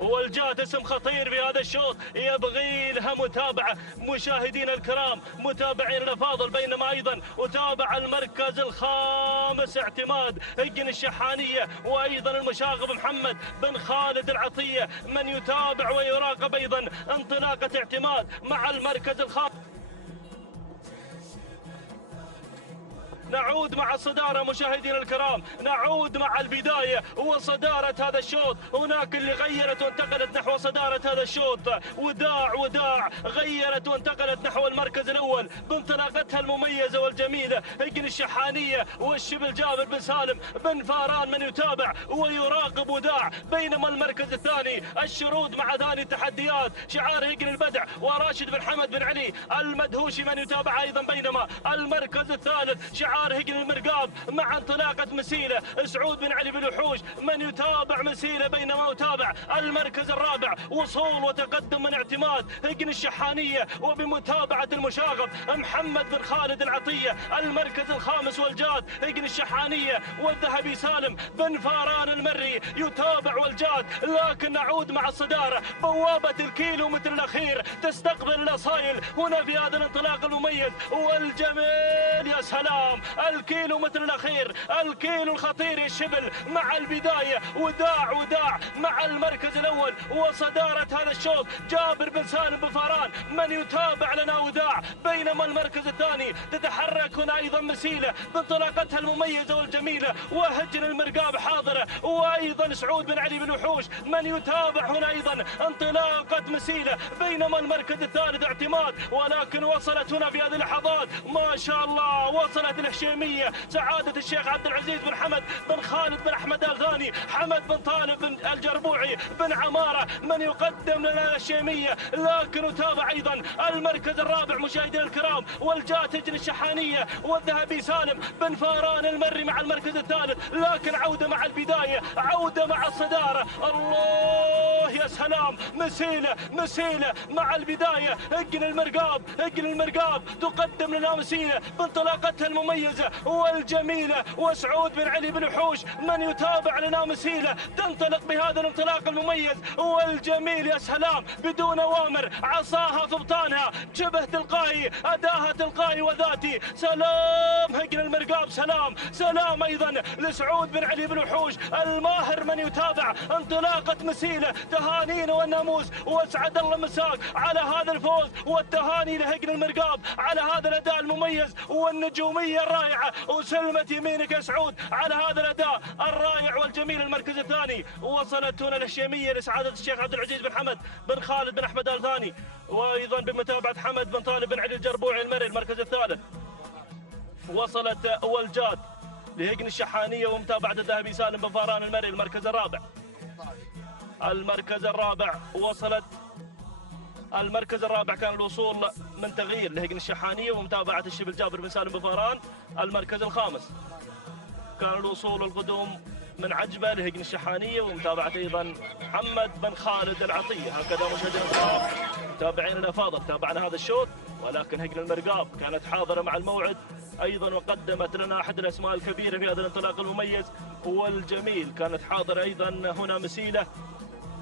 والجات اسم خطير في هذا الشوط يبغي لها متابعة مشاهدينا الكرام متابعين الأفاضل. بينما أيضا أتابع المركز الخامس اعتماد هجن الشحانية وأيضا المشاغب محمد بن خالد العطية من يتابع ويراقب أيضا انطلاقة اعتماد مع المركز الخامس. نعود مع الصدارة مشاهدينا الكرام، نعود مع البداية وصدارة هذا الشوط. هناك اللي غيرت وانتقلت نحو صدارة هذا الشوط. وداع غيرت وانتقلت نحو المركز الأول بانطلاقتها المميزة والجميلة هجن الشحانية والشبل جابر بن سالم بن فاران من يتابع ويراقب وداع. بينما المركز الثاني الشرود مع ثاني التحديات شعار هجن البدع وراشد بن حمد بن علي المدهوشي من يتابع أيضا. بينما المركز الثالث شعار شعار هجن المرقاب مع انطلاقة مسيلة سعود بن علي بالوحوش من يتابع مسيلة، بينما يتابع المركز الرابع وصول وتقدم من اعتماد هجن الشحانية، وبمتابعة المشاغب محمد بن خالد العطية المركز الخامس والجاد هجن الشحانية، والذهبي سالم بن فاران المري يتابع والجاد. لكن نعود مع الصدارة، بوابة الكيلومتر الأخير تستقبل الأصايل هنا في هذا الانطلاق المميز والجميل. يا سلام، الكيلومتر الأخير، الكيلو الخطير يا الشبل مع البداية، وداع مع المركز الأول وصدارة هذا الشوط جابر بن سالم بن فاران من يتابع لنا وداع، بينما المركز الثاني تتحرك هنا أيضا مسيلة بانطلاقتها المميزة والجميلة، وهجن المرقاب حاضرة، وأيضا سعود بن علي بن وحوش من يتابع هنا أيضا انطلاقة مسيلة، بينما المركز الثالث اعتماد. ولكن وصلت هنا في هذه اللحظات ما شاء الله، وصلت الحشيمية سعادة الشيخ عبد العزيز بن حمد بن خالد بن أحمد آل ثاني، حمد بن طالب بن الجربوعي بن عمارة من يقدم لنا الحشيمية. لكن يتابع أيضا المركز الرابع مشاهدينا الكرام والجات هجن الشحانية والذهبي سالم بن فاران المري مع المركز الثالث. لكن عودة مع البداية، عودة مع الصدارة، الله يا سلام، مسيلة مع البداية، هجن المرقاب تقدم لنا مسيلة بانطلاقتها المميزة والجميلة، وسعود بن علي بن وحوش من يتابع لنا مسيلة تنطلق بهذا الانطلاق المميز والجميل. يا سلام، بدون أوامر، عصاها في بطانها، شبه تلقائي، أداها تلقائي وذاتي. سلام هجن المرقاب، سلام أيضا لسعود بن علي بن وحوش الماهر من يتابع انطلاقة مسيلة. تهانينا والناموس واسعد الله مساك على هذا الفوز، والتهاني لهجن المرقاب على هذا الأداء المميز والنجومية الرائعة، وسلمت يمينك يا سعود على هذا الأداء الرائع والجميل. المركز الثاني وصلت هنا الهشيمية لسعادة الشيخ عبد العزيز بن حمد بن خالد بن أحمد آل ثاني، وأيضا بمتابعة حمد بن طالب بن علي الجربوعي المري. المركز الثالث وصلت والجاد لهجن الشحانية ومتابعة الذهبي سالم بن فاران المري. المركز الرابع وصلت، المركز الرابع كان الوصول من تغيير لهجن الشحانية ومتابعة الشبل جابر بن سالم بن فاران. المركز الخامس كان الوصول والقدوم من عجبة لهجن الشحانية ومتابعة أيضا محمد بن خالد العطية. هكذا مشاهدينا الكرام متابعينا الأفاضل تابعنا هذا الشوط، ولكن هجن المرقاب كانت حاضرة مع الموعد أيضا، وقدمت لنا أحد الأسماء الكبيرة في هذا الانطلاق المميز والجميل. كانت حاضرة أيضا هنا مسيلة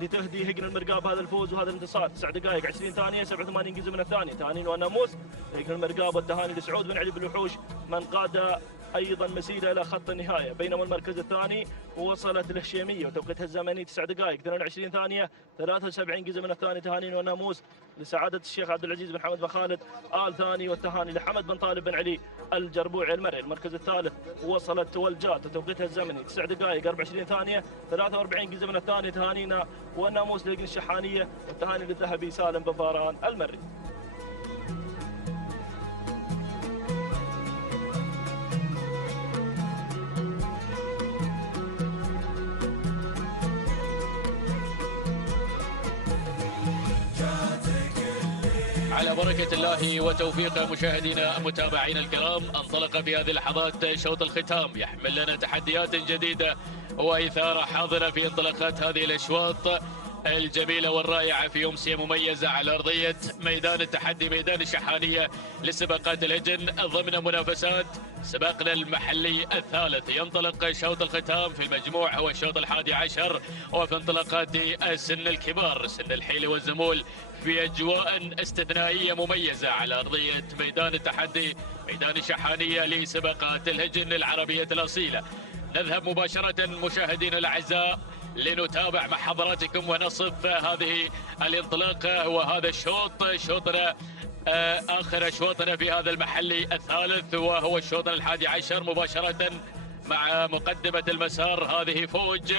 لتهدي هجن المرقاب هذا الفوز وهذا الانتصار. 9 دقائق 20 ثانية 87 جزء من الثانية. تهانين والناموس هجن المرقاب، والتهاني لسعود بن علي بن الوحوش من قاد أيضا مسيرة إلى خط النهاية. بينما المركز الثاني وصلت الهشيمية وتوقيتها الزمني 9 دقائق 22 ثانية 73 جزء من الثاني. تهانين والناموس لسعادة الشيخ عبد العزيز بن حمد بن خالد آل ثاني، والتهاني لحمد بن طالب بن علي الجربوعي المري. المركز الثالث وصلت والجات وتوقيتها الزمني 9 دقائق 24 ثانية 43 جزء من الثاني. تهانينا والناموس لهجن الشحانية، والتهاني للذهبي سالم بن فاران المري. على بركة الله وتوفيقه مشاهدينا متابعينا الكرام، انطلق في هذه اللحظات شوط الختام يحمل لنا تحديات جديدة وإثارة حاضرة في انطلاقات هذه الأشواط الجميلة والرائعة في أمسية مميزة على أرضية ميدان التحدي، ميدان الشحانية لسباقات الهجن ضمن منافسات سباقنا المحلي الثالث. ينطلق شوط الختام في المجموع هو الشوط 11، وفي انطلاقات السن الكبار سن الحيل والزمول في أجواء استثنائية مميزة على أرضية ميدان التحدي، ميدان الشحانية لسباقات الهجن العربية الأصيلة. نذهب مباشرة مشاهدينا الأعزاء لنتابع مع حضراتكم ونصف هذه الانطلاقة وهذا الشوط، شوطنا آخر أشواطنا في هذا المحلي الثالث، وهو الشوط 11 مباشرة مع مقدمة المسار. هذه فوج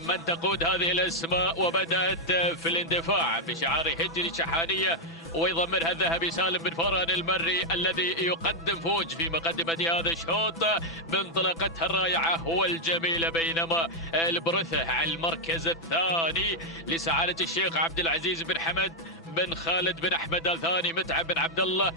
من تقود هذه الأسماء وبدأت في الاندفاع بشعار هجن الشحانية، ويضمنها الذهبي سالم بن فاران المري الذي يقدم فوج في مقدمة هذا الشوط بانطلاقتها الرائعة والجميلة. بينما البرثة على المركز الثاني لسعادة الشيخ عبد العزيز بن حمد بن خالد بن احمد ال ثاني، متعب بن عبد الله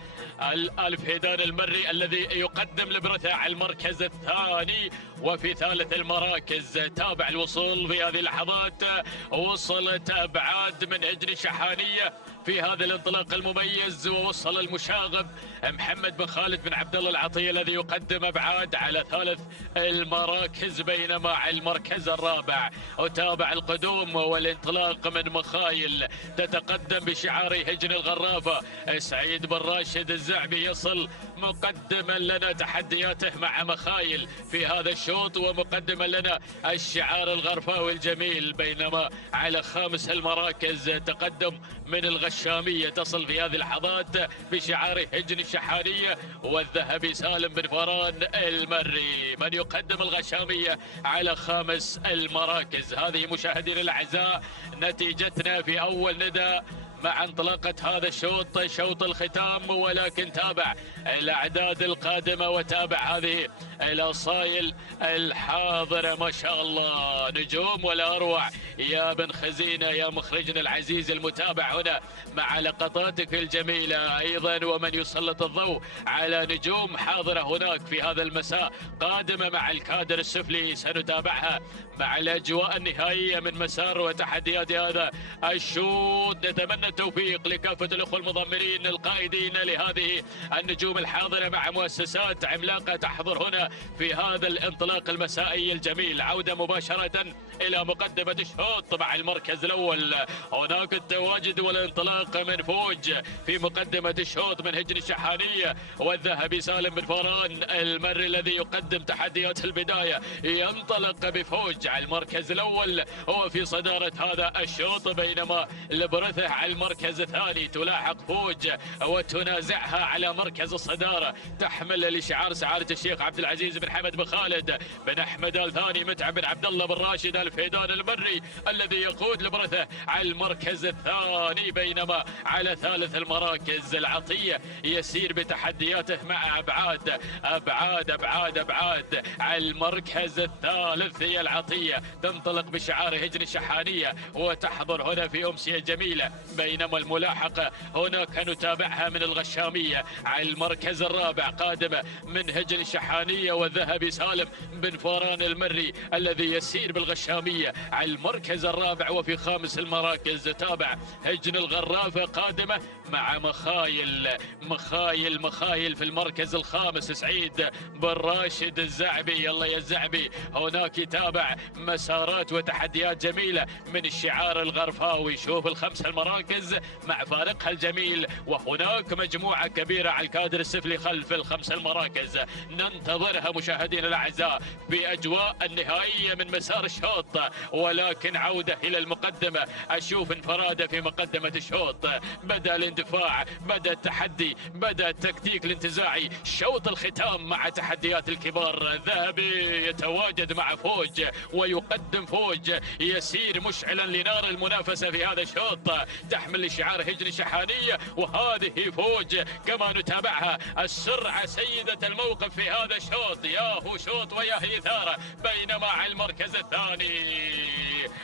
ال فهيدان المري الذي يقدم لبرته على المركز الثاني. وفي ثالث المراكز تابع الوصول في هذه اللحظات، وصلت ابعاد من هجن شحانيه في هذا الانطلاق المميز، ووصل المشاغب محمد بن خالد بن عبد الله العطيه الذي يقدم ابعاد على ثالث المراكز، بينما على المركز الرابع وتابع القدوم والانطلاق من مخايل تتقدم بشعار هجن الغرافه. سعيد بن راشد الزعبي يصل مقدما لنا تحدياته مع مخايل في هذا الشوط، ومقدما لنا الشعار الغرفاوي الجميل، بينما على خامس المراكز تقدم من الغشاميه تصل في هذه اللحظات بشعار هجن الشحانيه، والذهبي سالم بن فران المري من يقدم الغشاميه على خامس المراكز. هذه مشاهدينا الاعزاء نتيجتنا في اول ندى مع انطلاقة هذا الشوط، شوط الختام، ولكن تابع الأعداد القادمة وتابع هذه الأصايل الحاضرة. ما شاء الله نجوم ولا أروع يا بن خزينة يا مخرجنا العزيز المتابع هنا مع لقطاتك الجميلة أيضا، ومن يسلط الضوء على نجوم حاضرة هناك في هذا المساء قادمة مع الكادر السفلي سنتابعها مع الأجواء النهائية من مسار وتحديات هذا الشوط. نتمنى التوفيق لكافة الأخوة المضمرين القائدين لهذه النجوم الحاضرة مع مؤسسات عملاقة تحضر هنا في هذا الانطلاق المسائي الجميل. عودة مباشرة إلى مقدمة الشوط مع المركز الأول، هناك التواجد والانطلاق من فوج في مقدمة الشوط من هجن الشحانية، والذهبي سالم بن فران المري الذي يقدم تحديات البداية ينطلق بفوج على المركز الأول هو في صدارة هذا الشوط، بينما البرثة على المركز الثاني تلاحق فوج وتنازعها على مركز الصدارة، تحمل لشعار سعادة الشيخ عبد العزيز بن حمد بن خالد بن أحمد ال ثاني، متعب بن عبد الله بن راشد الفهيدان المري الذي يقود البرثة على المركز الثاني، بينما على ثالث المراكز العطية يسير بتحدياته مع أبعاد أبعاد أبعاد أبعاد. على المركز الثالث هي العطية تنطلق بشعار هجن الشحانية وتحضر هنا في أمسية جميلة، بينما الملاحقة هناك نتابعها من الغشامية. على المركز الرابع قادمة من هجن الشحانية والذهبي سالم بن فران المري الذي يسير بالغشامية على المركز الرابع. وفي خامس المراكز تابع هجن الغرافة قادمة مع مخايل في المركز الخامس سعيد بن راشد الزعبي. يلا يا الزعبي هناك يتابع مسارات وتحديات جميلة من الشعار الغرفاوي. شوف الخمس المراكز مع فارقها الجميل، وهناك مجموعة كبيرة على الكادر السفلي خلف الخمس المراكز ننتظرها مشاهدينا الأعزاء بأجواء النهائية من مسار الشوط. ولكن عودة إلى المقدمة، أشوف انفرادة في مقدمة الشوط، بدأ الاندفاع، بدأ التحدي، بدأ التكتيك الانتزاعي، شوط الختام مع تحديات الكبار. الذهبي يتواجد مع فوج ويقدم فوج يسير مشعلا لنار المنافسة في هذا الشوط، تحمل شعار هجن شحانية، وهذه فوج كما نتابعها السرعة سيدة الموقف في هذا الشوط. يا هو شوط ويا هي ثارة، بينما على المركز الثاني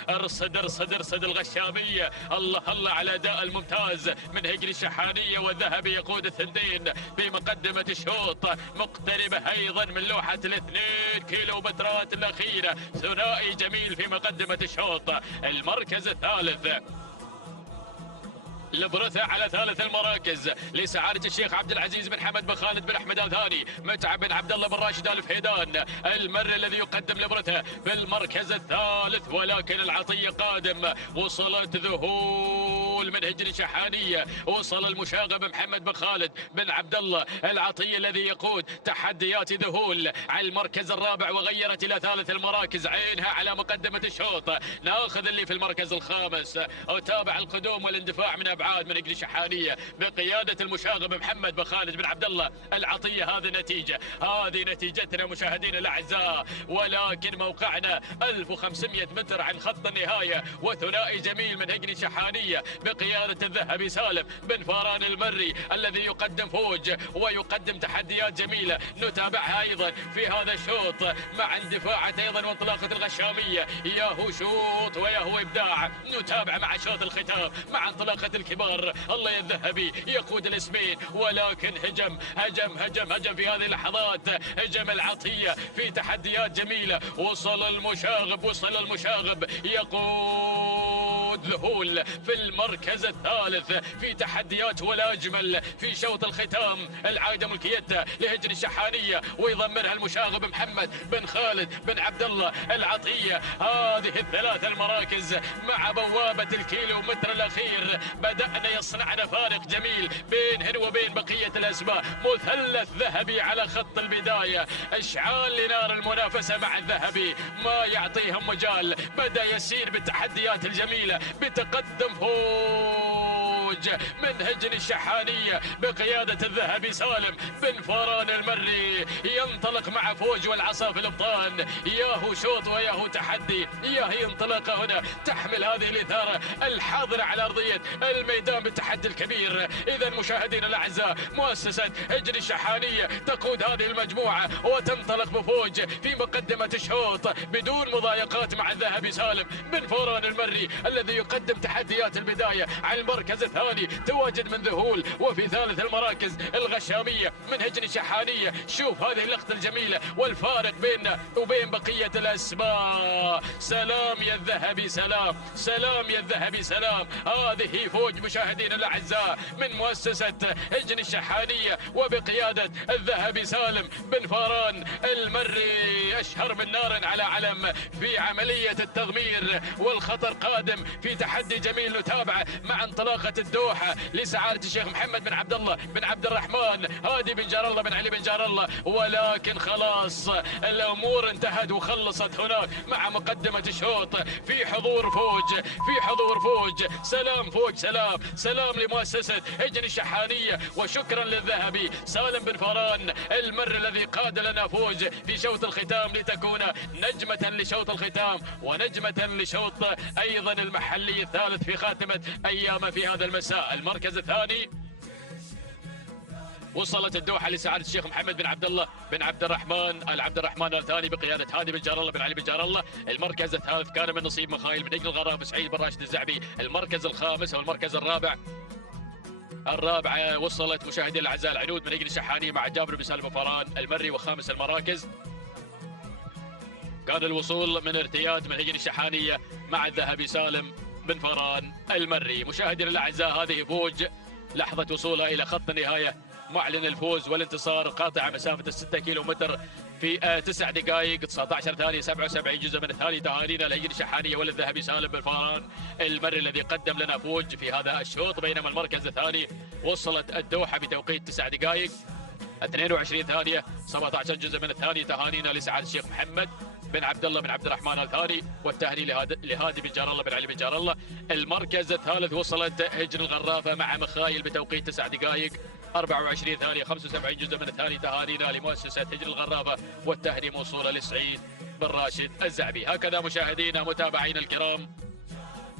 ارصد الغشامية. الله الله على الأداء الممتاز من هجن الشحانية، والذهبي يقود الثنتين بمقدمة الشوط، مقتربة أيضا من لوحة 2 كيلومترات الأخيرة. ثنائي جميل في مقدمة الشوط. المركز الثالث البرثة على ثالث المراكز لسعادة الشيخ عبد العزيز بن حمد بن خالد بن أحمد ال ثاني، متعب بن عبد الله بن راشد الفهيدان المري الذي يقدم البرثة في المركز الثالث. ولكن العطية قادم، وصلت ذهول من هجن شحانية، وصل المشاغب محمد بن خالد بن عبد الله العطية الذي يقود تحديات ذهول على المركز الرابع، وغيرت إلى ثالث المراكز، عينها على مقدمة الشوط. ناخذ اللي في المركز الخامس وتابع القدوم والاندفاع من أبعاد من هجن شحانية بقيادة المشاغب محمد بن خالد بن عبد الله العطية. هذه نتيجتنا مشاهدينا الأعزاء، ولكن موقعنا 1500 متر عن خط النهاية، وثنائي جميل من هجن شحانية بقيادة الذهبي سالم بن فاران المري الذي يقدم فوج ويقدم تحديات جميلة نتابعها أيضا في هذا الشوط مع اندفاعة أيضا وانطلاقة الغشامية. ياهو شوط وياهو إبداع. نتابع مع شوط الختام مع انطلاقة الكبار. الله يا الذهبي يقود الاسمين، ولكن هجم في هذه اللحظات. هجم العطية في تحديات جميلة. وصل المشاغب يقود ذهول في المركز الثالث في تحديات ولا أجمل في شوط الختام. العايدة ملكيتها لهجن الشحانية ويضمرها المشاغب محمد بن خالد بن عبد الله العطية. هذه الثلاث المراكز مع بوابة الكيلومتر الأخير بدأنا يصنعنا فارق جميل بينهن وبين بقية الأسماء. مثلث ذهبي على خط البداية، إشعال لنار المنافسة مع الذهبي ما يعطيهم مجال. بدأ يسير بالتحديات الجميلة بتقدم فوج من هجن الشحانية بقيادة الذهبي سالم بن فاران المري. ينطلق مع فوج والعصا في الابطان. ياهو شوط وياهو تحدي. ياهي انطلاقة هنا تحمل هذه الإثارة الحاضرة على أرضية الميدان بالتحدي الكبير. إذا مشاهدينا الأعزاء، مؤسسة هجن الشحانية تقود هذه المجموعة وتنطلق بفوج في مقدمة الشوط بدون مضايقات مع الذهبي سالم بن فاران المري الذي يقدم تحديات البداية. على المركز الثاني تواجد من ذهول، وفي ثالث المراكز الغشامية من هجن الشحانية. شوف هذه اللقطة الجميلة والفارق بيننا وبين بقية الأسماء. سلام يا الذهبي سلام يا الذهبي سلام. هذه فوج مشاهدينا الأعزاء من مؤسسة هجن الشحانية وبقيادة الذهبي سالم بن فاران المري. أشهر من نار على علم في عملية التضمير، والخطر قادم في تحدي جميل نتابعه مع انطلاقة الدوحة لسعادة الشيخ محمد بن عبد الله بن عبد الرحمن هادي بن جار الله بن علي بن جار الله. ولكن خلاص الأمور انتهت وخلصت هناك مع مقدمة الشوط في حضور فوج. سلام فوج سلام لمؤسسة هجن الشحانية، وشكرا للذهبي سالم بن فاران المر الذي قاد لنا فوج في شوط الختام لتكون نجمة لشوط الختام ونجمة لشوط أيضا المحلي الثالث في خاتمة أيام في هذا المساء. المركز الثاني وصلت الدوحة لسعادة الشيخ محمد بن عبد الله بن عبد الرحمن الثاني بقيادة هادي بن جار الله بن علي بن جار الله. المركز الثالث كان من نصيب مخايل بن نجل الغراب سعيد بن راشد الزعبي. المركز الخامس أو المركز الرابع وصلت مشاهدي الأعزاء العنود من هجن الشحانية مع جابر بن سالم بن فاران المري. وخامس المراكز كان الوصول من ارتياد من هجن الشحانية مع الذهبي سالم بن فاران المري. مشاهدينا الأعزاء، هذه فوج لحظة وصولها إلى خط النهاية معلن الفوز والانتصار قاطع مسافة 6 كيلومتر في 9 دقائق 19 ثانية 77 جزء من الثانية. تهانينا لهجن الشحانية وللذهبي سالم بن فاران المري الذي قدم لنا فوج في هذا الشوط. بينما المركز الثاني وصلت الدوحة بتوقيت 9 دقائق 22 ثانية 17 جزء من الثانية. تهانينا لسعادة الشيخ محمد بن عبد الله بن عبد الرحمن الثاني، والتهنئة لهادي بن جار الله بن علي بن جار الله. المركز الثالث وصلت هجن الغرافة مع مخايل بتوقيت 9 دقائق 24 ثانية 75 جزء من الثانية. تهانينا لمؤسسة هجن الغرافة، والتهنئة موصولة لسعيد بن راشد الزعبي. هكذا مشاهدينا متابعينا الكرام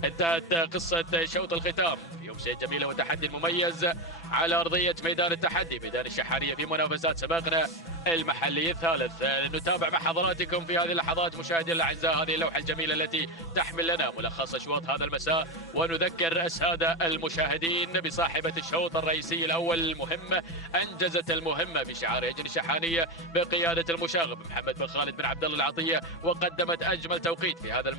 انتهت قصة شوط الختام في يوم سيد جميلة وتحدي مميز على أرضية ميدان التحدي ميدان الشحانية في منافسات سباقنا المحلي الثالث. نتابع مع حضراتكم في هذه اللحظات مشاهدينا الأعزاء هذه اللوحة الجميلة التي تحمل لنا ملخص أشواط هذا المساء، ونذكر السادة المشاهدين بصاحبة الشوط الرئيسي الأول المهمة أنجزت المهمة بشعار هجن الشحانية بقيادة المشاغب محمد بن خالد بن عبد الله العطية، وقدمت أجمل توقيت في هذا